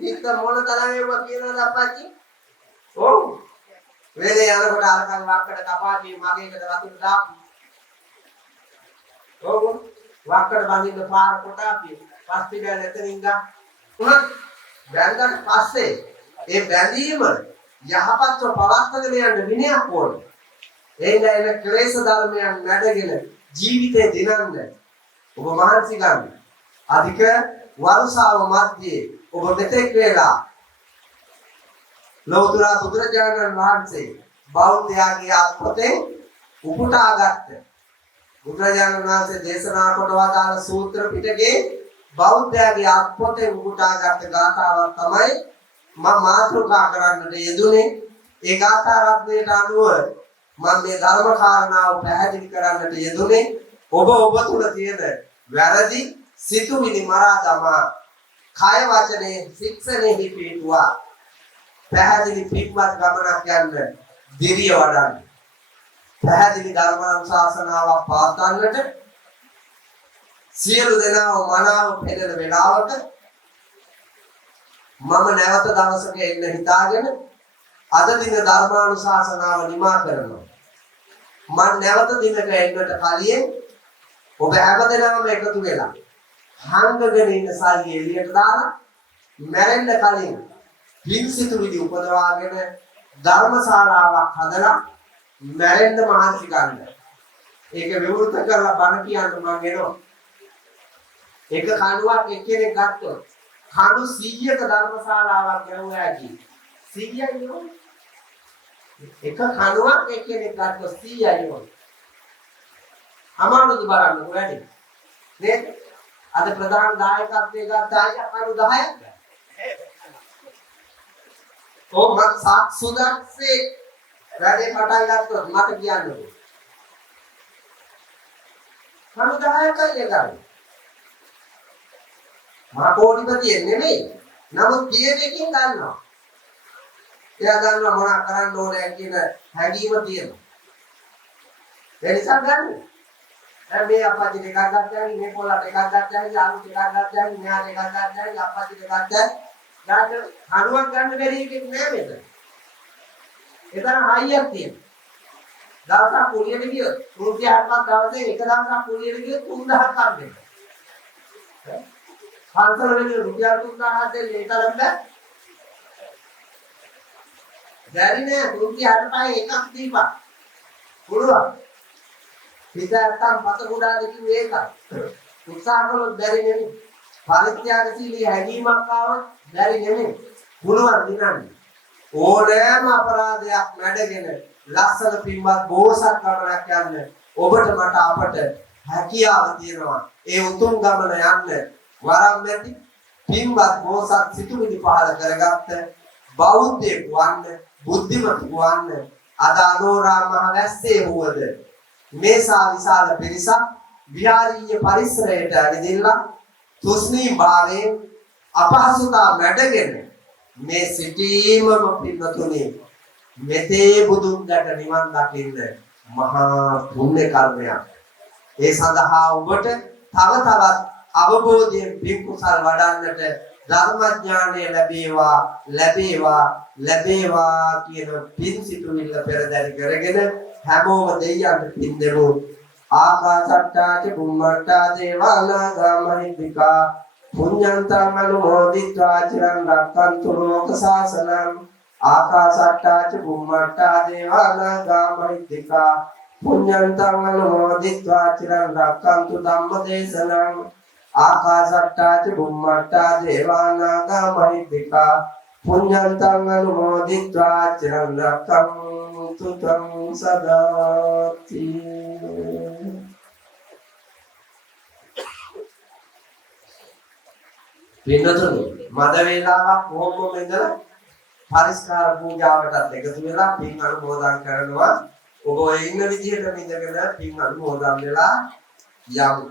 හිත මොන තරම් ඒවා කියනවද අප්පච්චි? ඔව්. වෙලේ යනකොට අරකන් වක්කට කපාපිය මගේකට වතුර දාපි. ඔව්. වක්කට බඳින්න පාර කොටාපිය. පස්ති බැල එතනින් ගා. උනත් බැලකට පස්සේ ඒ බැඳීම යහපත්ව පවත්වාගෙන යන්න විනයක් ඕනේ. එයින් ක්ලේශ ධර්මයන් නැඩගෙන ජීවිතේ දිනන්න ඔබ මහන්සි ගන්න. අධික වර්ෂාව මැද්දේ ඔබ මෙතෙක් වේලා ලෝතුර බුදුරජාණන් වහන්සේ බෞද්ධයාගේ අත්පොතේ උපුටාගත්ත බුදුරජාණන් වහන්සේ දේශනා කොට වදාළ සූත්‍ර පිටකේ බෞද්ධයාගේ අත්පොතේ උපුටාගත්ත ගාථාවක් තමයි මම මාතෘකා කරන්නට යෙදුනේ. ඒ ගාථා රත්නයට අනුව මම මේ ධර්ම කාරණාව පැහැදිලි කරන්නට යෙදුනේ. ඔබ තුල තියෙන වැරදි සිතුවිලි මරා දමා කය වචනේ ශික්ෂණෙහි පිටුවා පැහැදිලි පිටවත් ගමනක් යන්න දිරිය වඩන්න. පැහැදිලි ධර්මානුශාසනාවක් පාදන්නට සියලු දෙනාම මනාව පෙළෙන වෙලාවට මම නැවත දවසක එන්න හිතාගෙන අද දින ධර්මානුශාසනාව නිමා කරනවා. මම නැවත දිනක එන්නට කලින් ඔබ හැමදෙනාම එකතු වෙලා හංගගෙන ඉන්න සල්ලි එළියට දාලා මැරෙන්න කලින් පින්සිතු විදි උපදවාගෙන ධර්මශාලාවක් හදලා මැරෙන්න මහන්සි ගන්න. ඒක විවෘත කරලා බණ කියන්න මම එනවා. එක කණුවක් එක්කෙනෙක් ගත්තොත් කණු 100ක ධර්මශාලාවක් ගැහුවා කි 100යි නෝ. එක කණුවක් එක්කෙනෙක් ගත්තොත් 100යි නෝ. අමාරුද බලන්න වැඩි. නේද? අද ප්‍රධාන දායකත්වයේ ගත්ත අය කණු 10ක්. මම සාක්ෂුදක්සේ වැඩේ පටන් ගත්තොත් මට කියන්න කණු 10ක් ගන්න. මා කෝටිපතියෙ නෙමෙයි. නමුත් තියෙන එකකින් ගන්නවා. එයා ගන්නවා මොනා කරන්න ඕනේ කියන හැඟීම තියෙනවා. ඒ නිසා ගන්න. දැන් මේ අපච්චි දෙකක් ගත්තා, මේ පොල්ලා දෙකක් ගත්තා, යාළු දෙකක් ගත්තා, මෙහා දෙකක් ගත්තා, අපච්චි දෙකක් ගත්තා. යාට අණුවක් ගන්න බැරි එකක් නෑ මෙතන. එතන හයියක් තියෙනවා. දවසක් කුලියට ගියොත් 360ක් දවසේ එක දවසක් කුලියට ගියොත් 3000ක් හම්බෙනවා. පන්සල වෙනුවෙන් රුපියල් 3000ක් දෙන්න ඒ තරම් බෑ. බැරි නෑ 365 එකක් දීපන්. පුළුවන්. පිටාත්තම් පත කුඩාද කිව්වේ ඒකයි. උත්සාහ කළොත් බැරි නෙමෙයි. පරිත්‍යාගශීලී හැඟීමක් ආවොත් බැරි නෙමෙයි. පුළුවන් දිනන්නේ. ඕනෑම අපරාධයක් නැඩගෙන ලස්සන පින්වත් බෝසත් ගමනක් යන්න ඔබට මට අපට හැකියාව තියෙනවා. ඒ උතුම් ගමන යන්න වරම් නැති පින්වත් බෝසත් සිතුවිලි පහල කරගත්ත බෞද්ධයෙක් වන්න බුද්ධිමත් වන්න අද අනෝරා මහ වැස්සේ වුවද මේසා විශාල පිරිසක් විහාරීය පරිසරයට ඇවිදilla තුස්නී භාවයෙන් අපහසුතා මැඩගෙන මේ සිටීමම පින්නතුනි මෙතේ බුදුන් ගැට නිවන් දකින්න මහා පුණ්‍ය කර්මයක්. ඒ සඳහා ඔබට තව තවත් අවබෝධයෙන් පින් කුසල් වඩන්නට ධර්මඥානය ලැබේවා කියන පින් සිතුවිල්ල පෙරදරි කරගෙන හැමෝම දෙයයන්ට පින් දෙමු. ආකාශට්ටා ච බුම්මට්ටා දේවානාගා මහිද්దికා පුඤ්ඤන්තං අනුමෝදිत्वा චිරං රක්ඛන්තු ලෝක සාසනං. ආකාශට්ටා ච බුම්මට්ටා දේවානාගා මහිද්దికා පුඤ්ඤන්තං අනුමෝදිत्वा චිරං රක්ඛන්තු ධම්මදේශනං. ආකාශට්ටා ච බුම්මට්ටා දේවානාගා මහිද්దికා පුඤ්ඤන්තං අනුමෝදිत्वा චිරං රක්ඛන්තු ත්වං සදාති. පින්නතුනි මද වේලාවක් කොහොමද ඉඳලා පරිස්කාර පූජාවටත් එකතු වෙලා පින් අනුමෝදන් කරනවා. ඔබ ඔය ඉන්න විදිහට ඉඳගෙන පින් අනුමෝදන් වෙලා යමු.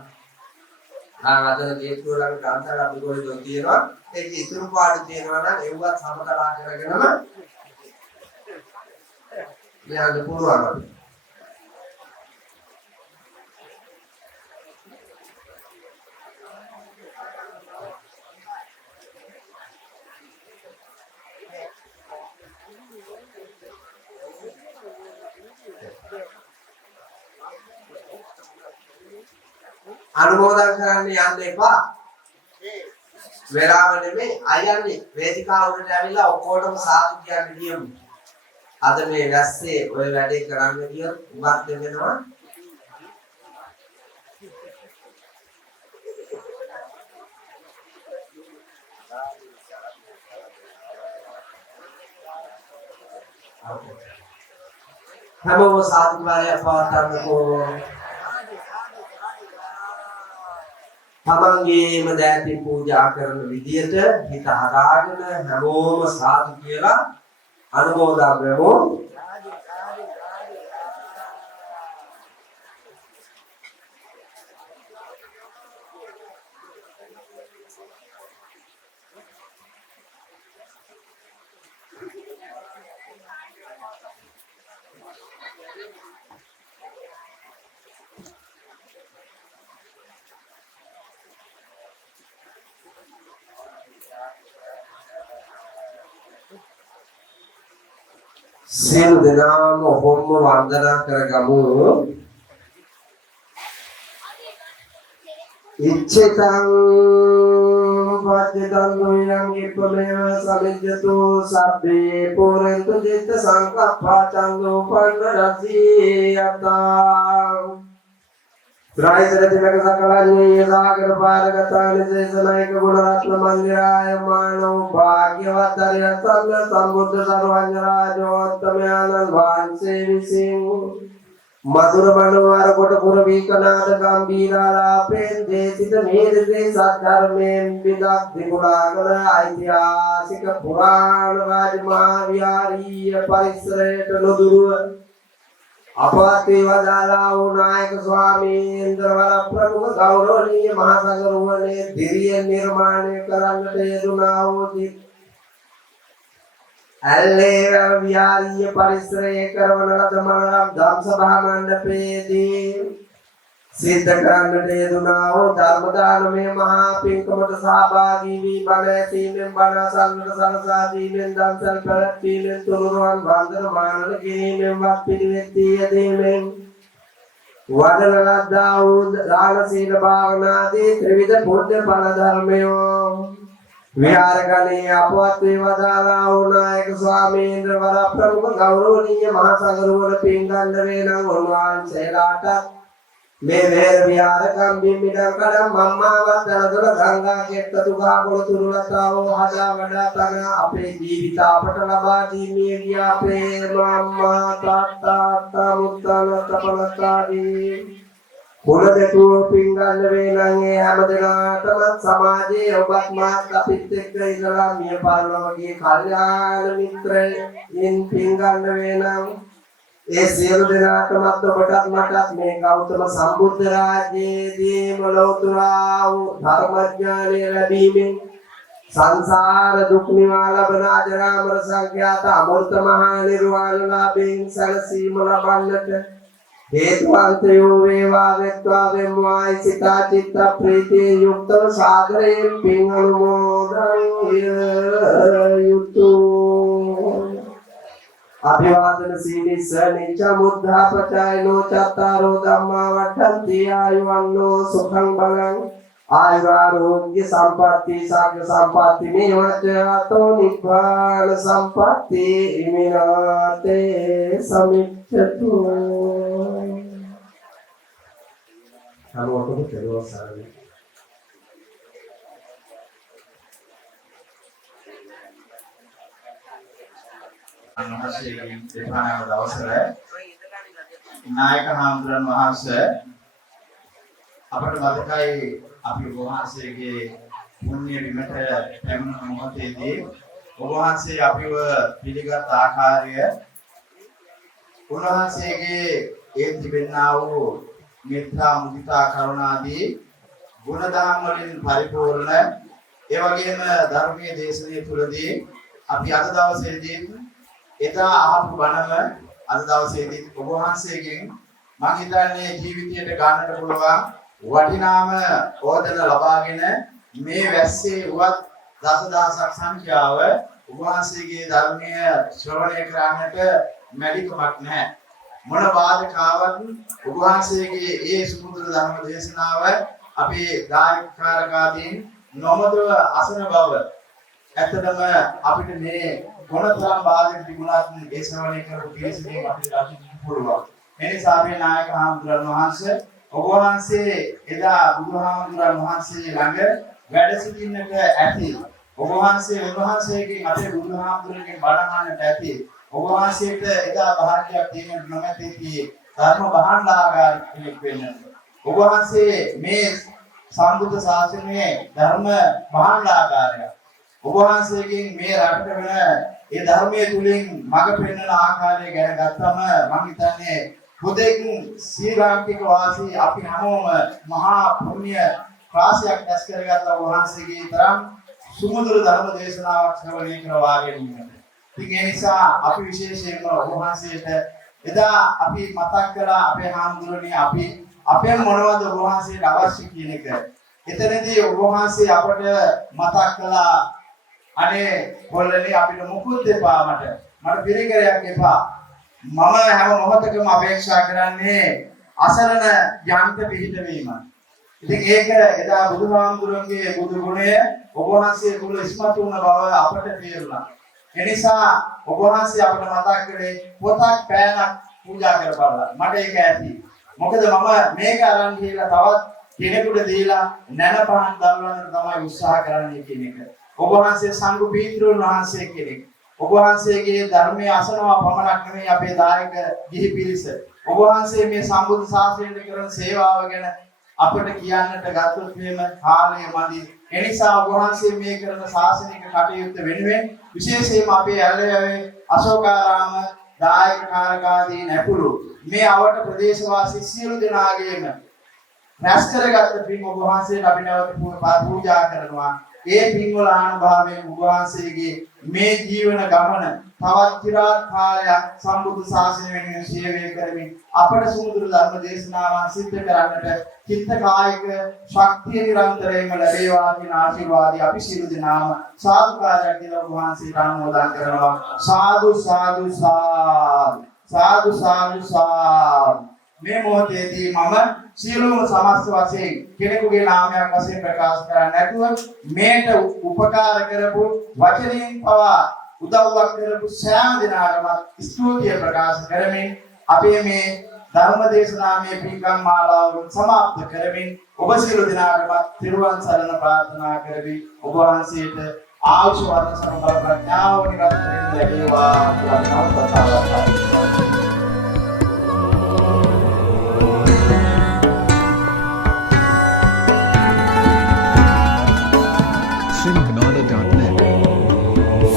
අතන ගේට්ටුව ළඟ කාන්තාර අපි කොහෙද තියෙනවා. ඒක ඉතුරු පාඩු තියෙනවා නම් ඒවත් සමතලා කරගෙනම යන්න පුළුවන්. අනුමෝදන් කරන්න යන්න එපා. වෙලාව නෙමෙයි අයන්නේ වේදිකාව උඩට ඇවිල්ලා ඔක්කොටම සාදු කියන්න කියමු. අද මේ වැස්සේ ඔය වැඩේ කරන්න කියොත් උඹත් දෙන්නවා. හැමෝම සාදු මාරය පවත්වන්නකෝ. තමන්ගේම දෑපි පූජා කරන විදියට හිත හදාගෙන හැමෝම සාදු කියලා අනුමෝදන් වෙමු. සියලු දෙනාම ඔබම වන්දනා කරගමු. ඉච්ඡිතං පච්චිතං දුයං ඉපමේව සමිජ්ජතු සබ්බේ පුරන්තු දිත්ත සංකප්පා චංගෝ පන්නරසී යතා ත්‍රායිතරතිලක සකලඤ්ඤේ සාගර පාරගතානි දේශනායක ගුණරත්න මන්දිරාය මානෝ භාග්‍යවතරිය සම්ම සම්බුද්ධ සර්වඥ රාජෝත්තමයන්න් වහන්සේ විසින් මధుර මනෝහර කොට පුර වීකනාද ගම්බීරාලාපෙන් දේශිත මේදේ සද්ධර්මයෙන් බිඳක් දිගුණාගල ඓතිහාසික පුරාණ රාජමහා විහාරීය පරිසරයට නොදුරුව අපවත්ේ වදාලා වූ නායක ස්වාමීන්ද්‍ර වර ප්‍රමුඛ ගෞරවනීය මහා සංඝරුවනේ දිරියෙන් නිර්මාණය කරන්නට යෙදුනා වූ ඇල්ලේ විහාරීය පරිසරයේ කරවන ලද මනරම් ධම්සභා මණ්ඩපයේදී සිද්ධ කරන්නට යෙදුනා වූ ධර්ම දානමය මහා පින්කමට සහභාගී වී බණ ඇසීමෙන් බණ අසන්නට සලසා දීමෙන් දන්සල් පැවැත්වීමෙන් තුනුරුවන් වන්දන මානන කිරීමෙන් වත් පිළිවෙත් දී යෙදීමෙන් වදන ලද්දා වූ දාන සීල භාවනාදී ත්‍රිවිධ පුණ්‍ය ඵල ධර්මයෝ විහාරගණේ අපවත් වේවදාලා වූ නායක ස්වාමීන්ද්‍ර වර ප්‍රමුඛ ගෞරවනීය මහා සංඝරුවන පින්ගන්ධ වේනම් වහන්සේලාට මේ වේර විහාර කම්බිම්බිඩම් කඩම් මම්මාවත් දනදොල ගංගා කෙට්ටතු ගහකොළ තුරුලතාවෝ හදා වඩා තන අපේ ජීවිත අපට ලබා දීමේ ගිය අපේ මම්මා තාත්තා මුත්තන තපලතාදී කුලදෙතුව පින්ගන්න වේනම් ඒ හැමදෙනාටම සමාජයේ ඔබත් මාත් අපිත් එක්ක ඉඳලා මිය පරලොවගේ කල්යාණ මිත්‍රයින් පින්ගන්න වේනම් ඒ සියලු දෙනාටමත් ඔබටත් මටත් මේ ගෞතම සම්බුද්ධ රාජ්‍යයේදීම ලෞතුරා වූ ධර්මඥානය ලැබීමෙන් සංසාර දුක් නිවා ලබන අජරාමර සංඛ්‍යාත අමෘත මහා නිර්වාණ ලාභයෙන් සැලසීම ලබන්නට හේතුවන්තයෝ වේවා වෙත්වා වෙම්වායි සිතා චිත්ත ප්‍රීතිය යුක්තව සාදරයෙන් පින් අනුමෝදන් යුතුය. අභිවාදන සීලිස්ස නිච්ච මුද්ධාපචායනෝ චත්තාරෝ ධම්මා වට්ඨන්ති ආයුවන්නෝ සුඛං බලං ආයුරාෝග්‍ය සම්පatti සාග්‍ය සම්පatti මේවච අතෝ නිබ්බාන සම්පatti ඉමිනාතේ සමිච්ඡතු සමෝතම කෙලවසාරි අනුහසයෙන් දෙපාරවල අවසරයි නායක හාමුදුරන් වහන්සේ අපට මතකයි අපි වහන්සේගේ පුණ්‍ය විමත පැමිණ මොහොතේදී වහන්සේ අපිව පිළිගත් ආකාරය වහන්සේගේ ඒ තිබෙනා වූ මෙත්තා මුදිතා කරුණාදී ගුණධර්ම වලින් පරිපූර්ණ ඒ වගේම ධර්මයේ දේශනාව තුළදී අපි අද දවසේදී එදා අහපු බණම අද දවසේදී ඔබ වහන්සේගෙන් මම හිතන්නේ ජීවිතයට ගන්නට පුළුවන් වටිනාම ඕදන ලබාගෙන මේ වැස්සේ උවත් දසදහසක් සංඛ්‍යාව ඔබ වහන්සේගේ ධර්මය ශ්‍රවණය කරන්නට මැලිකමක් නැහැ. මොන බාධකාවක් ඔබ වහන්සේගේ ඒ සුමුදුර ධර්ම දේශනාව අපේ දායකකාරකාදීන් නොමදව අසන බව ඇත්තටම අපිට මේ මොනතරම් බාධක තිබුණත් ඒ ශ්‍රවණය කරපු පිළිසෙකින් අපිට දකින්න පුළුවන්. මේ නිසා අපේ නායක හාමුදුරන් වහන්සේ ඔබ වහන්සේ එදා බුදුහාමුදුරන් වහන්සේ ළඟ වැඩ සිටින්නට ඇති. ඔබ වහන්සේ උන්වහන්සේගෙන් අපේ බුදුහාමුදුරන්ගෙන් බණ අහන්නට ඇති. ඔබ වහන්සේට එදා භාග්‍යයක් දෙන්න නොමැති ධර්ම භාණ්ඩාගාරිකයෙක් වෙන්න. ඔබ වහන්සේ මේ සම්බුද්ධ ශාසනයේ ධර්ම භාණ්ඩාගාරයක්. ඔබ වහන්සේගෙන් මේ රටට වෙන ඒ ධර්මයේ තුලින් මඟ පෙන්වන ආකාරය ගැන ගත්තම මම හිතන්නේ හුදෙක් ශ්‍රී ලාංකික වාසී අපි හැමෝම මහා පුණ්‍ය රාශියක් දැස් කරගත්ත ඔබ වහන්සේගේ තරම් සුමුදුරු ධර්ම දේශනාවක් ශ්‍රවණය කරවා ගැනීමට. ඉතින් ඒ නිසා අපි විශේෂයෙන්ම ඔබ වහන්සේට එදා අපි මතක් කළා අපේ හාමුදුරනේ අපි අපේ මොනවද ඔබ වහන්සේට අවශ්‍ය කියන එක. එතනදී ඔබ වහන්සේ අපට මතක් කළා අනේ කොල්ලනේ අපිට මුකුත් දෙපා මට පිළිකරයක් එපා. මම හැම මොහොතකම අපේක්ෂා කරන්නේ අසරණ යන්ත පිහිටවීම. ඉතින් ඒක එදා බුදුහාමුදුරන්ගේ බුදු ගුණය ඔබ වහන්සේ කුල ඉස්මතු වුණ බව අපට තේරුණා. ඒ නිසා ඔබ වහන්සේ අපට මතක් කළේ පොතක් පෑනක් පූජා කරපළා. මට ඒක ඇති. මොකද මම මේක අරන් ගිහලා තවත් කෙනෙකුට දීලා නැනපහන් දල්වන්න තමයි උත්සාහ කරන්නේ කියන එක. ඔබ වහන්සේ සංඝ පීත්‍රුන් වහන්සේ කෙනෙක්. ඔබ වහන්සේගේ ධර්මයේ අසනවා පමණක් නෙමෙයි අපේ දායක ගිහි පිරිස. ඔබ වහන්සේ මේ සම්බුද්ධ ශාසනයට කරන සේවාව ගැන අපට කියන්නට ගත්තොත් එහෙම කාලය මදි. ඒ නිසා ඔබ වහන්සේ මේ කරන ශාසනික කටයුත්ත වෙනුවෙන් විශේෂයෙන්ම අපේ ඇල්ලෑවේ අශෝකාරාම දායක කාරකාදී නැපුරු මේ අවට ප්‍රදේශවාසී සියලු දෙනාගේම රැස් කරගත් පින් ඔබ වහන්සේට අපි නැවත පූජා කරනවා. ඒ පින්වල ආනුභාවයෙන් ඔබ වහන්සේගේ මේ ජීවන ගමන තවත් চিරාත් කාලයක් සම්බුද්ධ ශාසනය වෙනුවෙන් සේවය කරමින් අපට සුමුදුරු ධර්ම දේශනාවන් සිද්ධ කරන්නට චිත්ත කායික ශක්තිය නිරන්තරයෙන්ම ලැබේවා කියන ආශිර්වාදي අපි සියලු දෙනාම සාදුකාරයක් කියලා ඔබ වහන්සේට අනුමෝදන් කරනවා. සාදු සාදු සාදු සාදු සාදු. මේ මොහොතේදී මම සියලුම සමස්ත වශයෙන් කෙනෙකුගේ නාමයක් වශයෙන් ප්‍රකාශ කරන්නේ නැතුව මේට උපකාර කරපු වචනයෙන් පවා උදව්වක් කරපු සෑම දිනකටම ස්තුතිය ප්‍රකාශ කරමින් අපේ මේ ධර්ම දේශනාමය පින්කම් මාලාව සමාප්ත කරමින් ඔබ සියලු දෙනාටම තිරුවන් සරණ ප්‍රාර්ථනා කරමි. ඔබ වහන්සේට ආයුෂ වර්ණ සම්පන්න ප්‍රඥාව නිරන්තරයෙන් ලැබේවා කියලා ප්‍රාර්ථනා කරනවා.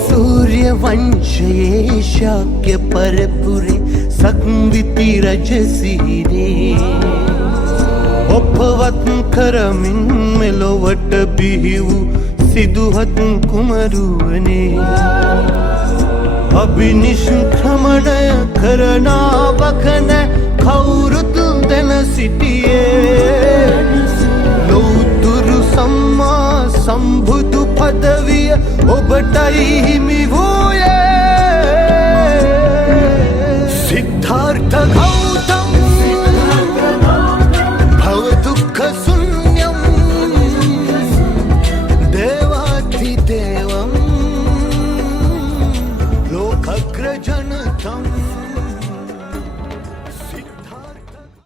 सूर्य वंशये शाक्य परपुरे संविति रजसीरे ඔපවත් කරමින් මෙලොවට බිහි වූ සිදුහත් කුමරුවනේ අභිනිෂ්ක්‍රමණය කරනාවක නැ කවුරුත් දැන සිටියේ ලෞතුරු සම්මා සම්බුදු පදවිය ඔබටයි හිමි වූයේ සිද්ධාර්ථ ගෞතම භව දුක්ඛ ශුන්‍යම් දේවාති දේවම් ලෝකග්‍රජන